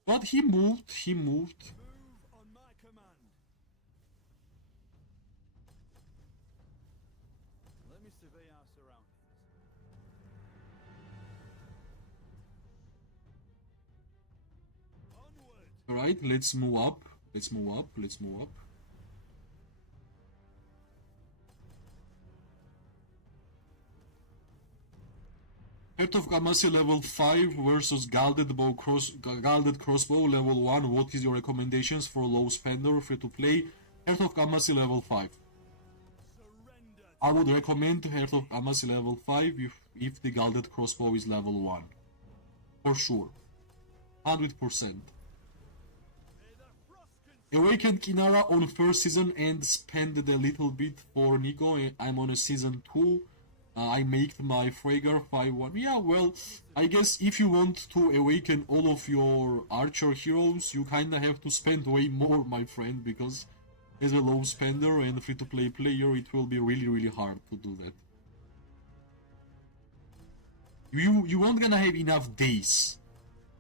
But he moved. Move on my command. me survey our surroundings. Onward! Alright, let's move up. Let's move up. Let's move up. Heart of Gamasi level 5 versus Galded Crossbow level 1. What is your recommendations for low spender free to play? Heart of Gamasi level 5. Surrender! I would recommend Heart of Gamasi level 5 if the Galded Crossbow is level 1. For sure. 100%. May the frost consume Awakened Kinara on first season and spent a little bit for Nico. I'm on a season 2. I made my Fragor 5-1. Yeah, well, I guess if you want to awaken all of your archer heroes, you kinda have to spend way more, my friend, because as a low spender and free-to-play player, it will be really hard to do that. You won't gonna have enough days.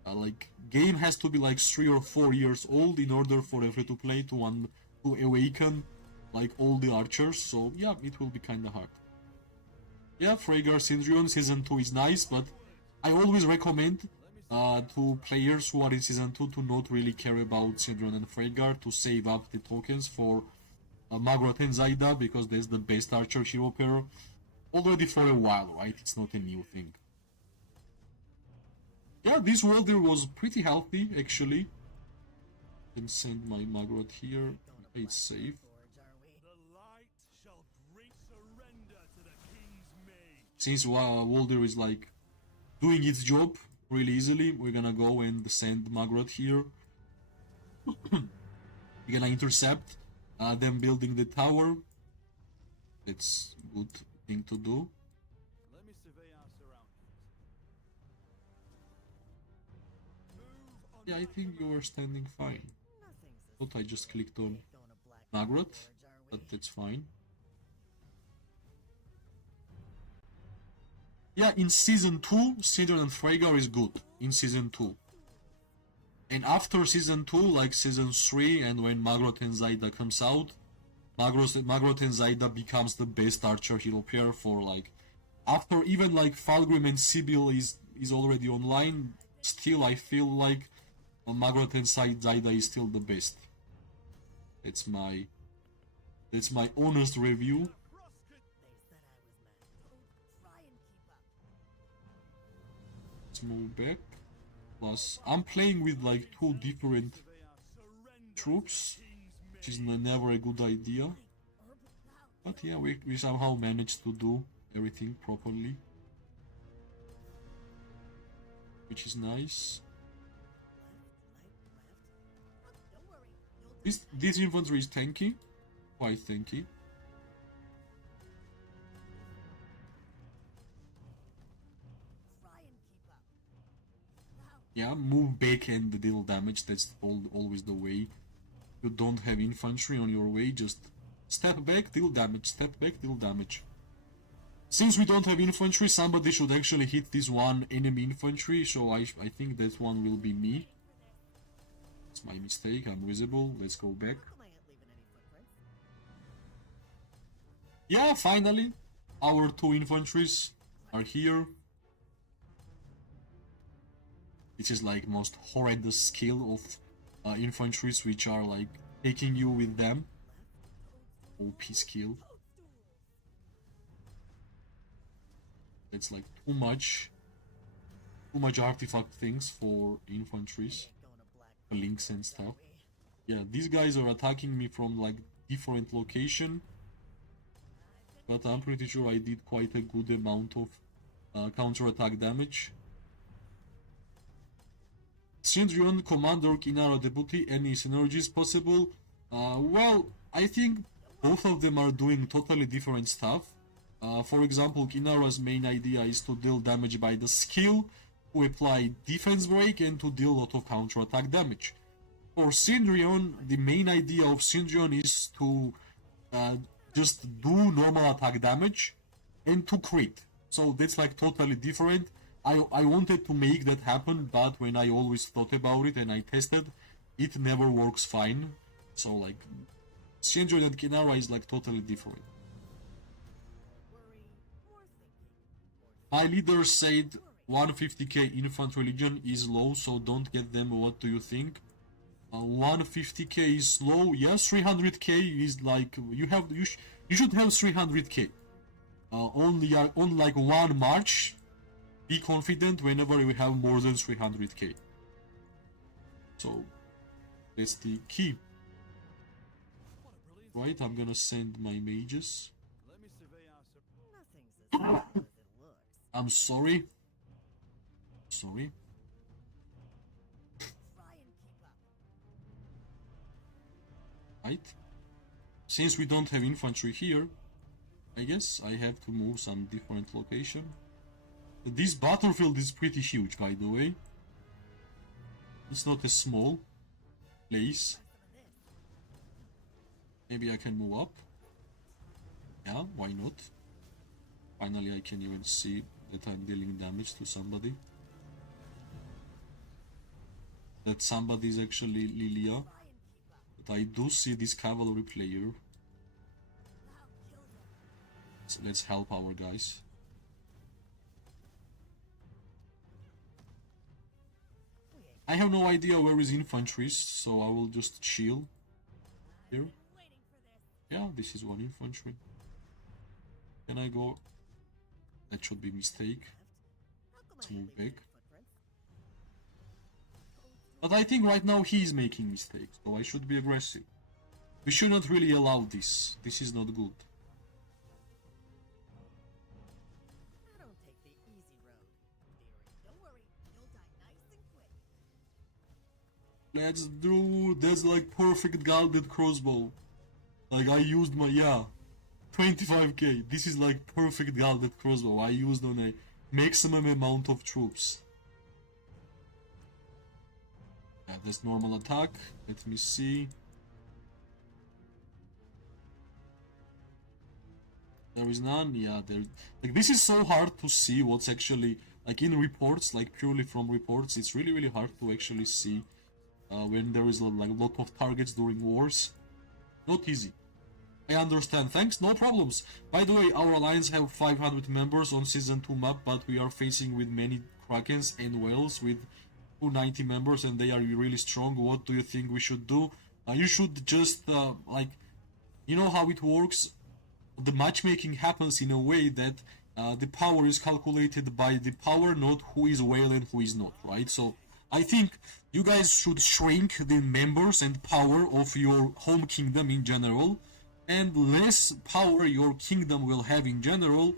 Like, game has to be like 3 or 4 years old in order for a free-to-play to awaken like all the archers, so yeah, it will be kinda hard. Yeah, Fragor Syndrion Season 2 is nice, but I always recommend to players who are in Season 2 to not really care about Syndrion and Fragor, to save up the tokens for Magrot and Zaida, because that's the best archer hero pair already for a while, right? It's not a new thing. Yeah, this world there was pretty healthy, actually. Can send my Magrot here. It's safe. the light shall bring surrender to the king's maid. Since Walder is like doing its job really easily, we're gonna go and send Magrot here. We're gonna intercept them building the tower. That's a good thing to do. Let me survey our surroundings. Move on. Yeah, I think you were standing fine. Nothing's Thought I just clicked on going to Black Magrot, Gorge, are we? but that's fine. Yeah, in Season 2, Syndrion and Fragor is good. In Season 2. And after Season 2, like Season 3, and when Magrot and Zaida comes out, Magrot and Zaida becomes the best archer hero pair for like... After even like Falgrim and Sibyl is already online, still I feel like Magrot and Zaida is still the best. That's my honest review. They said I was mad. Try and keep up. Let's move back. Plus, I'm playing with like 2 different Survey our surrender troops, to the king's which is maid. never a good idea. But yeah, we somehow managed to do everything properly, which is nice. Left. Don't worry. You'll This infantry is tanky, quite tanky. try and keep up. Yeah, move back and deal damage. That's always the way. You don't have infantry on your way, just step back, deal damage. Step back, deal damage. Since we don't have infantry, somebody should actually hit this one enemy infantry, so I think that one will be me. It's my mistake, I'm visible. Let's go back. How come I ain't leaving any footprints? Yeah, finally, our 2 infantries are here. This is like most horrendous skill of infantries, which are like taking you with them. OP skill. That's like too much artifact things for infantries, Going to Black links and stuff. Yeah, these guys are attacking me from like different location, but I'm pretty sure I did quite a good amount of counter-attack damage. Syndrion, Commander, Kinara, Deputy, any synergies possible? Well, I think both of them are doing totally different stuff. For example, Kinara's main idea is to deal damage by the skill, to apply defense break, and to deal a lot of counter-attack damage. For Syndrion, the main idea of Syndrion is to just do normal attack damage and to crit. So that's like totally different. I wanted to make that happen, but when I always thought about it and I tested, it never works fine. So like, Syndrion and Kinara is like totally different. Worry. My leader said 150k infantry legion is low, so don't get them. What do you think? 150k is low. Yes, 300k is like you should have 300k. On like one march. Be confident whenever you have more than 300k. So that's the key. Right, I'm gonna send my mages. Let me survey our Nothing's as simple as it looks. I'm sorry. Sorry. Try and keep up. Right. Since we don't have infantry here, I guess I have to move some different location. This battlefield is pretty huge, by the way. It's not a small place. Maybe I can move up. Yeah, why not? Finally, I can even see that I'm dealing damage to somebody. That somebody is actually Lilia. But I do see this cavalry player. So let's help our guys. I have no idea where is infantry, so I will just chill here. Yeah, this is one infantry. Can I go? That should be mistake. Let's move back. But I think right now he is making mistakes, so I should be aggressive. We should not really allow this. This is not good. I don't take the easy road, dearie. Don't worry, you'll die nice and quick. Let's do... That's like perfect gilded crossbow. Like I used my... Yeah. 25k. This is like perfect gilded crossbow. I used on a maximum amount of troops. Yeah, that's normal attack. Let me see. There is none. Yeah, there. Like this is so hard to see what's actually like in reports, like purely from reports. It's really hard to actually see when there is like a lot of targets during wars. Not easy. I understand. Thanks. No problems. By the way, our alliance have 500 members on season 2 map, but we are facing with many krakens and whales with 290 members, and they are really strong. What do you think we should do? You should just like, you know how it works. The matchmaking happens in a way that the power is calculated by the power, not who is whale and who is not, right? So I think you guys should shrink the members and power of your home kingdom in general, and less power your kingdom will have in general,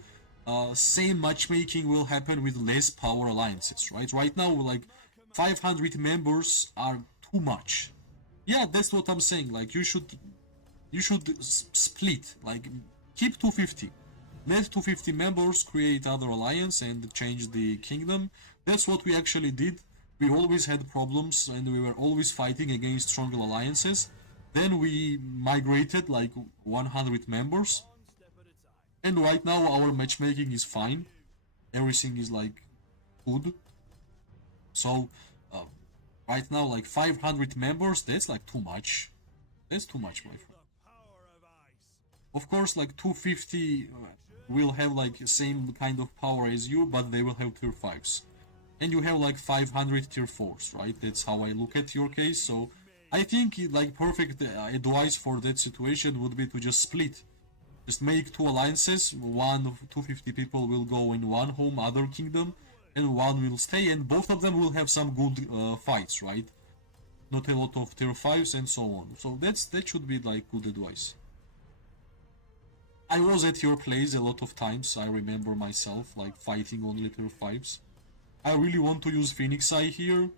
same matchmaking will happen with less power alliances, right? Right now, like 500 members are too much. Yeah, that's what I'm saying. Like you should split. Like keep 250. Let 250 members create other alliance and change the kingdom. That's what we actually did. We always had problems and we were always fighting against stronger alliances. Then we migrated like 100 members. And right now our matchmaking is fine. Everything is like good. So right now like 500 members, that's like too much. That's too much, my friend. Of course, like 250 will have like same kind of power as you, but they will have tier 5s. And you have like 500 tier 4s, right? That's how I look at your case. So I think like perfect advice for that situation would be to just split. Just make 2 alliances. One of 250 people will go in one home, other kingdom, and one will stay, and both of them will have some good fights, right? Not a lot of tier 5s and so on. So that should be like good advice. I was at your place a lot of times. I remember myself like fighting only tier 5s. I really want to use Phoenix Eye here,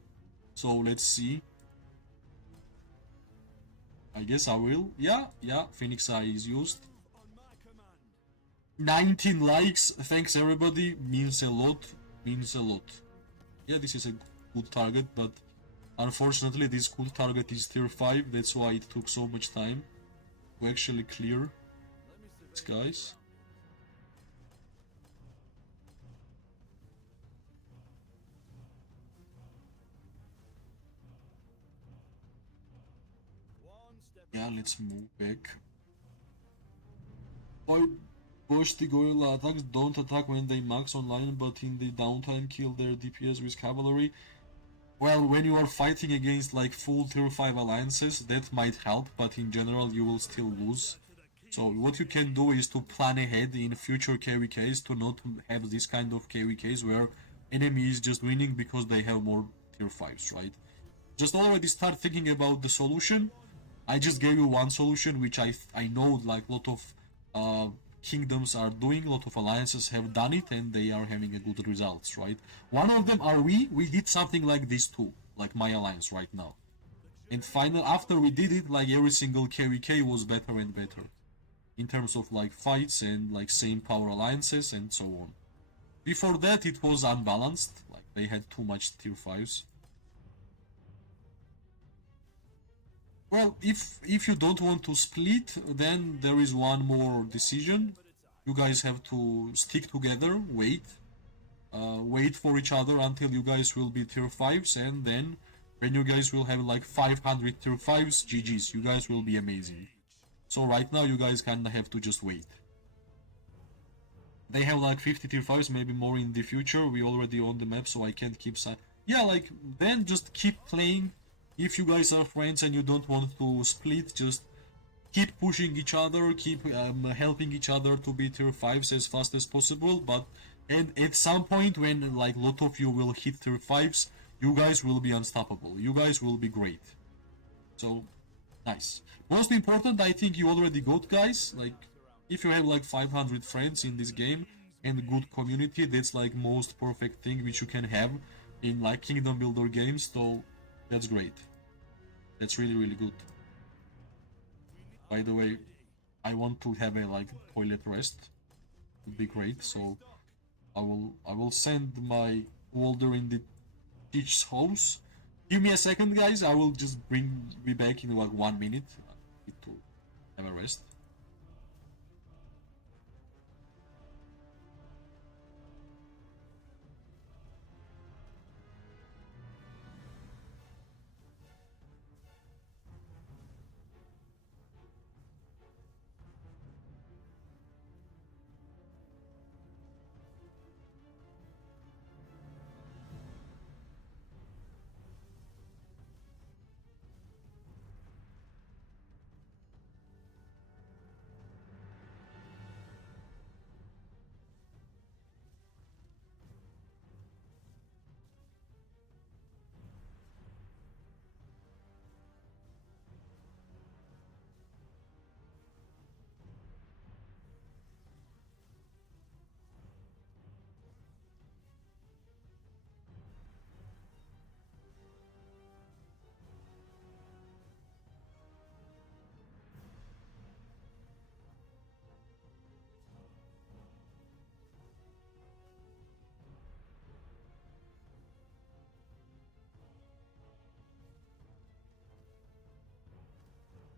so let's see. I guess I will. Yeah, Phoenix Eye is used. 19 likes, thanks everybody, means a lot. Yeah, this is a good target, but unfortunately this good target is tier 5, that's why it took so much time to actually clear these guys. Yeah, let's move back. Push the gorilla attacks, don't attack when they max online, but in the downtime kill their DPS with cavalry. Well, when you are fighting against like full tier 5 alliances, that might help, but in general you will still lose. So what you can do is to plan ahead in future KVKs to not have this kind of KVKs where enemy is just winning because they have more tier 5s, right? Just already start thinking about the solution. I just gave you one solution which I know like a lot of kingdoms are doing, a lot of alliances have done it and they are having a good results, right? One of them are we did something like this too, like my alliance right now. And finally, after we did it, like every single KVK was better and better. In terms of like fights and like same power alliances and so on. Before that it was unbalanced, like they had too much tier 5s. Well, if you don't want to split, then there is one more decision. You guys have to stick together, wait for each other until you guys will be tier 5s, and then when you guys will have like 500 tier 5s, GG's, you guys will be amazing. So right now you guys kinda have to just wait. They have like 50 tier 5s, maybe more in the future. We already on the map, so I can't keep yeah, like then just keep playing. If you guys are friends and you don't want to split, just keep pushing each other, keep helping each other to be tier 5s as fast as possible. And at some point when like a lot of you will hit tier 5s, you guys will be unstoppable. You guys will be great. So, nice. Most important, I think you already got, guys. Like, if you have like 500 friends in this game and good community, that's like most perfect thing which you can have in like kingdom builder games. So that's great. That's really, really good. By the way, I want to have a like toilet rest. Would be great. So I will send my Walder in the teach's house. Give me a second, guys. I will just be back in like 1 minute. I need to have a rest.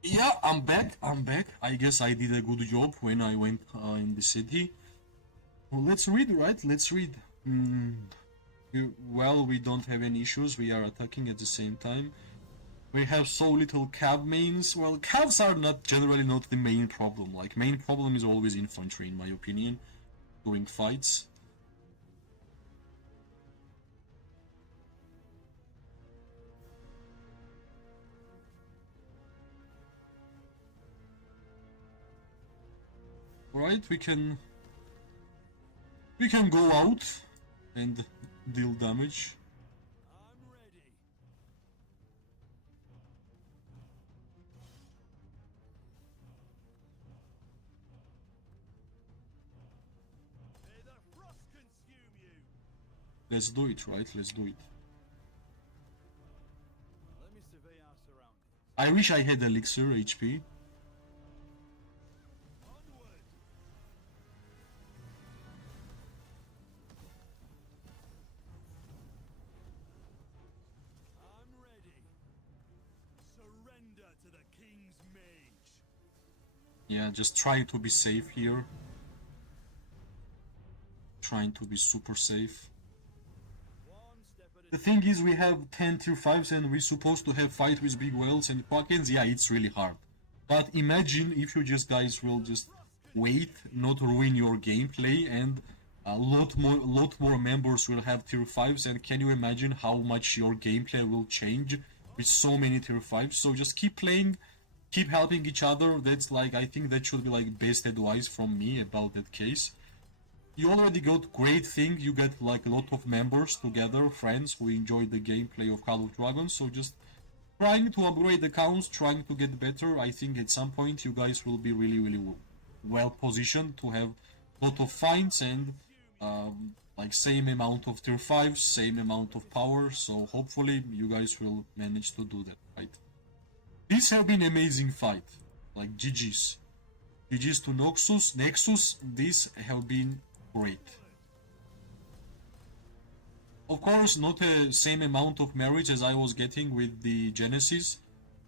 Yeah, I'm back. I guess I did a good job when I went in the city. Well, let's read, right? Let's read. Well, we don't have any issues. We are attacking at the same time. We have so little cav mains. Well, cavs are generally not the main problem. Like, main problem is always infantry, in my opinion, during fights. Right, we can go out and deal damage. I'm ready. May the frost consume you. Let's do it, right? Let's do it. Let me survey our surroundings. I wish I had elixir HP. Onward. I'm ready. Surrender to the king's mage. Yeah, just try to be safe here. Trying to be super safe. One step at a The thing is, we have 10 tier 5s and we're supposed to have fight with big whales and Quakens. Yeah, it's really hard. But imagine if you just guys will just wait, not ruin your gameplay, and a lot more members will have tier 5s, and can you imagine how much your gameplay will change with so many tier 5s? So just keep playing, keep helping each other. That's like, I think that should be like best advice from me about that case. You already got great thing, you get like a lot of members together, friends who enjoy the gameplay of Call of Dragons, so just trying to upgrade accounts, trying to get better. I think at some point you guys will be really well positioned to have a lot of finds and like same amount of tier 5, same amount of power, so hopefully you guys will manage to do that, right? These have been amazing fight, like GG's. GG's to Nexus, these have been great. Of course, not the same amount of marriage as I was getting with the Genesis,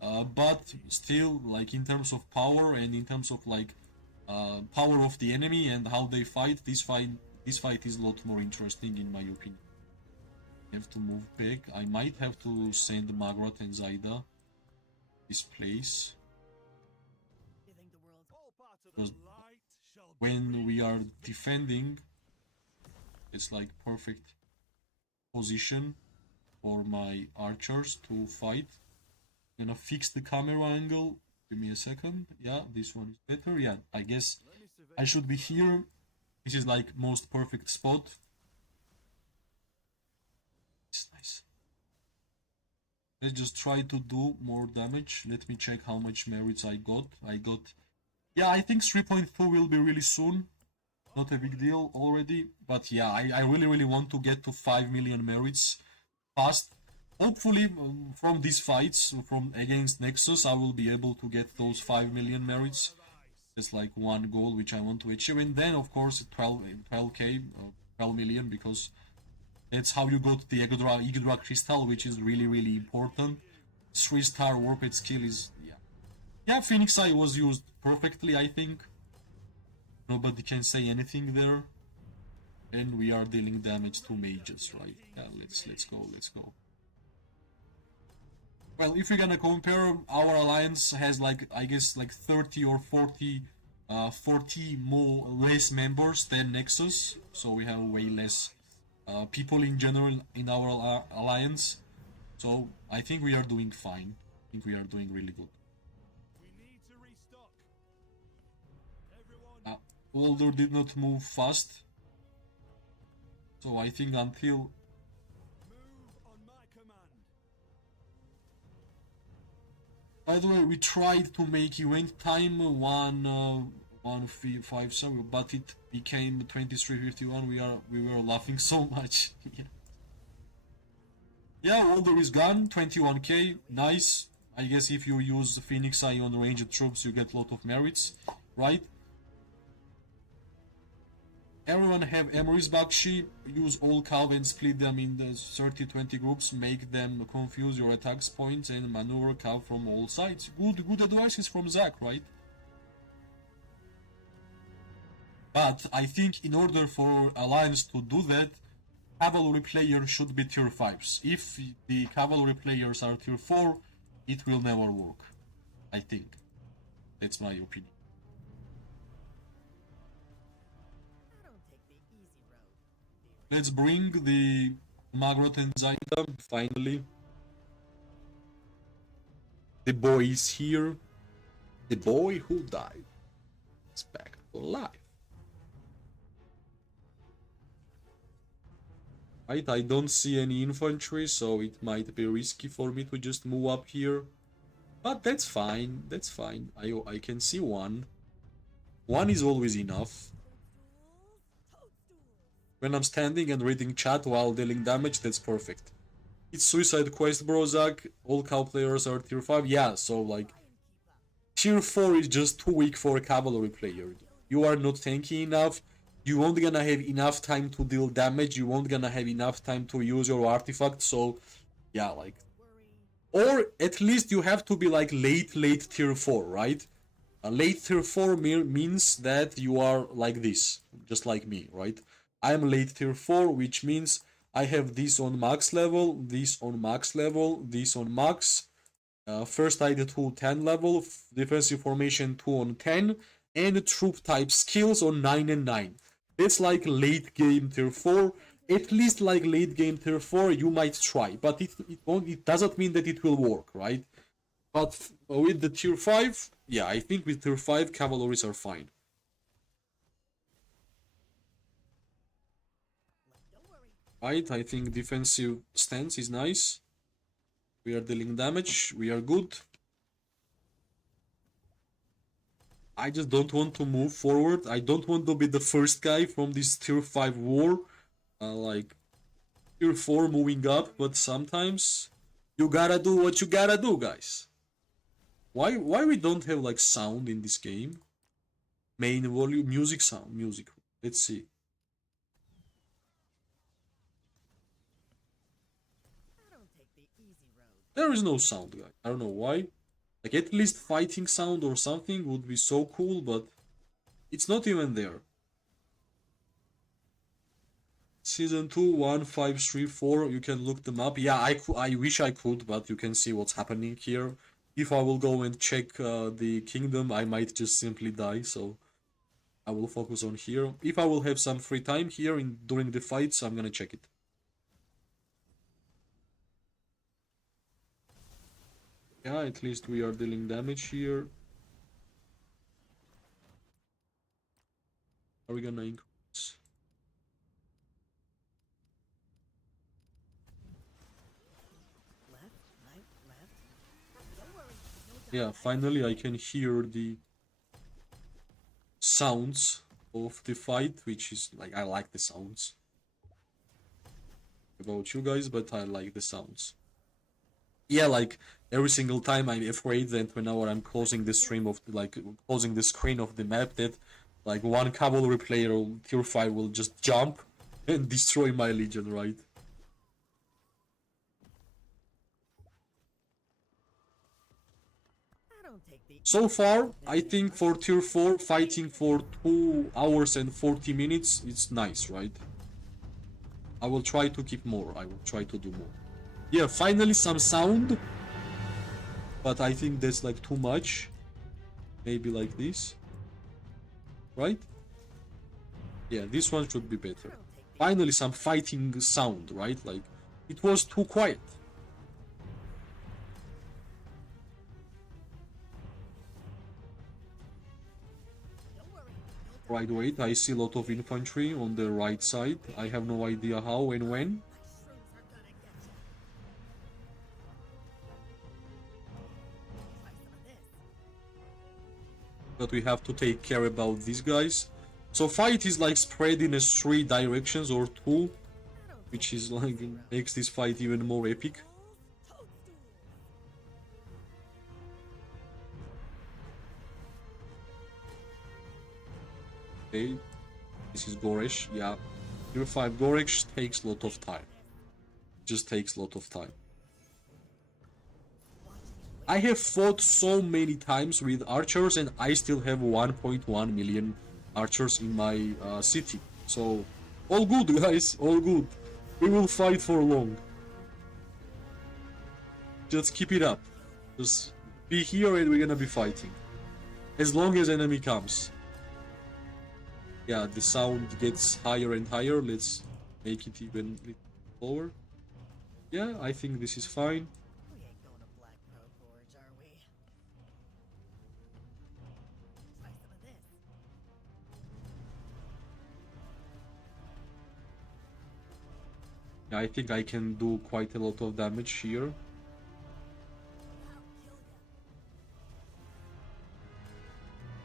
but still, like in terms of power and in terms of like power of the enemy and how they fight, this fight is a lot more interesting in my opinion. I have to move back. I might have to send Margaret and Zaida this place. Because when we are defending, it's like perfect position for my archers to fight. I'm gonna fix the camera angle. Give me a second. Yeah, this one is better. Yeah, I guess I should be here. This is like most perfect spot. It's nice. Let's just try to do more damage. Let me check how much merits I got. Yeah, I think 3.2 will be really soon. Not a big deal already. But yeah, I really want to get to 5 million merits fast. Hopefully, from these fights, from against Nexus, I will be able to get those 5 million merits. It's like one goal which I want to achieve. And then, of course, 12k, 12 million, because that's how you got the Yggdra Crystal, which is really important. 3-star warped skill is, yeah, Phoenix Eye was used perfectly, I think. Nobody can say anything there. And we are dealing damage to mages, right? Yeah, let's go. Well, if we're gonna compare, our alliance has like, I guess, like 30 or 40 less members than Nexus, so we have way less people in general in our alliance. So I think we are doing fine. I think we are doing really good. Older did not move fast, so I think until by the way, we tried to make event time 1:57, but it became 23:51. We were laughing so much. Yeah, Older is gone. 21k, nice. I guess if you use Phoenix Eye on ranged troops, you get a lot of merits, right? Everyone have Emery's Bakshi, use all Calv and split them in the 30-20 groups, make them confuse your attacks points and maneuver Calv from all sides. Good advice is from Zach, right? But I think in order for Alliance to do that, cavalry players should be tier 5s. If the cavalry players are tier 4, it will never work. I think. That's my opinion. Let's bring the Margaret and Zaida, finally. The boy is here. The boy who died is back to life. Right, I don't see any infantry, so it might be risky for me to just move up here. But that's fine, that's fine. I can see one. One is always enough. When I'm standing and reading chat while dealing damage, that's perfect. It's Suicide Quest, bro, Zach. All cow players are tier 5. Yeah, so like tier 4 is just too weak for a cavalry player. You are not tanky enough. You won't gonna have enough time to deal damage. You won't gonna have enough time to use your artifact. So yeah, like, or at least you have to be like late tier 4, right? A late tier 4 means that you are like this, just like me, right? I am late tier 4, which means I have this on max level, this on max level, this on max. First I did 2 10 level, defensive formation 2 on 10, and troop type skills on 9 and 9. That's like late game tier 4. At least like late game tier 4 you might try, but it doesn't mean that it will work, right? But with the tier 5, yeah, I think with tier 5 cavalries are fine. Right, I think defensive stance is nice. We are dealing damage, we are good. I just don't want to move forward. I don't want to be the first guy from this tier 5 war. Like tier 4 moving up, but sometimes you gotta do what you gotta do, guys. Why we don't have like sound in this game? Main volume, music sound, music. Let's see. There is no sound, guys. I don't know why. Like, at least fighting sound or something would be so cool, but it's not even there. Season 2, 1, 5, 3, 4, you can look them up. Yeah, I wish I could, but you can see what's happening here. If I will go and check the kingdom, I might just simply die, so I will focus on here. If I will have some free time here during the fights, I'm gonna check it. Yeah, at least we are dealing damage here. Are we gonna increase? Yeah, finally I can hear the sounds of the fight, which is like, I like the sounds. About you guys, but I like the sounds. Yeah, like every single time I'm afraid that whenever I'm closing the stream of closing the screen of the map, that like one cavalry player or tier 5 will just jump and destroy my legion, right? So far, I think for tier 4, fighting for 2 hours and 40 minutes, it's nice, right? I will try to keep more, I will try to do more. Yeah, finally some sound. But I think that's like too much. Maybe like this. Right? Yeah, this one should be better. Finally some fighting sound, right? Like, it was too quiet. Right, wait, I see a lot of infantry on the right side. I have no idea how and when. But we have to take care about these guys. So fight is like spread in 3 directions or 2, which is like makes this fight even more epic. Okay, this is Goresh. Yeah, tier 5 Goresh takes a lot of time. Just takes a lot of time. I have fought so many times with archers and I still have 1.1 million archers in my city. So, all good, guys, all good. We will fight for long. Just keep it up. Just be here and we're gonna be fighting. As long as enemy comes. Yeah, the sound gets higher and higher. Let's make it even lower. Yeah, I think this is fine. I think I can do quite a lot of damage here.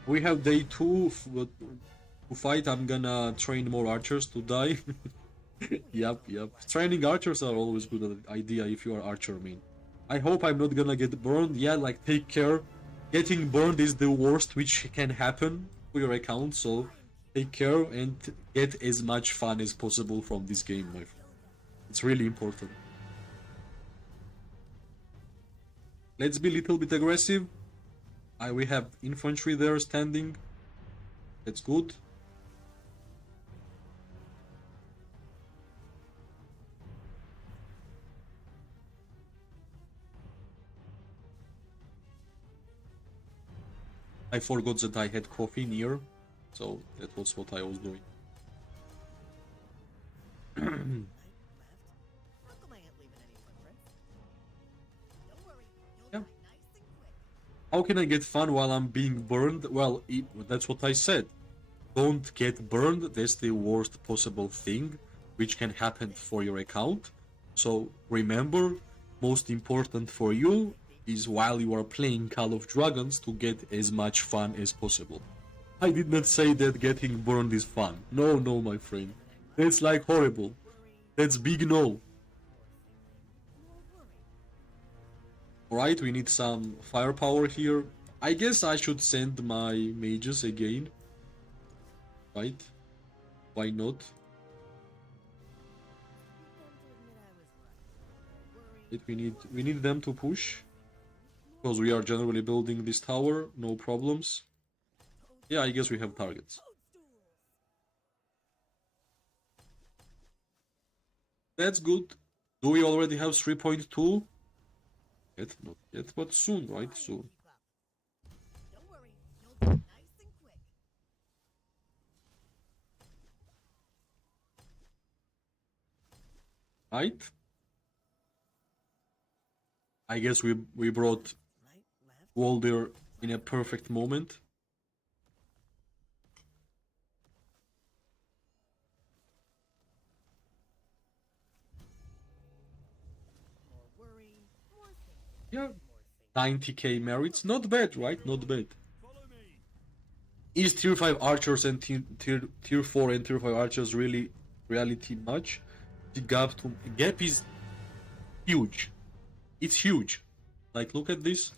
We have day 2 to fight. I'm gonna train more archers to die. Yep. Training archers are always good idea if you are archer main. I hope I'm not gonna get burned. Yeah, like, take care. Getting burned is the worst which can happen to your account, so take care and get as much fun as possible from this game, my friend. It's really important. Let's be a little bit aggressive. We have infantry there standing. That's good. I forgot that I had coffee near, so that was what I was doing. Right, left. Uncle May ain't leaving any footprints. Don't worry, you'll Yeah. die nice and quick. How can I get fun while I'm being burned? Well, that's what I said. Don't get burned. That's the worst possible thing which can happen for your account. So remember, most important for you is while you are playing Call of Dragons to get as much fun as possible. I did not say that getting burned is fun. No, no, my friend. That's like horrible. That's big no. Alright, we need some firepower here. I guess I should send my mages again. Right? Why not? We need them to push. Because we are generally building this tower, no problems. Yeah, I guess we have targets. That's good. Do we already have 3.2? Yet, not yet, but soon, right? Soon. Don't worry, you'll die nice and quick. Right? I guess we brought Right, left. Walder in a perfect moment. More worry, more thinking, Yeah, more thinking. 90k merits. Not bad, right? Not bad. Follow me. Is tier 5 archers and tier 4 and tier 5 archers really reality much? The gap is huge. It's huge. Like, look at this.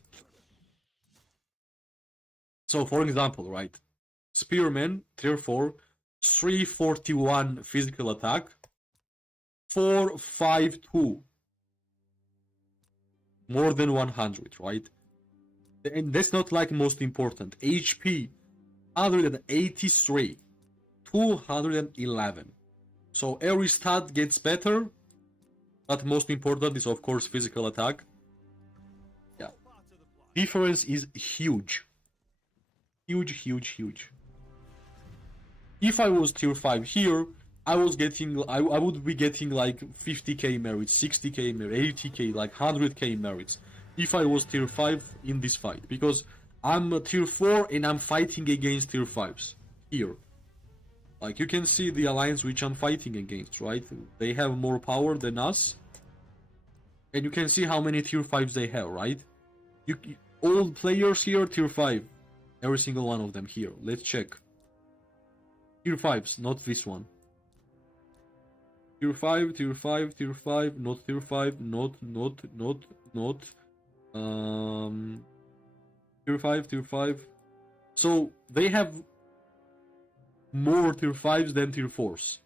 So, for example, right? Spearman, tier 4, 341 physical attack, 452. More than 100, right? And that's not like most important. HP, 183, 211. So every stat gets better, but most important is of course physical attack. Yeah. Difference is huge. Huge. If I was tier 5 here, I would be getting like 50k merits, 60k merits, 80k, like 100k merits. If I was tier 5 in this fight, because I'm a tier 4 and I'm fighting against tier 5s here. Like, you can see the alliance which I'm fighting against, right? They have more power than us. And you can see how many tier 5s they have, right? All players here, tier 5. Every single one of them here. Let's check. Tier 5s, not this one. Tier 5, tier 5, tier 5, not tier 5, not. Tier 5, tier 5. So, they have more tier 5s than tier 4s.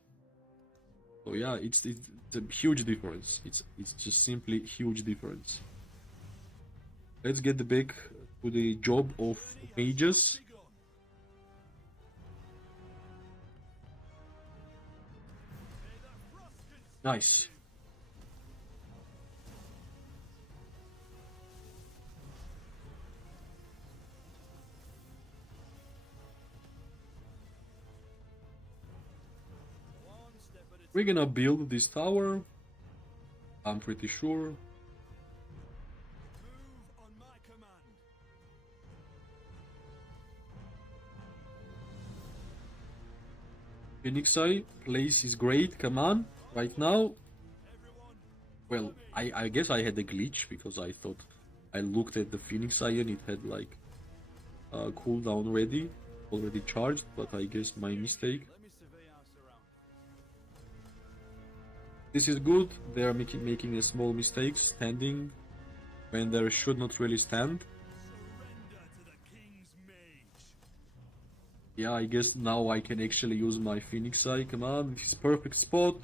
So yeah, it's a huge difference. It's just simply huge difference. Let's get back to the job of mages. Nice. We're gonna build this tower. I'm pretty sure. Move on my command. Phoenix Eye place is great. Come on, right now. Everyone, Well, I guess I had a glitch because I thought I looked at the Phoenix Eye and it had like cooldown already charged, but I guess my mistake. let me survey our surroundings. This is good. They are making a small mistake standing when they should not really stand. Surrender to the king's mage. Yeah, I guess now I can actually use my Phoenix Eye. Come on, this is perfect spot.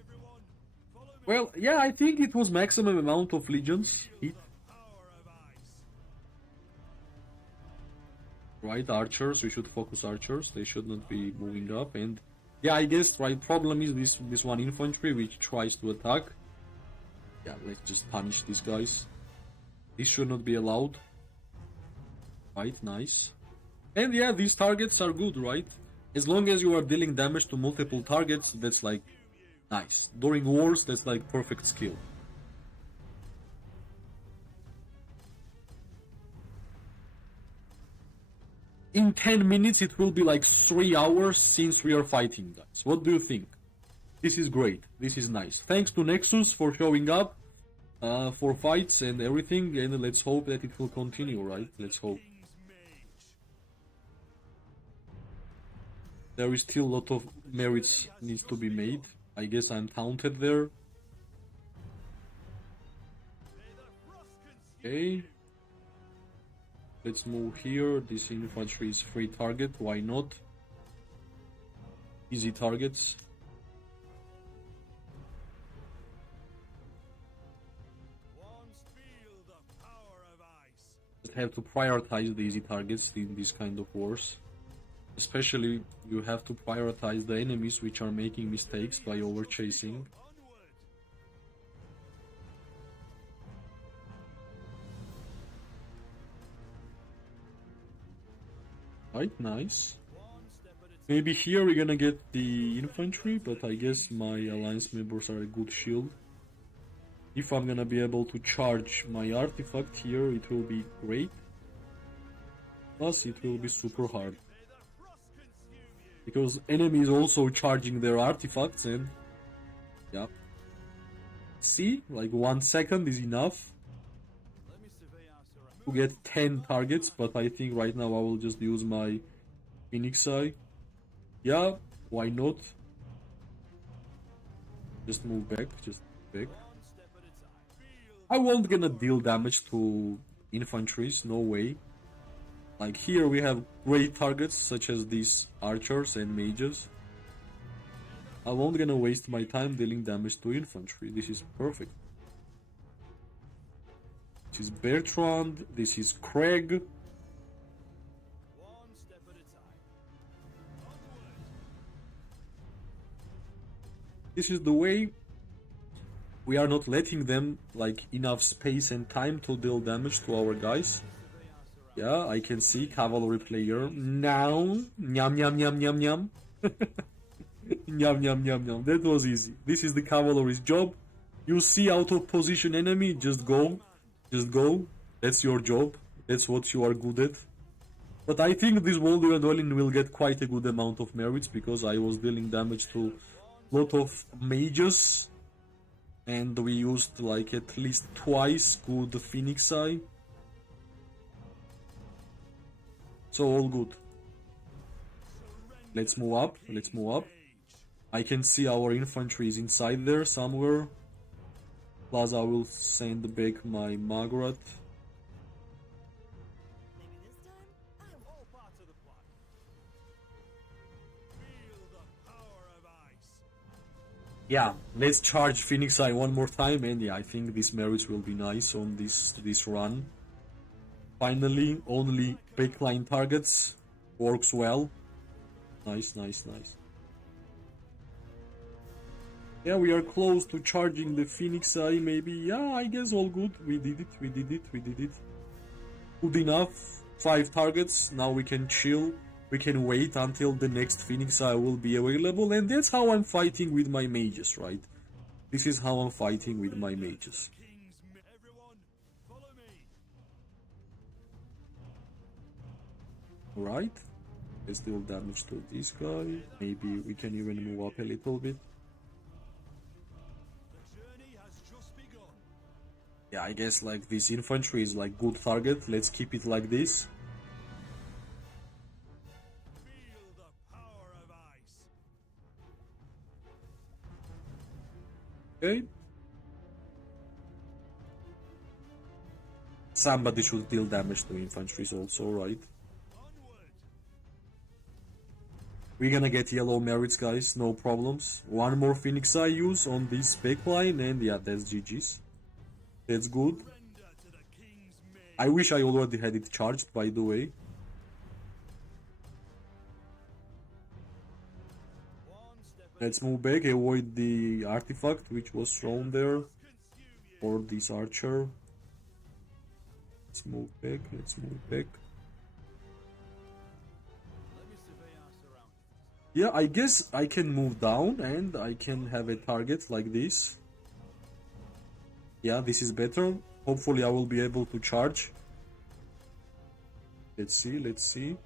Everyone, follow me. Well, yeah, I think it was maximum amount of legions hit. Power of ice. Right, archers. We should focus archers. They should not be moving up. And yeah, I guess right problem is this one infantry which tries to attack. Yeah, let's just punish these guys. This should not be allowed. Right, nice. And yeah, these targets are good, right? As long as you are dealing damage to multiple targets, that's like nice. During wars, that's like perfect skill. In 10 minutes, it will be like 3 hours since we are fighting, guys. What do you think? This is great. This is nice. Thanks to Nexus for showing up for fights and everything. And let's hope that it will continue, right? Let's hope. There is still a lot of merits needs to be made. I guess I'm taunted there. Okay. Let's move here. This infantry is free target. Why not? Easy targets. Just have to prioritize the easy targets in these kind of wars. Especially, you have to prioritize the enemies which are making mistakes by overchasing. Right, nice. Maybe here we're gonna get the infantry, but I guess my alliance members are a good shield. If I'm gonna be able to charge my artifact here, it will be great. Plus, it will be super hard. Because enemy is also charging their artifacts and... yeah. See? Like 1 second is enough to get 10 targets, but I think right now I will just use my Phoenix Eye. Yeah, why not? Just move back, just back. I won't gonna deal damage to infantries, no way. Like here we have great targets such as these archers and mages. I won't gonna waste my time dealing damage to infantry, this is perfect. This is Bertrand, this is Craig. This is the way. We are not letting them like enough space and time to deal damage to our guys. Yeah, I can see cavalry player now. Nyam nyam nyam nyam nyam. Nyam nyam nyam nyam. That was easy. This is the cavalry's job. You see out of position enemy, just go. Just go. That's your job. That's what you are good at. But I think this Voldo and Olin will get quite a good amount of merits because I was dealing damage to a lot of mages. And we used like at least twice good Phoenix Eye. So all good. Let's move up. Let's move up. I can see our infantry is inside there somewhere. Plus I will send back my Magrat. Maybe this time I All part of the plan. Feel the power of ice. Yeah, let's charge Phoenix Eye one more time, and yeah, I think these merits will be nice on this run. Finally, only backline targets works well. Nice, nice, nice. Yeah, we are close to charging the Phoenix Eye, maybe. Yeah, I guess all good. We did it, we did it, we did it. Good enough. 5 targets. Now we can chill. We can wait until the next Phoenix Eye will be available. And that's how I'm fighting with my mages, right? This is how I'm fighting with my mages. Everyone, follow me. Alright. Let's deal damage to this guy. Maybe we can even move up a little bit. The journey has just begun. Yeah, I guess like this infantry is like good target. Let's keep it like this. Feel the power of ice. Okay. Somebody should deal damage to infantries also, right? Onward. We're gonna get yellow merits, guys, no problems. One more Phoenix Eye use on this backline, and yeah, that's GG's. That's good. Render to the king's mage. I wish I already had it charged, by the way. One step at Let's move back, avoid the artifact which was thrown there. consume you. Or this archer. Let's move back, let's move back. Yeah, I guess I can move down and I can have a target like this. Yeah, this is better. Hopefully I will be able to charge. Let's see, let's see.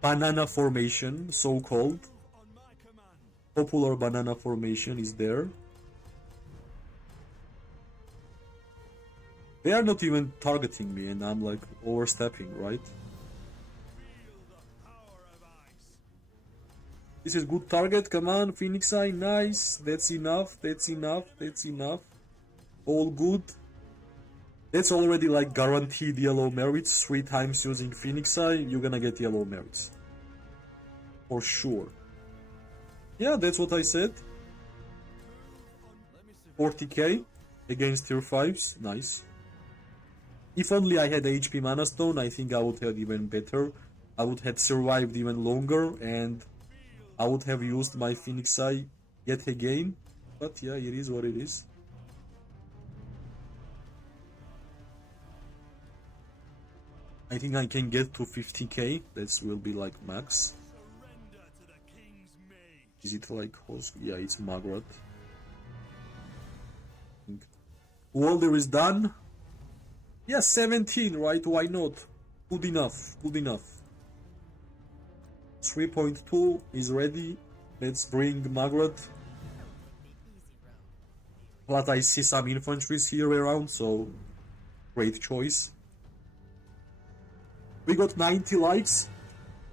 Banana formation, so-called. On my command. Popular banana formation is there. They are not even targeting me and I'm like overstepping, right? Feel the power of ice. This is good target, come on, Phoenix Eye, nice. That's enough, that's enough, that's enough. All good. That's already like guaranteed yellow merits. 3 times using Phoenix Eye, you're gonna get yellow merits. For sure. Yeah, that's what I said. Let me see. 40k against tier 5s, nice. If only I had HP Mana Stone, I think I would have even better. I would have survived even longer and I would have used my Phoenix Eye yet again. But yeah, it is what it is. I think I can get to 50k. That will be like max. Surrender to the king's mage. Is it like host? Yeah, it's Margaret. Walder is done. Yeah, 17, right? Why not? Good enough. Good enough. 3.2 is ready. Let's bring Margaret. But I see some infantries here around, so great choice. We got 90 likes.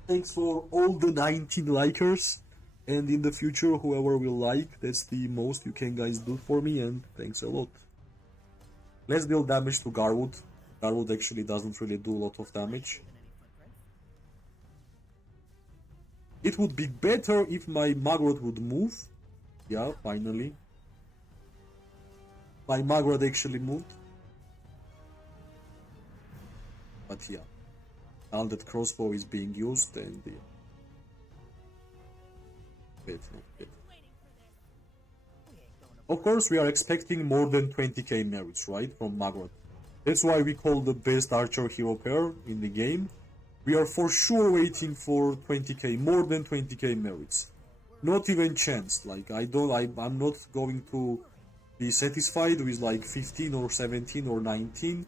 Thanks for all the 19 likers. And in the future, whoever will like, that's the most you can guys do for me, and thanks a lot. Let's deal damage to Garwood. Garwood actually doesn't really do a lot of damage. It would be better if my Margaret would move. Yeah, finally. My Margaret actually moved. But yeah. Now that crossbow is being used and yeah. Wait. Of course we are expecting more than 20k merits, right, from Margaret. That's why we call the best archer hero pair in the game. We are for sure waiting for 20k, more than 20k merits. Not even chance, like I'm not going to be satisfied with like 15 or 17 or 19.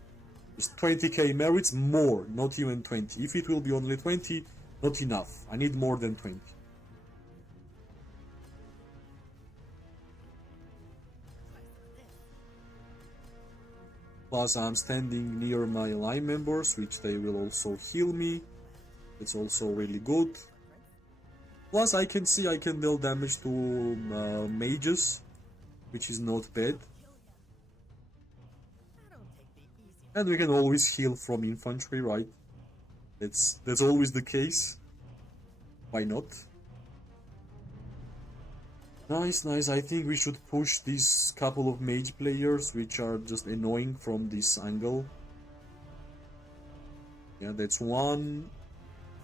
Just 20k merits, more, not even 20. If it will be only 20, not enough. I need more than 20. Plus I'm standing near my line members, which they will also heal me. It's also really good. Plus I can see I can deal damage to mages, which is not bad. And we can always heal from infantry, right? That's always the case. Why not? Nice, nice. I think we should push these couple of mage players, which are just annoying from this angle. Yeah, that's one.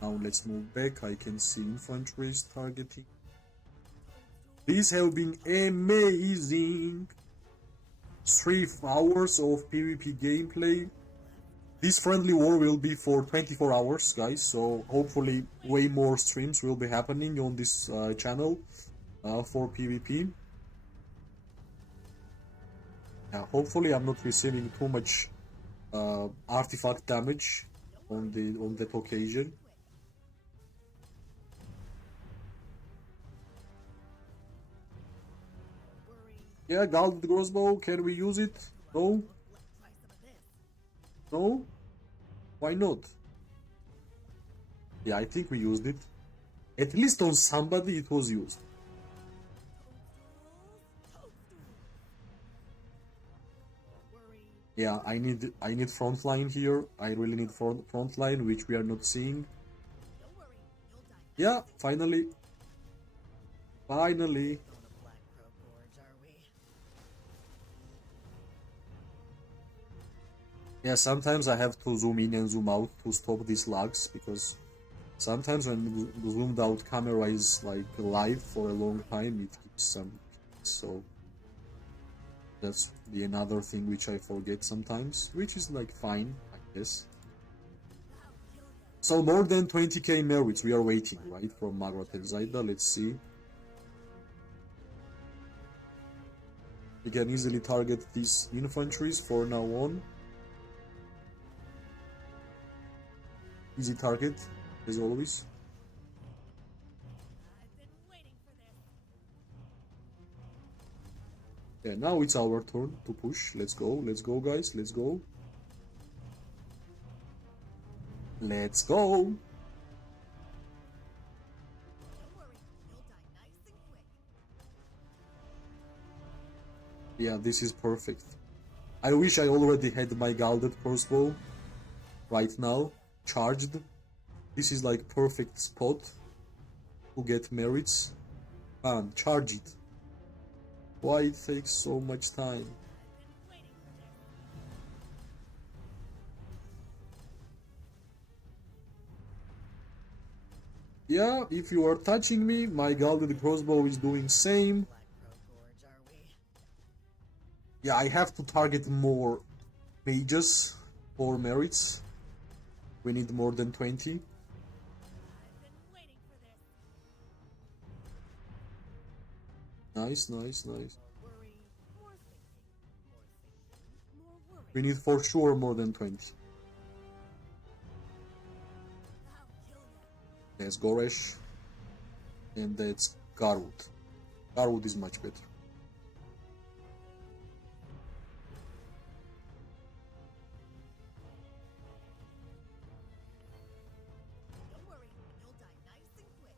Now let's move back. I can see infantry is targeting. These have been amazing. 3 hours of PvP gameplay. This friendly war will be for 24 hours, guys. So hopefully way more streams will be happening on this channel. For PvP. Yeah, hopefully I'm not receiving too much artifact damage on that occasion. Yeah, Gilded Crossbow, can we use it? No? No? Why not? Yeah, I think we used it. At least on somebody it was used. Yeah, I need front line here. I really need front line, which we are not seeing. Yeah, finally. Finally. Yeah, sometimes I have to zoom in and zoom out to stop these lags, because sometimes when the zoomed out camera is like live for a long time, it keeps some peaks, so that's the another thing which I forget sometimes, which is like fine, I guess. So more than 20k merits we are waiting, right, from Magrat and Zaida. Let's see. We can easily target these infantries for now on. Easy target, as always. I've been waiting for this. Yeah, now it's our turn to push. Let's go guys, let's go. Let's go! Don't worry, you'll die nice and quick. Yeah, this is perfect. I wish I already had my Gilded Crossbow right now, charged. This is like perfect spot to get merits. Man, charge it. Why it takes so much time? I've been waiting for this. Yeah, if you are touching me, my Gilded Crossbow is doing same. Black Crow Gorge, are we? Yeah, I have to target more mages for merits. We need more than 20. I've been waiting for this. Nice, nice, nice. More worry, more thinking, more worry. We need for sure more than 20. I'll kill you. There's Goresh. And that's Garwood. Garwood is much better. Don't worry, you'll die nice and quick.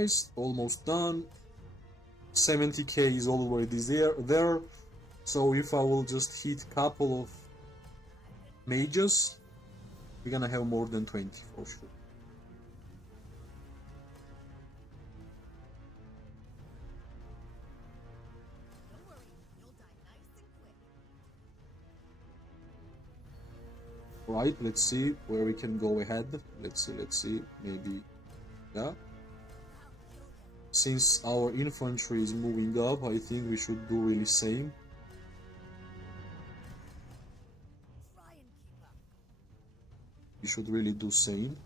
Nice, almost done. 70k is already there. So if I will just hit couple of mages, we're gonna have more than 20 for sure. Don't worry, you'll die nice and quick. Right, let's see where we can go ahead. Let's see, maybe, yeah. Since our infantry is moving up, I think we should do really same. Try and keep up. We should really do same.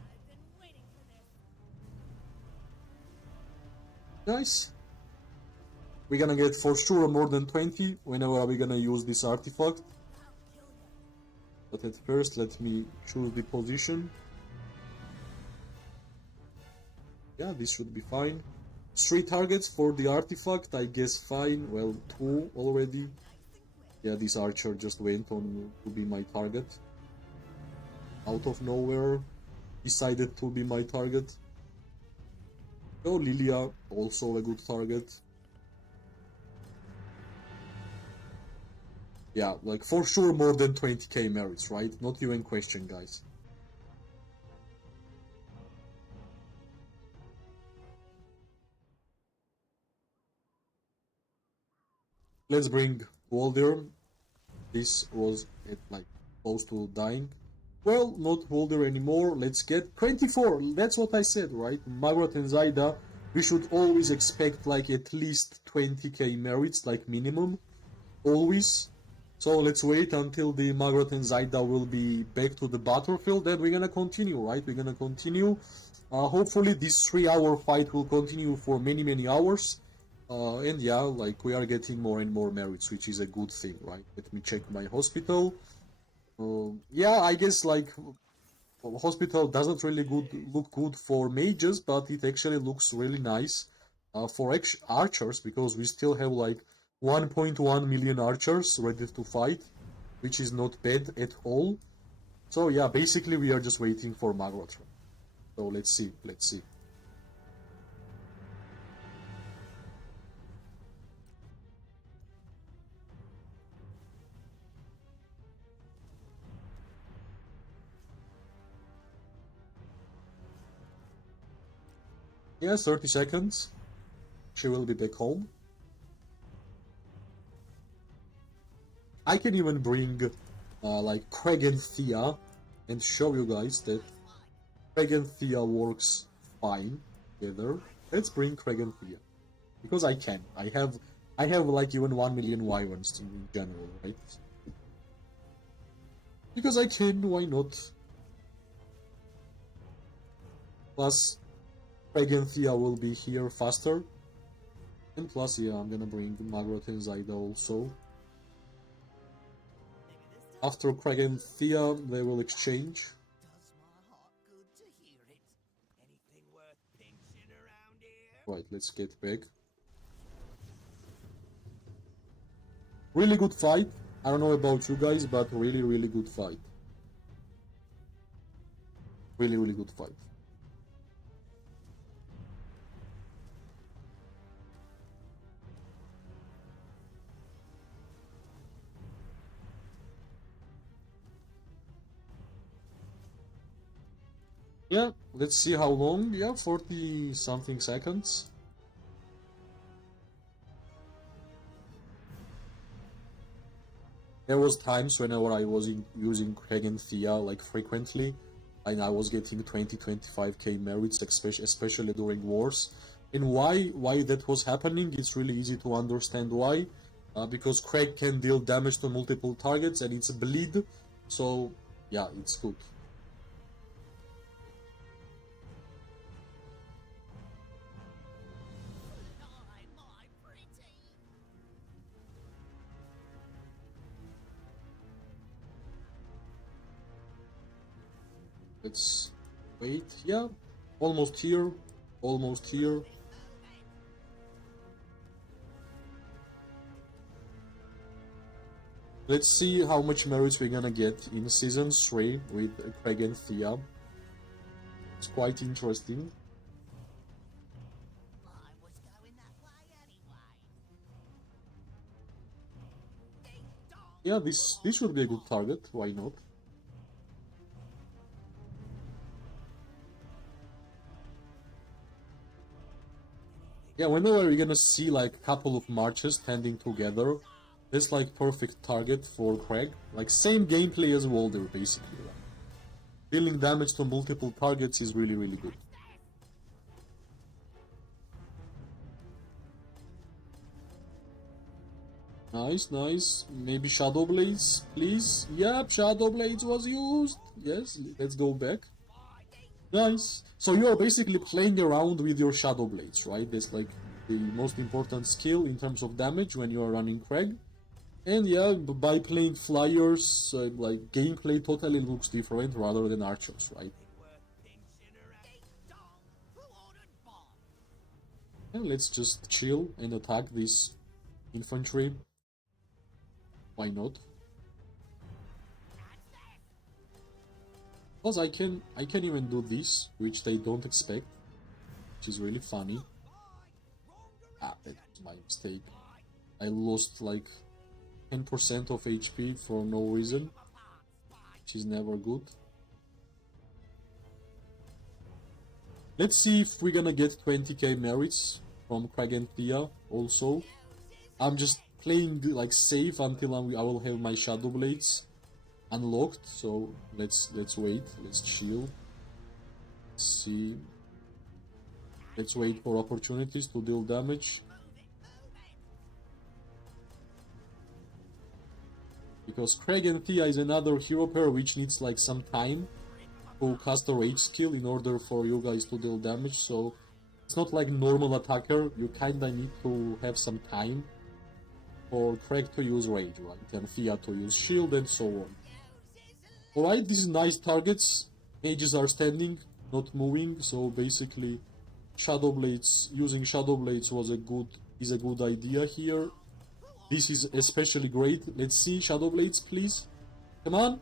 I've been waiting for this. Nice. We're gonna get for sure more than 20 whenever we're gonna use this artifact. I'll kill you. But at first, let me choose the position. Yeah, this should be fine. 3 targets for the artifact, I guess fine. Well, 2 already. Yeah, this archer just went on to be my target. Out of nowhere, decided to be my target. Oh, Lilia, also a good target. Yeah, like for sure more than 20k merits, right? Not even question, guys. Let's bring Walder. This was like close to dying. Well, not Walder anymore. Let's get 24. That's what I said, right? Magrat and Zaida, we should always expect like at least 20k merits, like minimum. Always. So let's wait until the Magrat and Zaida will be back to the battlefield, then we're gonna continue, right? We're gonna continue. Hopefully this 3-hour fight will continue for many hours. And yeah, like we are getting more and more merits, which is a good thing, right? Let me check my hospital. Yeah, I guess like hospital doesn't really look good for mages, but it actually looks really nice for archers, because we still have like 1.1 million archers ready to fight, which is not bad at all. So yeah, basically we are just waiting for Magrat. So let's see. Yes, 30 seconds. She will be back home. I can even bring like Craig and Thea and show you guys that Craig and Thea works fine together. Let's bring Craig and Thea, because I can. I I have like even 1 million wyverns in general, right? Because I can, why not? Plus, Craig and Thea will be here faster. And plus, yeah, I'm gonna bring Margaret and Zaida also. After Craig and Thea, they will exchange. Does my heart good to hear it. Anything worth pinching around here? Right, let's get back. Really good fight. I don't know about you guys, but really, really good fight. Really, really good fight. Yeah, let's see how long. Yeah, 40 something seconds. There was times whenever I was using Craig and Thea like frequently, and I was getting 20-25k merits, especially during wars. And why that was happening? It's really easy to understand why. Because Craig can deal damage to multiple targets and it's a bleed, so yeah, it's good. Fly, my pretty. Let's wait. Yeah, almost here. Almost here. Let's see how much merits we're gonna get in Season 3 with Craig and Thea. It's quite interesting. I was going that way anyway. Ding dong. Yeah, this should be a good target. Why not? Yeah, whenever we're gonna see like a couple of marches standing together, that's like perfect target for Craig. Like same gameplay as Walder, basically. Like, dealing damage to multiple targets is really, really good. Nice, nice. Maybe Shadow Blades, please. Yep, Shadow Blades was used. Yes, let's go back. Nice. So you are basically playing around with your Shadow Blades, right? That's like the most important skill in terms of damage when you are running Craig. And yeah, by playing Flyers, like gameplay totally looks different rather than Archers, right? And let's just chill and attack this infantry. Why not? Because I can even do this, which they don't expect, which is really funny. Ah, that was my mistake. I lost like 10% of HP for no reason, which is never good. Let's see if we're gonna get 20k merits from Craig and Thea also. I'm just playing like safe until I will have my Shadow Blades unlocked, so let's wait, let's chill. Let's see. Let's wait for opportunities to deal damage. Because Craig and Thea is another hero pair which needs like some time to cast a rage skill in order for you guys to deal damage, so it's not like normal attacker, you kinda need to have some time for Craig to use rage, right? And Thea to use shield and so on. Alright, these nice targets. Mages are standing, not moving, so basically Shadow Blades, using Shadow Blades is a good idea here. This is especially great. Let's see, Shadow Blades, please. Come on.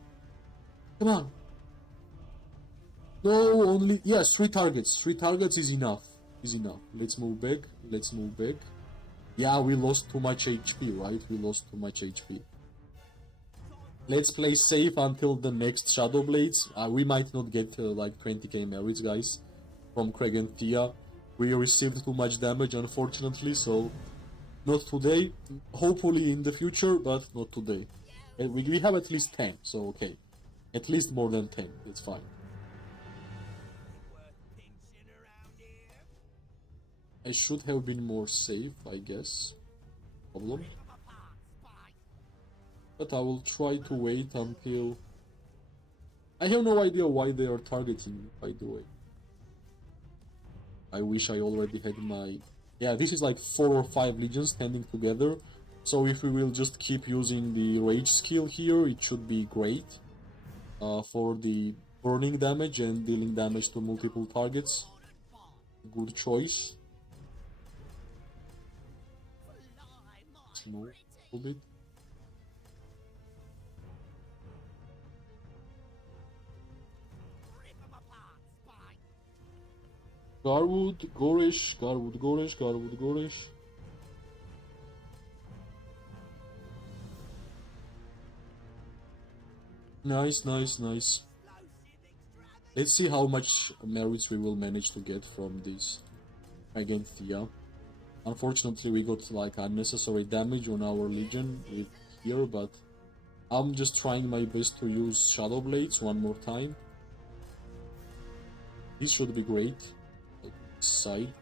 Come on. No, only... Yes, 3 targets. 3 targets is enough. Is enough. Let's move back. Let's move back. Yeah, we lost too much HP, right? We lost too much HP. Let's play safe until the next Shadow Blades. We might not get like 20k merits, guys, from Craig and Thea. We received too much damage, unfortunately, so not today. Hopefully in the future, but not today. And we have at least 10, so okay. At least more than 10, it's fine. I should have been more safe, I guess. problem. But I will try to wait until... I have no idea why they are targeting me, by the way. I wish I already had my... Yeah, this is like 4 or 5 legions standing together. So if we will just keep using the rage skill here, it should be great. For the burning damage and dealing damage to multiple targets. Good choice. Let's move a little bit. Garwood, Gorish, Garwood, Gorish, Garwood, Gorish. Nice, nice, nice. Let's see how much merits we will manage to get from this Agenthia. Unfortunately, we got like unnecessary damage on our legion with here, but I'm just trying my best to use Shadow Blades one more time. This should be great. Like this side.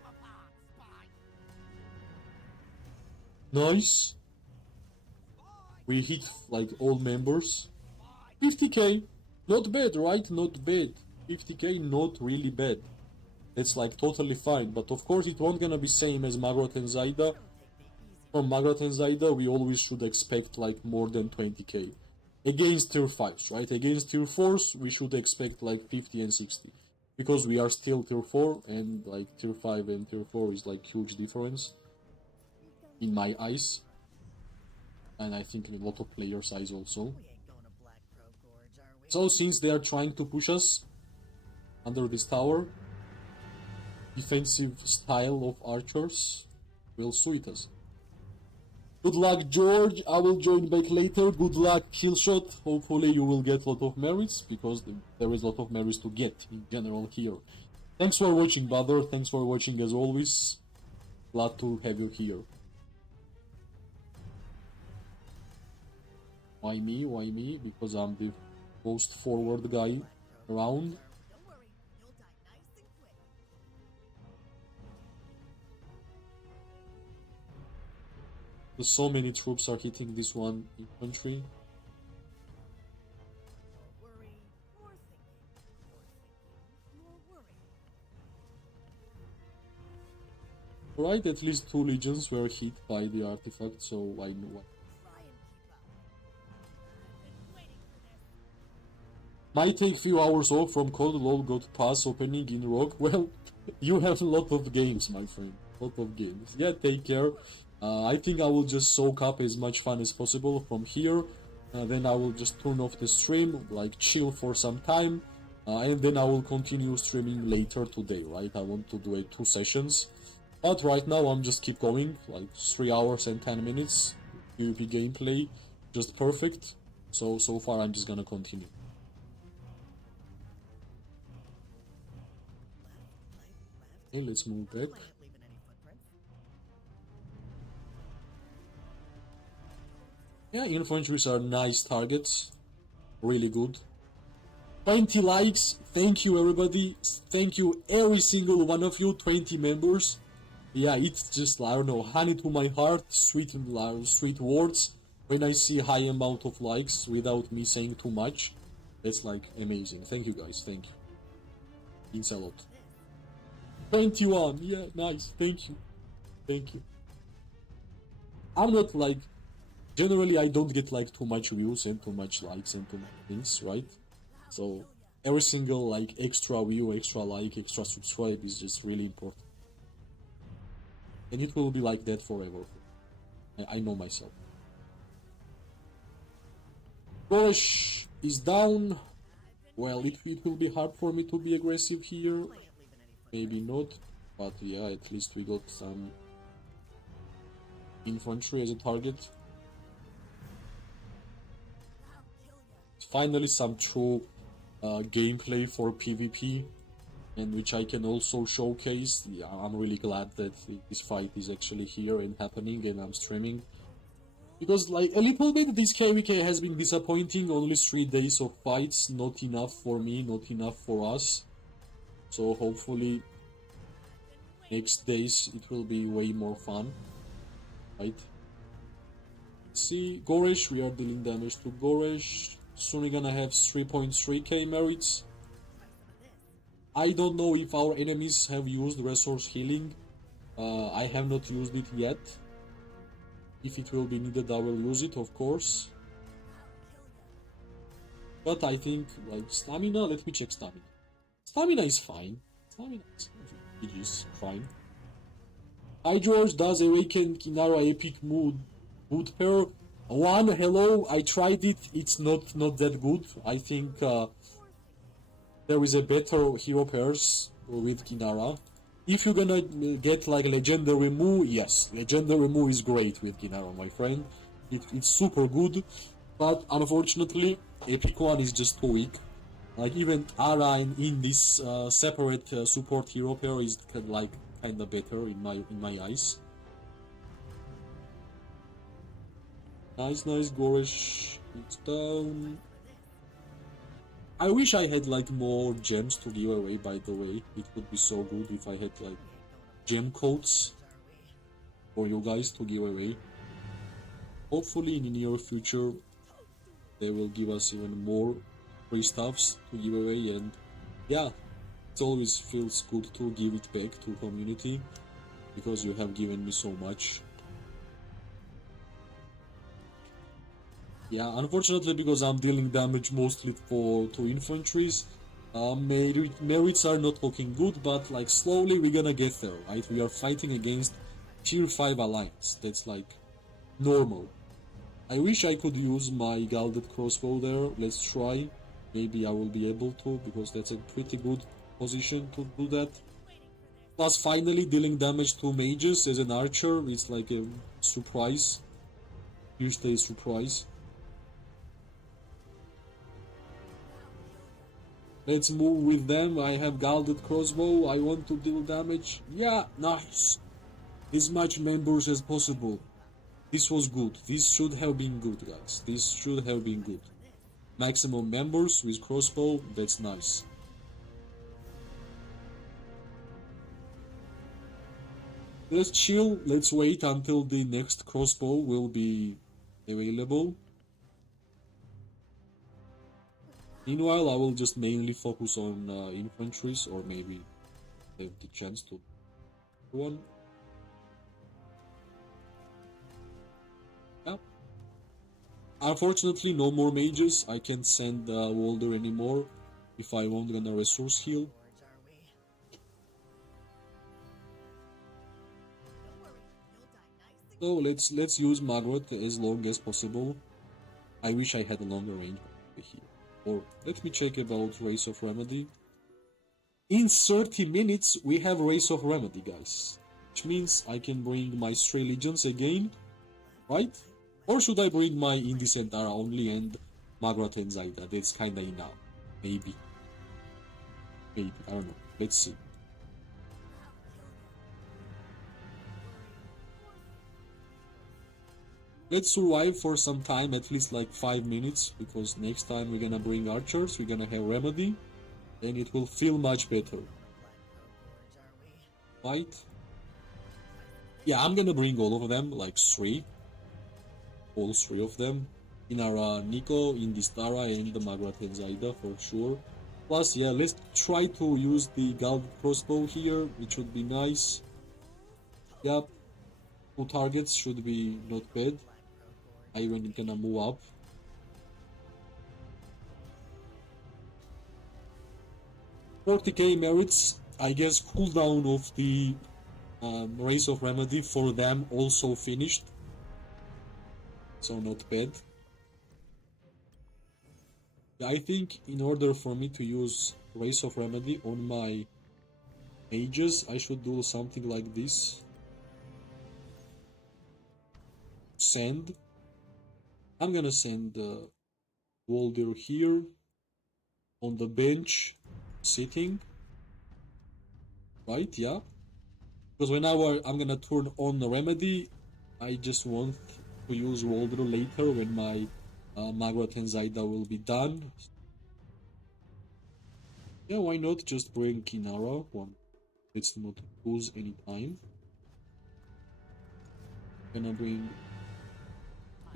Nice. We hit like all members. 50k. Not bad, right? Not bad. 50k, not really bad. That's like totally fine, but of course it won't gonna be same as Magrat and Zaida. From Magrat and Zaida, we always should expect like more than 20k. Against tier 5s, right? Against tier 4s, we should expect like 50 and 60. Because we are still tier 4, and like tier 5 and tier 4 is like huge difference. In my eyes. And I think in a lot of players' eyes also. So since they are trying to push us under this tower, defensive style of archers will suit us. Good luck, George. I will join back later. Good luck, Killshot. Hopefully you will get a lot of merits, because there is a lot of merits to get in general here. Thanks for watching, brother. Thanks for watching as always. Glad to have you here. Why me? Why me? Because I'm the most forward guy around. So many troops are hitting this one infantry. Right, at least 2 legions were hit by the artifact, so I know what. Might take few hours off from Cold LOL got pass opening in Rogue. Well, you have a lot of games, my friend. Lot of games. Yeah, take care. I think I will just soak up as much fun as possible from here. Then I will just turn off the stream, like chill for some time. And then I will continue streaming later today, right? I want to do 2 sessions. But right now I'm just keep going, like 3 hours and 10 minutes. PvP gameplay, just perfect. So far I'm just gonna continue. Okay, let's move back. Yeah, infantries are nice targets. Really good. 20 likes. Thank you, everybody. Thank you, every single one of you. 20 members. Yeah, it's just, I don't know, honey to my heart. Sweet words. When I see high amount of likes without me saying too much. It's like amazing. Thank you, guys. Thank you. Means a lot. 21. Yeah, nice. Thank you. Thank you. I'm not like... Generally, I don't get like too much views and too much likes and too many things, right? So every single like extra view, extra like, extra subscribe is just really important. And it will be like that forever. I know myself. Gosh is down. Well, it will be hard for me to be aggressive here. Maybe not. But yeah, at least we got some infantry as a target. Finally some true gameplay for PvP, and which I can also showcase. Yeah, I'm really glad that this fight is actually here and happening, and I'm streaming. Because like a little bit this KVK has been disappointing. Only 3 days of fights, not enough for me, not enough for us. So hopefully next days it will be way more fun, right? See, Goresh, we are dealing damage to Goresh. Soon we're gonna have 3.3k merits. I don't know if our enemies have used resource healing. I have not used it yet. If it will be needed, I will use it, of course. But I think, like, stamina, let me check stamina. Stamina is fine. Stamina is fine. Hi George, does Awaken Kinara Epic Mood pair? One, hello, I tried it, it's not that good. I think there is a better hero pairs with Kinara. If you're gonna get like Legendary Mu, yes, Legendary Mu is great with Kinara, my friend. It's super good, but unfortunately, Epic one is just too weak. Like even Ara in this separate support hero pair is like kinda better in my eyes. Nice, Goresh. It's down. I wish I had like more gems to give away, by the way. It would be so good if I had like gem codes for you guys to give away. Hopefully in the near future they will give us even more free stuffs to give away, and yeah, it always feels good to give it back to community because you have given me so much. Yeah, unfortunately, because I'm dealing damage mostly to infantries, merits are not looking good, but like slowly we're gonna get there, right? We are fighting against tier 5 alliance, that's like normal. I wish I could use my Gilded Crossbow there, let's try. Maybe I will be able to, because that's a pretty good position to do that. Plus finally dealing damage to mages as an archer, it's like a surprise. Usually a surprise. Let's move with them. I have Gilded Crossbow. I want to deal damage. Yeah, nice. As much members as possible. This was good. This should have been good, guys. This should have been good. Maximum members with crossbow. That's nice. Let's chill. Let's wait until the next crossbow will be available. Meanwhile, I will just mainly focus on infantries, or maybe have the chance to do one. Yeah. Unfortunately, no more mages. I can't send Walder anymore if I want gonna resource heal. So let's use Margaret as long as possible. I wish I had a longer range here. Or let me check about Race of Remedy. In 30 minutes we have Race of Remedy, guys. Which means I can bring my 3 legions again, right? Or should I bring my Indecent Ara only and Margaret and Zaida? That's kinda enough. Maybe. I don't know. Let's see. Let's survive for some time, at least like 5 minutes, because next time we're gonna bring archers, we're gonna have Remedy, and it will feel much better. Right? Yeah, I'm gonna bring all of them, like 3. All 3 of them. Inara, Nico, Indistara, and the Margaret and Zaida for sure. Plus, yeah, let's try to use the Gilded Crossbow here, which would be nice. Yep. 2 targets should be not bad. I even gonna move up. $40k merits. I guess cooldown of the Race of Remedy for them also finished. So not bad. I think in order for me to use Race of Remedy on my mages, I should do something like this. Send. I'm gonna send Walder here on the bench, sitting. Right, yeah. Because whenever I'm gonna turn on the Remedy, I just want to use Walder later when my Margaret and Zaida will be done. Yeah, why not just bring Kinara? One, let's not lose any time. Gonna bring.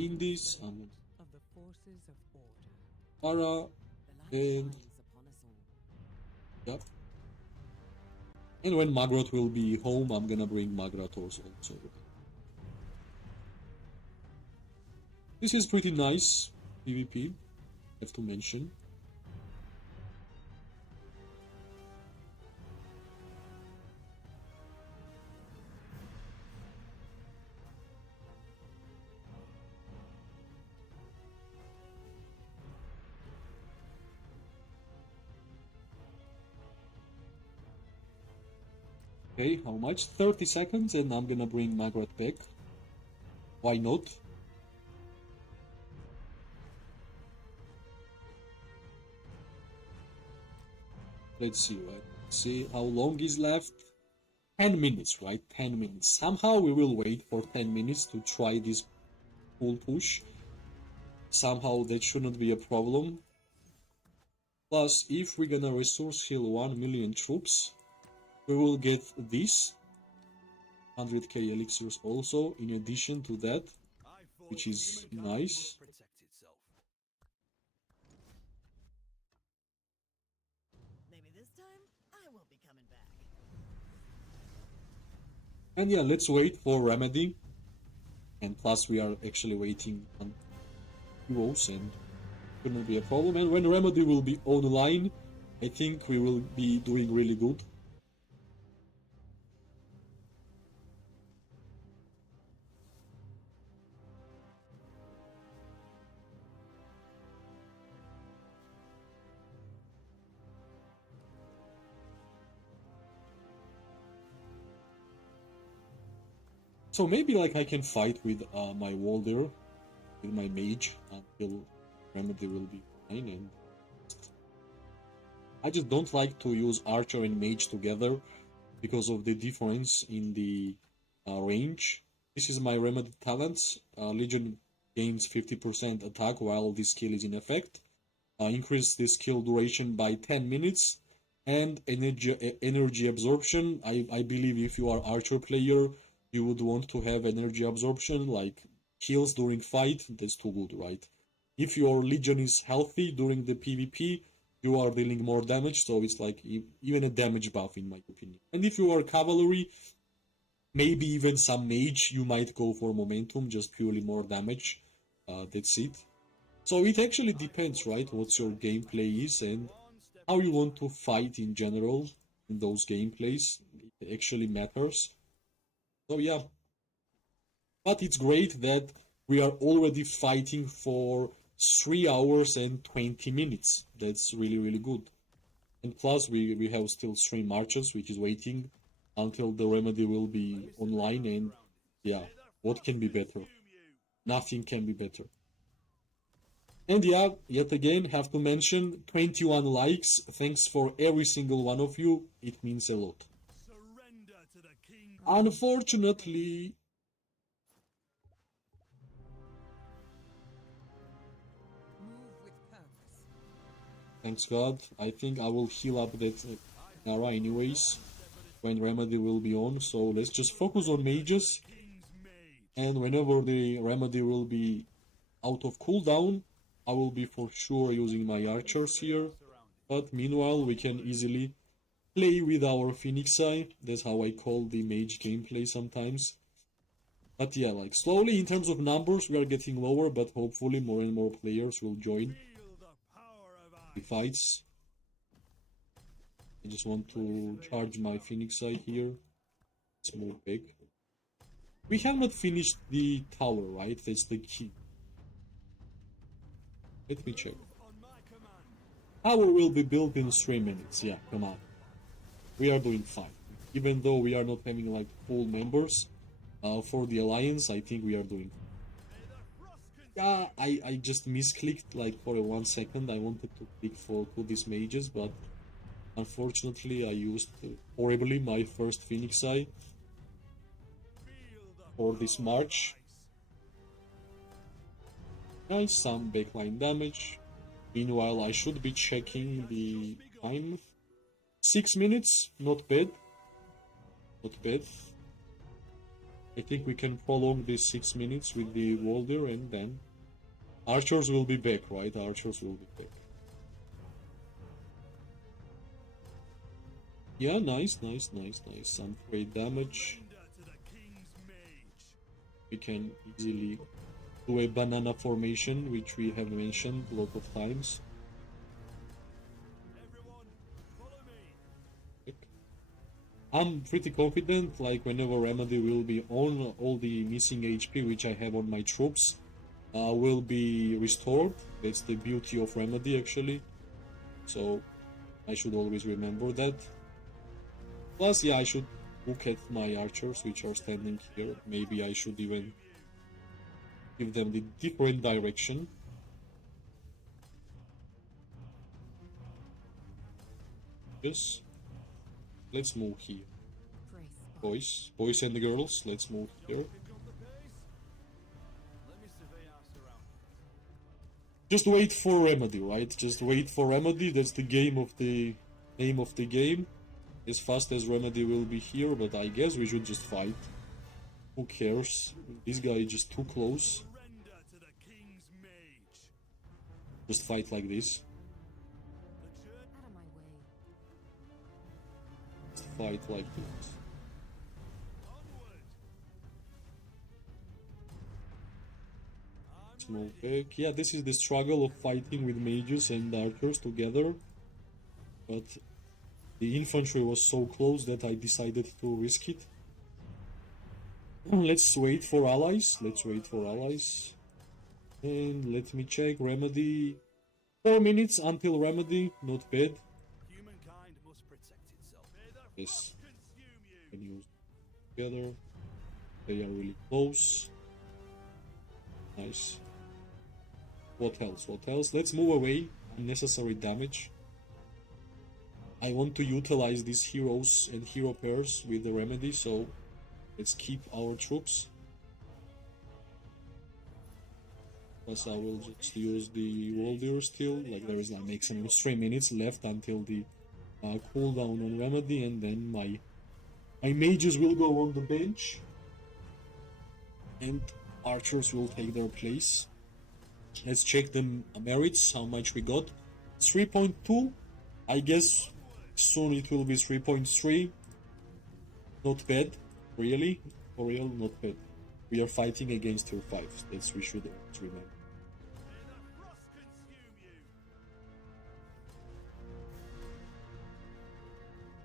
in this. I'm Of the forces of order. Ara, and yep. And when Magrot will be home, I'm gonna bring Magrators also. This is pretty nice PvP, have to mention. Okay, how much? 30 seconds and I'm gonna bring Magrat back. Why not? Let's see, right? See how long is left. 10 minutes, right? 10 minutes. Somehow we will wait for 10 minutes to try this full push. Somehow that shouldn't be a problem. Plus, if we're gonna resource heal 1 million troops, we will get this 100k elixirs also, in addition to that, which is nice. Maybe this time I will be coming back. And yeah, let's wait for Remedy. And plus we are actually waiting on duos and shouldn't be a problem. And when Remedy will be online, I think we will be doing really good. So maybe like I can fight with my Walder, with my mage until Remedy will be fine. And I just don't like to use Archer and Mage together because of the difference in the range. This is my Remedy talents. Legion gains 50% attack while this skill is in effect. Increase the skill duration by 10 minutes. And energy absorption. I believe if you are Archer player, you would want to have energy absorption, like heals during fight. That's too good, right? If your Legion is healthy during the PvP, you are dealing more damage, so it's like even a damage buff in my opinion. And if you are Cavalry, maybe even some Mage, you might go for momentum, just purely more damage. That's it. So it actually depends, right, what your gameplay is and how you want to fight in general in those gameplays. It actually matters. So yeah, but it's great that we are already fighting for 3 hours and 20 minutes. That's really, really good. And plus we have still 3 marches, which is waiting until the Remedy will be online. And yeah, what can be better? Nothing can be better. And yeah, yet again, have to mention 21 likes. Thanks for every single one of you. It means a lot. Unfortunately, Move with purpose. thanks God, I think I will heal up that Nara anyways when Remedy will be on. So let's just focus on mages. And whenever the Remedy will be out of cooldown, I will be for sure using my archers here. But meanwhile, we can easily play with our Phoenix Eye. That's how I call the mage gameplay sometimes. But yeah, like slowly in terms of numbers we are getting lower, but hopefully more and more players will join the fights. I just want to charge my Phoenix Eye here. Let's move back. We have not finished the tower, right? That's the key. Let me check. Tower will be built in 3 minutes. Yeah, come on. We are doing fine. Even though we are not having like full members for the alliance, I think we are doing fine. Yeah, I just misclicked like for 1 second. I wanted to click for these mages, but unfortunately I used horribly my first Phoenix Eye for this march. Nice, some backline damage. Meanwhile, I should be checking the time. 6 minutes, not bad. Not bad. I think we can prolong this 6 minutes with the Walder, and then archers will be back, right? Archers will be back. Yeah, nice. Some trade damage. Surrender to the king's mage. We can easily do a banana formation, which we have mentioned a lot of times. Everyone, follow me. I'm pretty confident, like whenever Remedy will be on, all the missing HP which I have on my troops will be restored. That's the beauty of Remedy, actually. So I should always remember that. Plus, yeah, I should look at my archers which are standing here. Maybe I should even give them the different direction. Yes. Let's move here. Boys and girls, let's move here. Pick up the pace. Let me survey our surroundings. Just wait for Remedy, right? Just wait for Remedy. That's the name of the game. As fast as Remedy will be here, but I guess we should just fight. Who cares? This guy is just too close. Surrender to the king's mage. Just fight like this. The journey. Out of my way. Just fight like this. Onward. Let's move back. Yeah, this is the struggle of fighting with mages and archers together. But the infantry was so close that I decided to risk it. Let's wait for allies. And let me check. Remedy. 4 minutes until Remedy. Not bad. Humankind must protect itself. May the Yes. frost consume you. Can use together. They are really close. Nice. What else? Let's move away. Unnecessary damage. I want to utilize these heroes and hero pairs with the Remedy, so let's keep our troops. Plus I will just use the Walder still, like there is like maximum 3 minutes left until the cooldown on Remedy, and then my mages will go on the bench and archers will take their place. Let's check the merits, how much we got. 3.2, I guess soon it will be 3.3. Not bad, really, for real, not bad. We are fighting against tier 5, that's we should remember. May the frost consume you.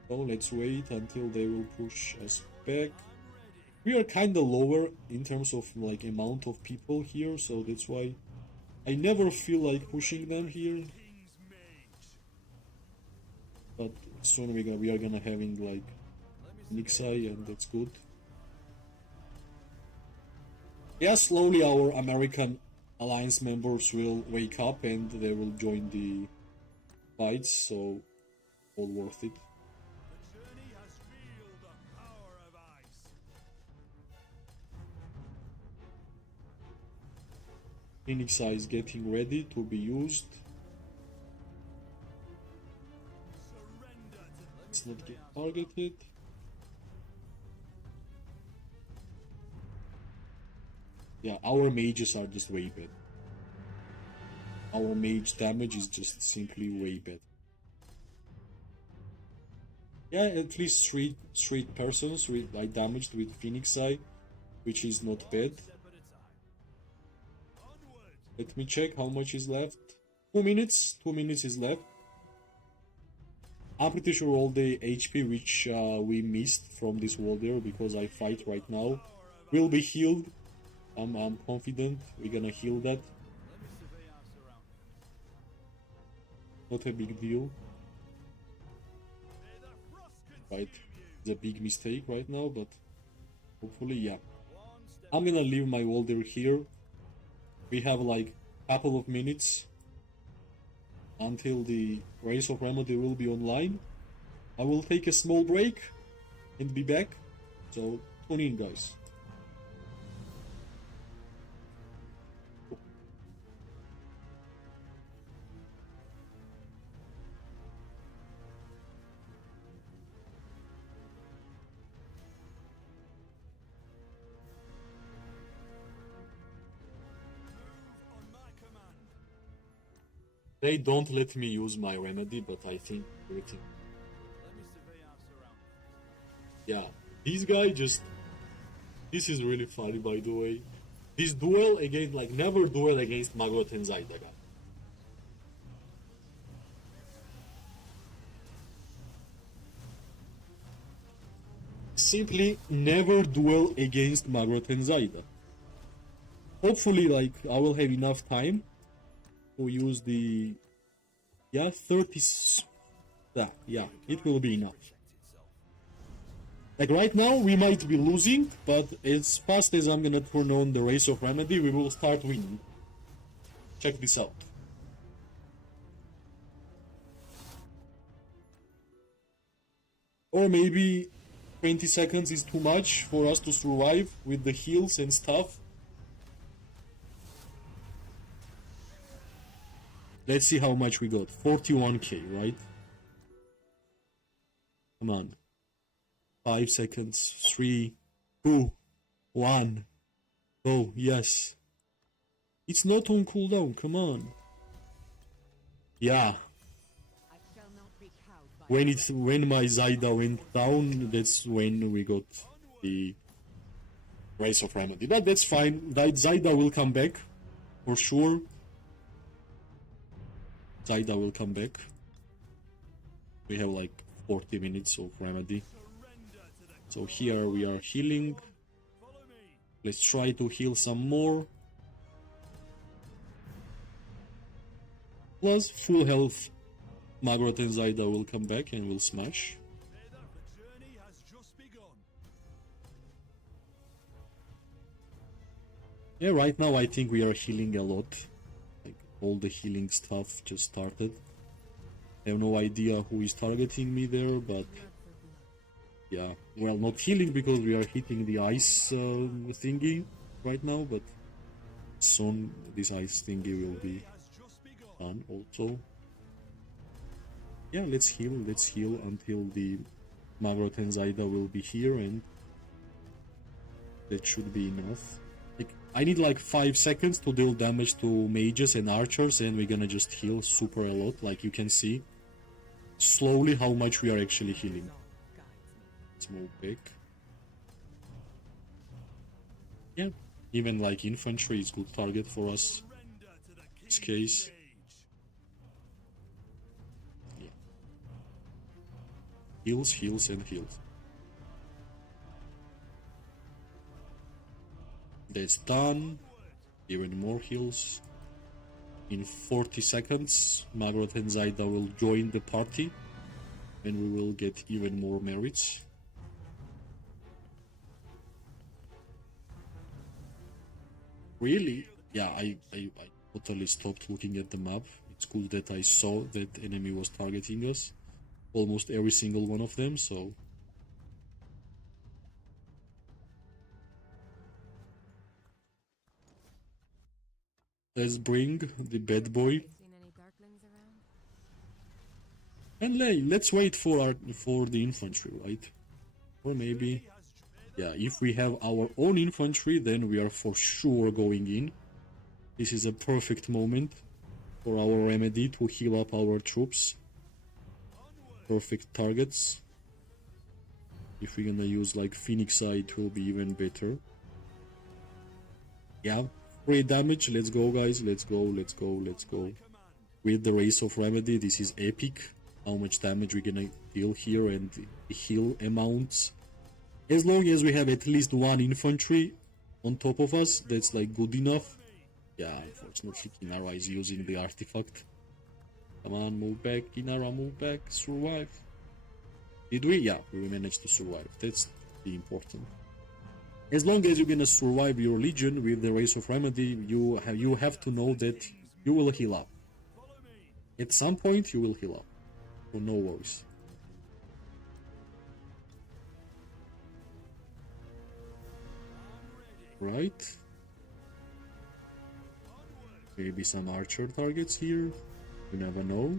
So let's wait until they will push us back. I'm ready. We are kinda lower in terms of like amount of people here, so that's why I never feel like pushing them here. King's mage. But soon we are gonna having like NEXUS, and that's good. Yeah, slowly our American alliance members will wake up and they will join the fights, so all worth it. The journey has revealed the power of ice. NEXUS is getting ready to be used. Surrender to the Let's not get targeted. Yeah, our mages are just way better. Our mage damage is just simply way better. Yeah, at least three persons I damaged with Phoenix Eye, which is not bad. step at a time. Onward. Let me check how much is left. 2 minutes. 2 minutes is left. I'm pretty sure all the HP which we missed from this wall there, because I fight right now, will be healed. I'm confident we're gonna heal that. Let me survey our surroundings. Not a big deal. May the frost Right. consume you. It's a big mistake right now, but hopefully, yeah. One step. I'm gonna leave my Walder here. We have like couple of minutes until the Race of Remedy will be online. I will take a small break and be back. So tune in, guys. They don't let me use my remedy, but I think everything. Let me survey our surroundings. Yeah, this guy just. This is really funny, by the way. This duel against, like, never duel against Magot and Zaida guy. Simply never duel against Magot and Zaida. Hopefully, like, I will have enough time to use the. Yeah, 30. Yeah, it will be enough. Like right now, we might be losing, but as fast as I'm gonna turn on the Race of Remedy, we will start winning. Check this out. Or maybe 20 seconds is too much for us to survive with the heals and stuff. Let's see how much we got. 41k, right? Come on. 5 seconds. 3, 2, 1. Go. Yes. It's not on cooldown. Come on. Yeah. I shall not be cowed by When my Zaida went down, that's when we got the Race of Remedy. But that's fine. That Zaida will come back for sure. Zaida will come back. We have like 40 minutes of remedy. So here we are healing. Let's try to heal some more. Plus full health. Margaret and Zaida will come back and will smash. The journey has just begun. Yeah, right now I think we are healing a lot. Like all the healing stuff just started. I have no idea who is targeting me there, but yeah, well, not healing because we are hitting the ice thingy right now, but soon this ice thingy will be done also. Yeah, let's heal until the Margaret and Zaida will be here, and that should be enough. Like, I need like 5 seconds to deal damage to mages and archers, and we're gonna just heal super a lot, like you can see slowly how much we are actually healing. Let's move back. Yeah, even like infantry is good target for us in this case. Yeah. Heals, heals, and heals. That's done. Even more heals. In 40 seconds, Margaret and Zaida will join the party, and we will get even more merits. Really? Yeah, I totally stopped looking at the map. It's good that I saw that enemy was targeting us. Almost every single one of them, so... Let's bring the bad boy. Seen any darklings around? And let's wait for the infantry, right? Or maybe... Yeah, if we have our own infantry, then we are for sure going in. This is a perfect moment for our remedy to heal up our troops. Perfect targets. If we're gonna use like Phoenix Eye, it will be even better. Yeah, 3 damage. Let's go, guys. Let's go, let's go, let's go. With the Race of Remedy, this is epic. How much damage we're gonna deal here and the heal amounts. As long as we have at least 1 infantry on top of us, that's like good enough. Yeah, unfortunately Kinara is using the artifact. Come on, move back, Kinara, move back, survive. Did we? Yeah, we managed to survive. That's the important. As long as you're gonna survive your legion with the Race of Remedy, you have to know that you will heal up. At some point you will heal up. So no worries. Right. Maybe some archer targets here. You never know.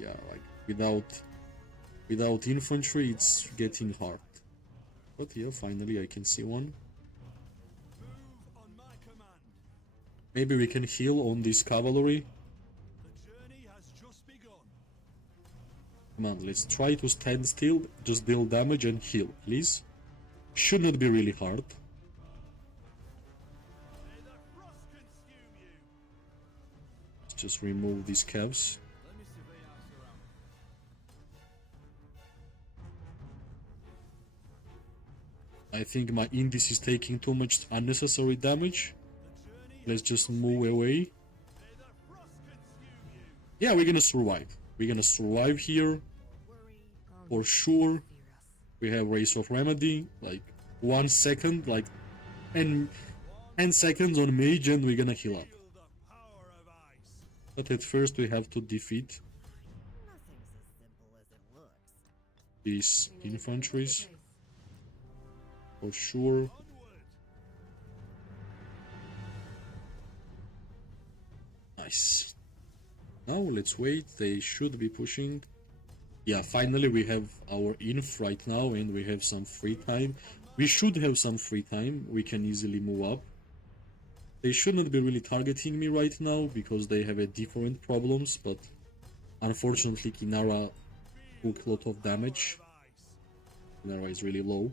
Yeah, like without infantry it's getting hard. But yeah, finally I can see one. Maybe we can heal on this cavalry. Come on, let's try to stand still, just deal damage and heal, please. Should not be really hard. May the frost consume you. Let's just remove these calves. Let me survey our surroundings. I think my Indis is taking too much unnecessary damage. The journey Let's just move away. may the frost consume you. Yeah, we're gonna survive. We're gonna survive here. For sure. We have Race of Remedy. Like 1 second, like 10 seconds on mage and we're gonna heal up. Feel the power of ice. But at first we have to defeat Nothing's as simple as it looks. these infantries. For sure. Onward. Nice. Now let's wait, they should be pushing. Yeah, finally we have our inf right now and we have some free time. We should have some free time, we can easily move up. They should not be really targeting me right now because they have a different problems, but unfortunately Kinara took a lot of damage. Kinara is really low.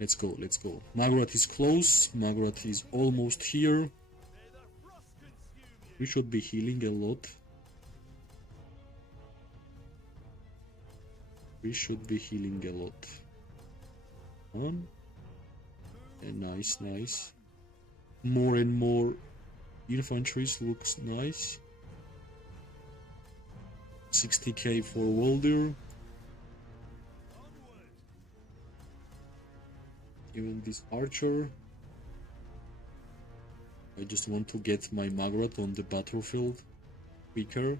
Let's go, let's go. Magrat is close, Magrat is almost here. We should be healing a lot. We should be healing a lot. On. And nice, nice. More and more infantries looks nice. 60k for Walder. Even this archer. I just want to get my Magrat on the battlefield quicker.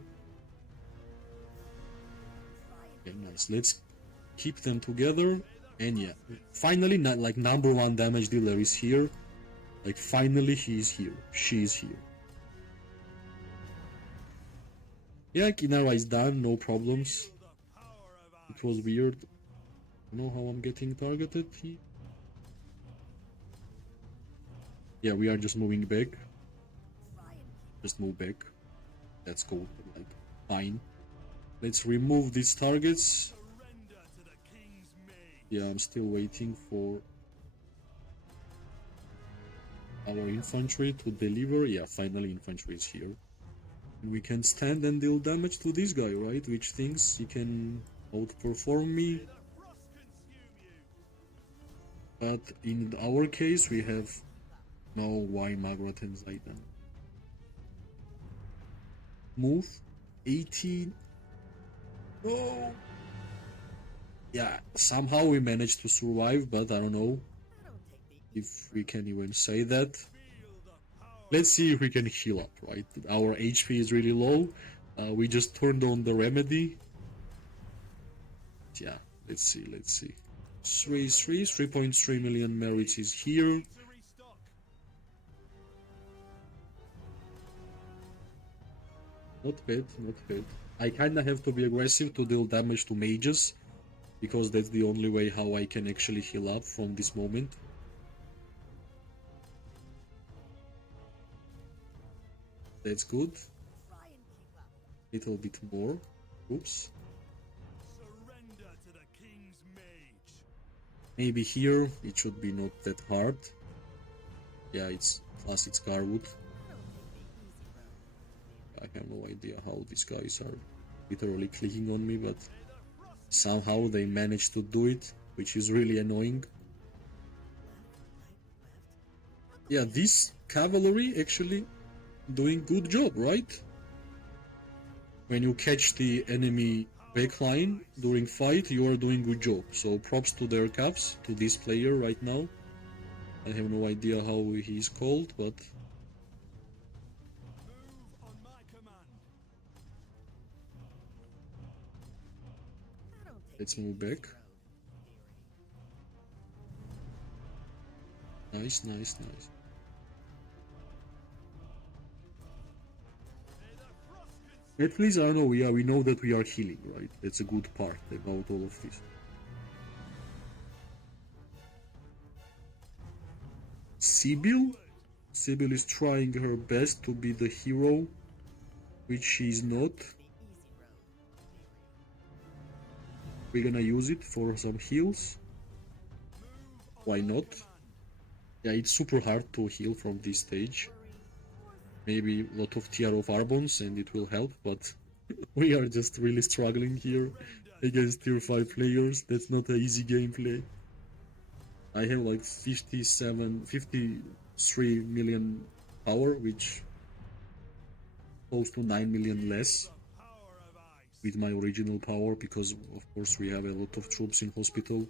Okay, nice. Let's keep them together. And yeah, finally, not like #1 damage dealer is here. Like finally, he is here. She is here. Yeah, Kinara is done. No problems. It was weird. You know how I'm getting targeted here? Yeah, we are just moving back. Just move back. Let's go. Like, fine. Let's remove these targets. Surrender to the king's mage. Yeah, I'm still waiting for our infantry to deliver. Yeah, finally infantry is here. And we can stand and deal damage to this guy, right? Which thinks he can outperform me. Frost consume you. But in our case, we have no why Magrat and Zaidan. Move. 18. Oh. Yeah, somehow we managed to survive, but I don't know if we can even say that. Let's see if we can heal up, right? Our HP is really low. We just turned on the remedy. Yeah, let's see, let's see. 3.3 million merits is here. To restock. Not bad, not bad. I kinda have to be aggressive to deal damage to mages, because that's the only way how I can actually heal up from this moment. That's good. Little bit more. Oops. Surrender to the king's mage. Maybe here it should be not that hard. Yeah, it's plus it's Garwood. I have no idea how these guys are literally clicking on me, but somehow they managed to do it, which is really annoying. Yeah, this cavalry actually doing good job, right? When you catch the enemy backline during fight, you are doing good job. So props to their caps, to this player right now. I have no idea how he is called, but Move on my command. let's move back. Nice, nice, nice. At least, I don't know, we know that we are healing, right? That's a good part about all of this. Sibyl? Sibyl is trying her best to be the hero, which she is not. we're gonna use it for some heals. Why not? Yeah, it's super hard to heal from this stage. Maybe a lot of tier of Arbons and it will help, but we are just really struggling here against tier 5 players. That's not an easy gameplay. I have like 53 million power, which close to 9 million less with my original power, because of course we have a lot of troops in hospital.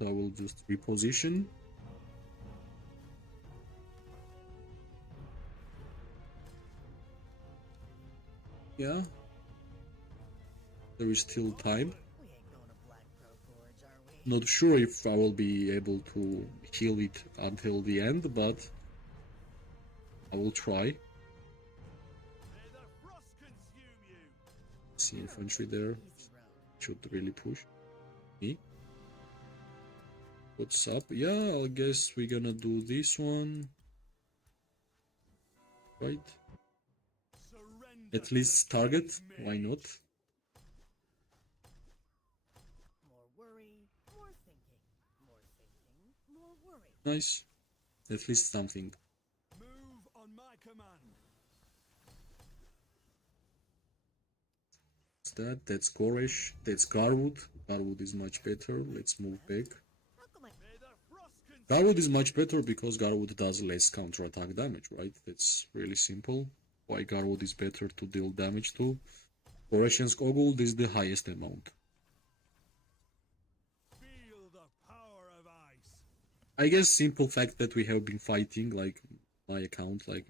I will just reposition. Yeah. There is still time. Not sure if I will be able to heal it until the end, but I will try. See infantry there. Should really push me. What's up? Yeah, I guess we're gonna do this one. Right? At least target, why not? More worry, more thinking. More thinking, more worry. Nice. At least something. Move on my command. What's that? That's Koresh. That's Garwood. Garwood is much better. Let's move back. How come I May the frost consume Garwood is much better because Garwood does less counter-attack damage, right? That's really simple. Why Garwood is better to deal damage to. Koresh's Ogul is the highest amount. feel the power of ice. I guess simple fact that we have been fighting, like, my account, like,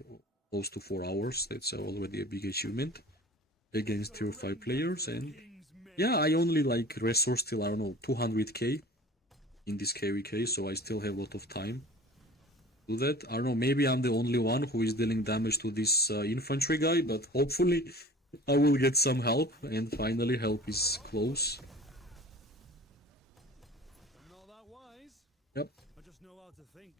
close to 4 hours, that's already a big achievement against tier 5 players, and yeah, I only, like, resource till, I don't know, 200k in this KVK, so I still have a lot of time to do that. I don't know, maybe I'm the only one who is dealing damage to this infantry guy, but hopefully I will get some help, and finally help is close. I'm not that wise. Yep. I just know how to think.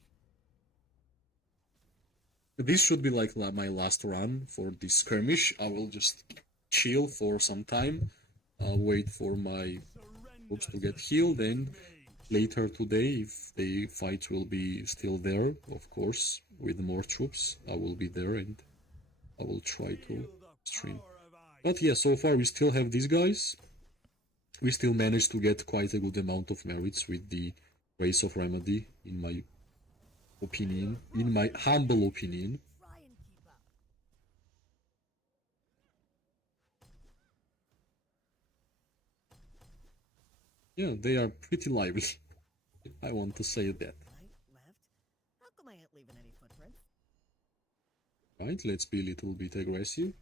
This should be like my last run for this skirmish. I will just chill for some time, wait for my troops to get healed, and later today, if the fight will be still there, of course, with more troops, I will be there and I will try to stream. But yeah, so far we still have these guys. We still managed to get quite a good amount of merits with the Race of Remedy, in my opinion, in my humble opinion. try and keep up? Yeah, they are pretty lively. I want to say that. Right, left. How come I ain't leaving any footprints? Right, let's be a little bit aggressive.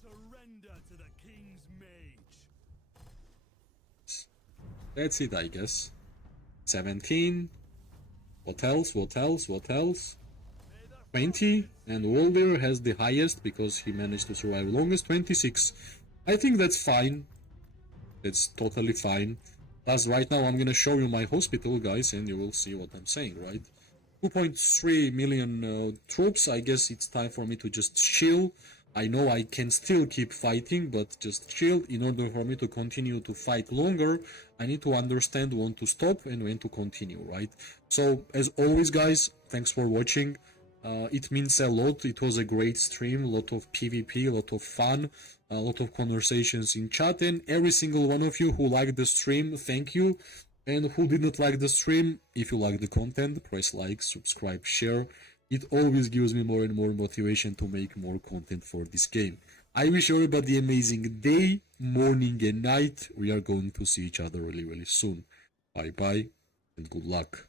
Surrender to the king's mage. That's it, I guess. 17. What else? What else? What else? 20. And Wolver has the highest because he managed to survive longest. 26. I think that's fine. That's totally fine. Plus, right now I'm gonna show you my hospital, guys, and you will see what I'm saying, right? 2.3 million troops. I guess it's time for me to just chill. I know I can still keep fighting, but just chill. In order for me to continue to fight longer, I need to understand when to stop and when to continue, right? So, as always, guys, thanks for watching. It means a lot. It was a great stream, a lot of PvP, a lot of fun, a lot of conversations in chat, and every single one of you who liked the stream, thank you. And who didn't like the stream, if you like the content, press like, subscribe, share. It always gives me more and more motivation to make more content for this game. I wish everybody an amazing day, morning and night. We are going to see each other really, really soon. Bye bye and good luck.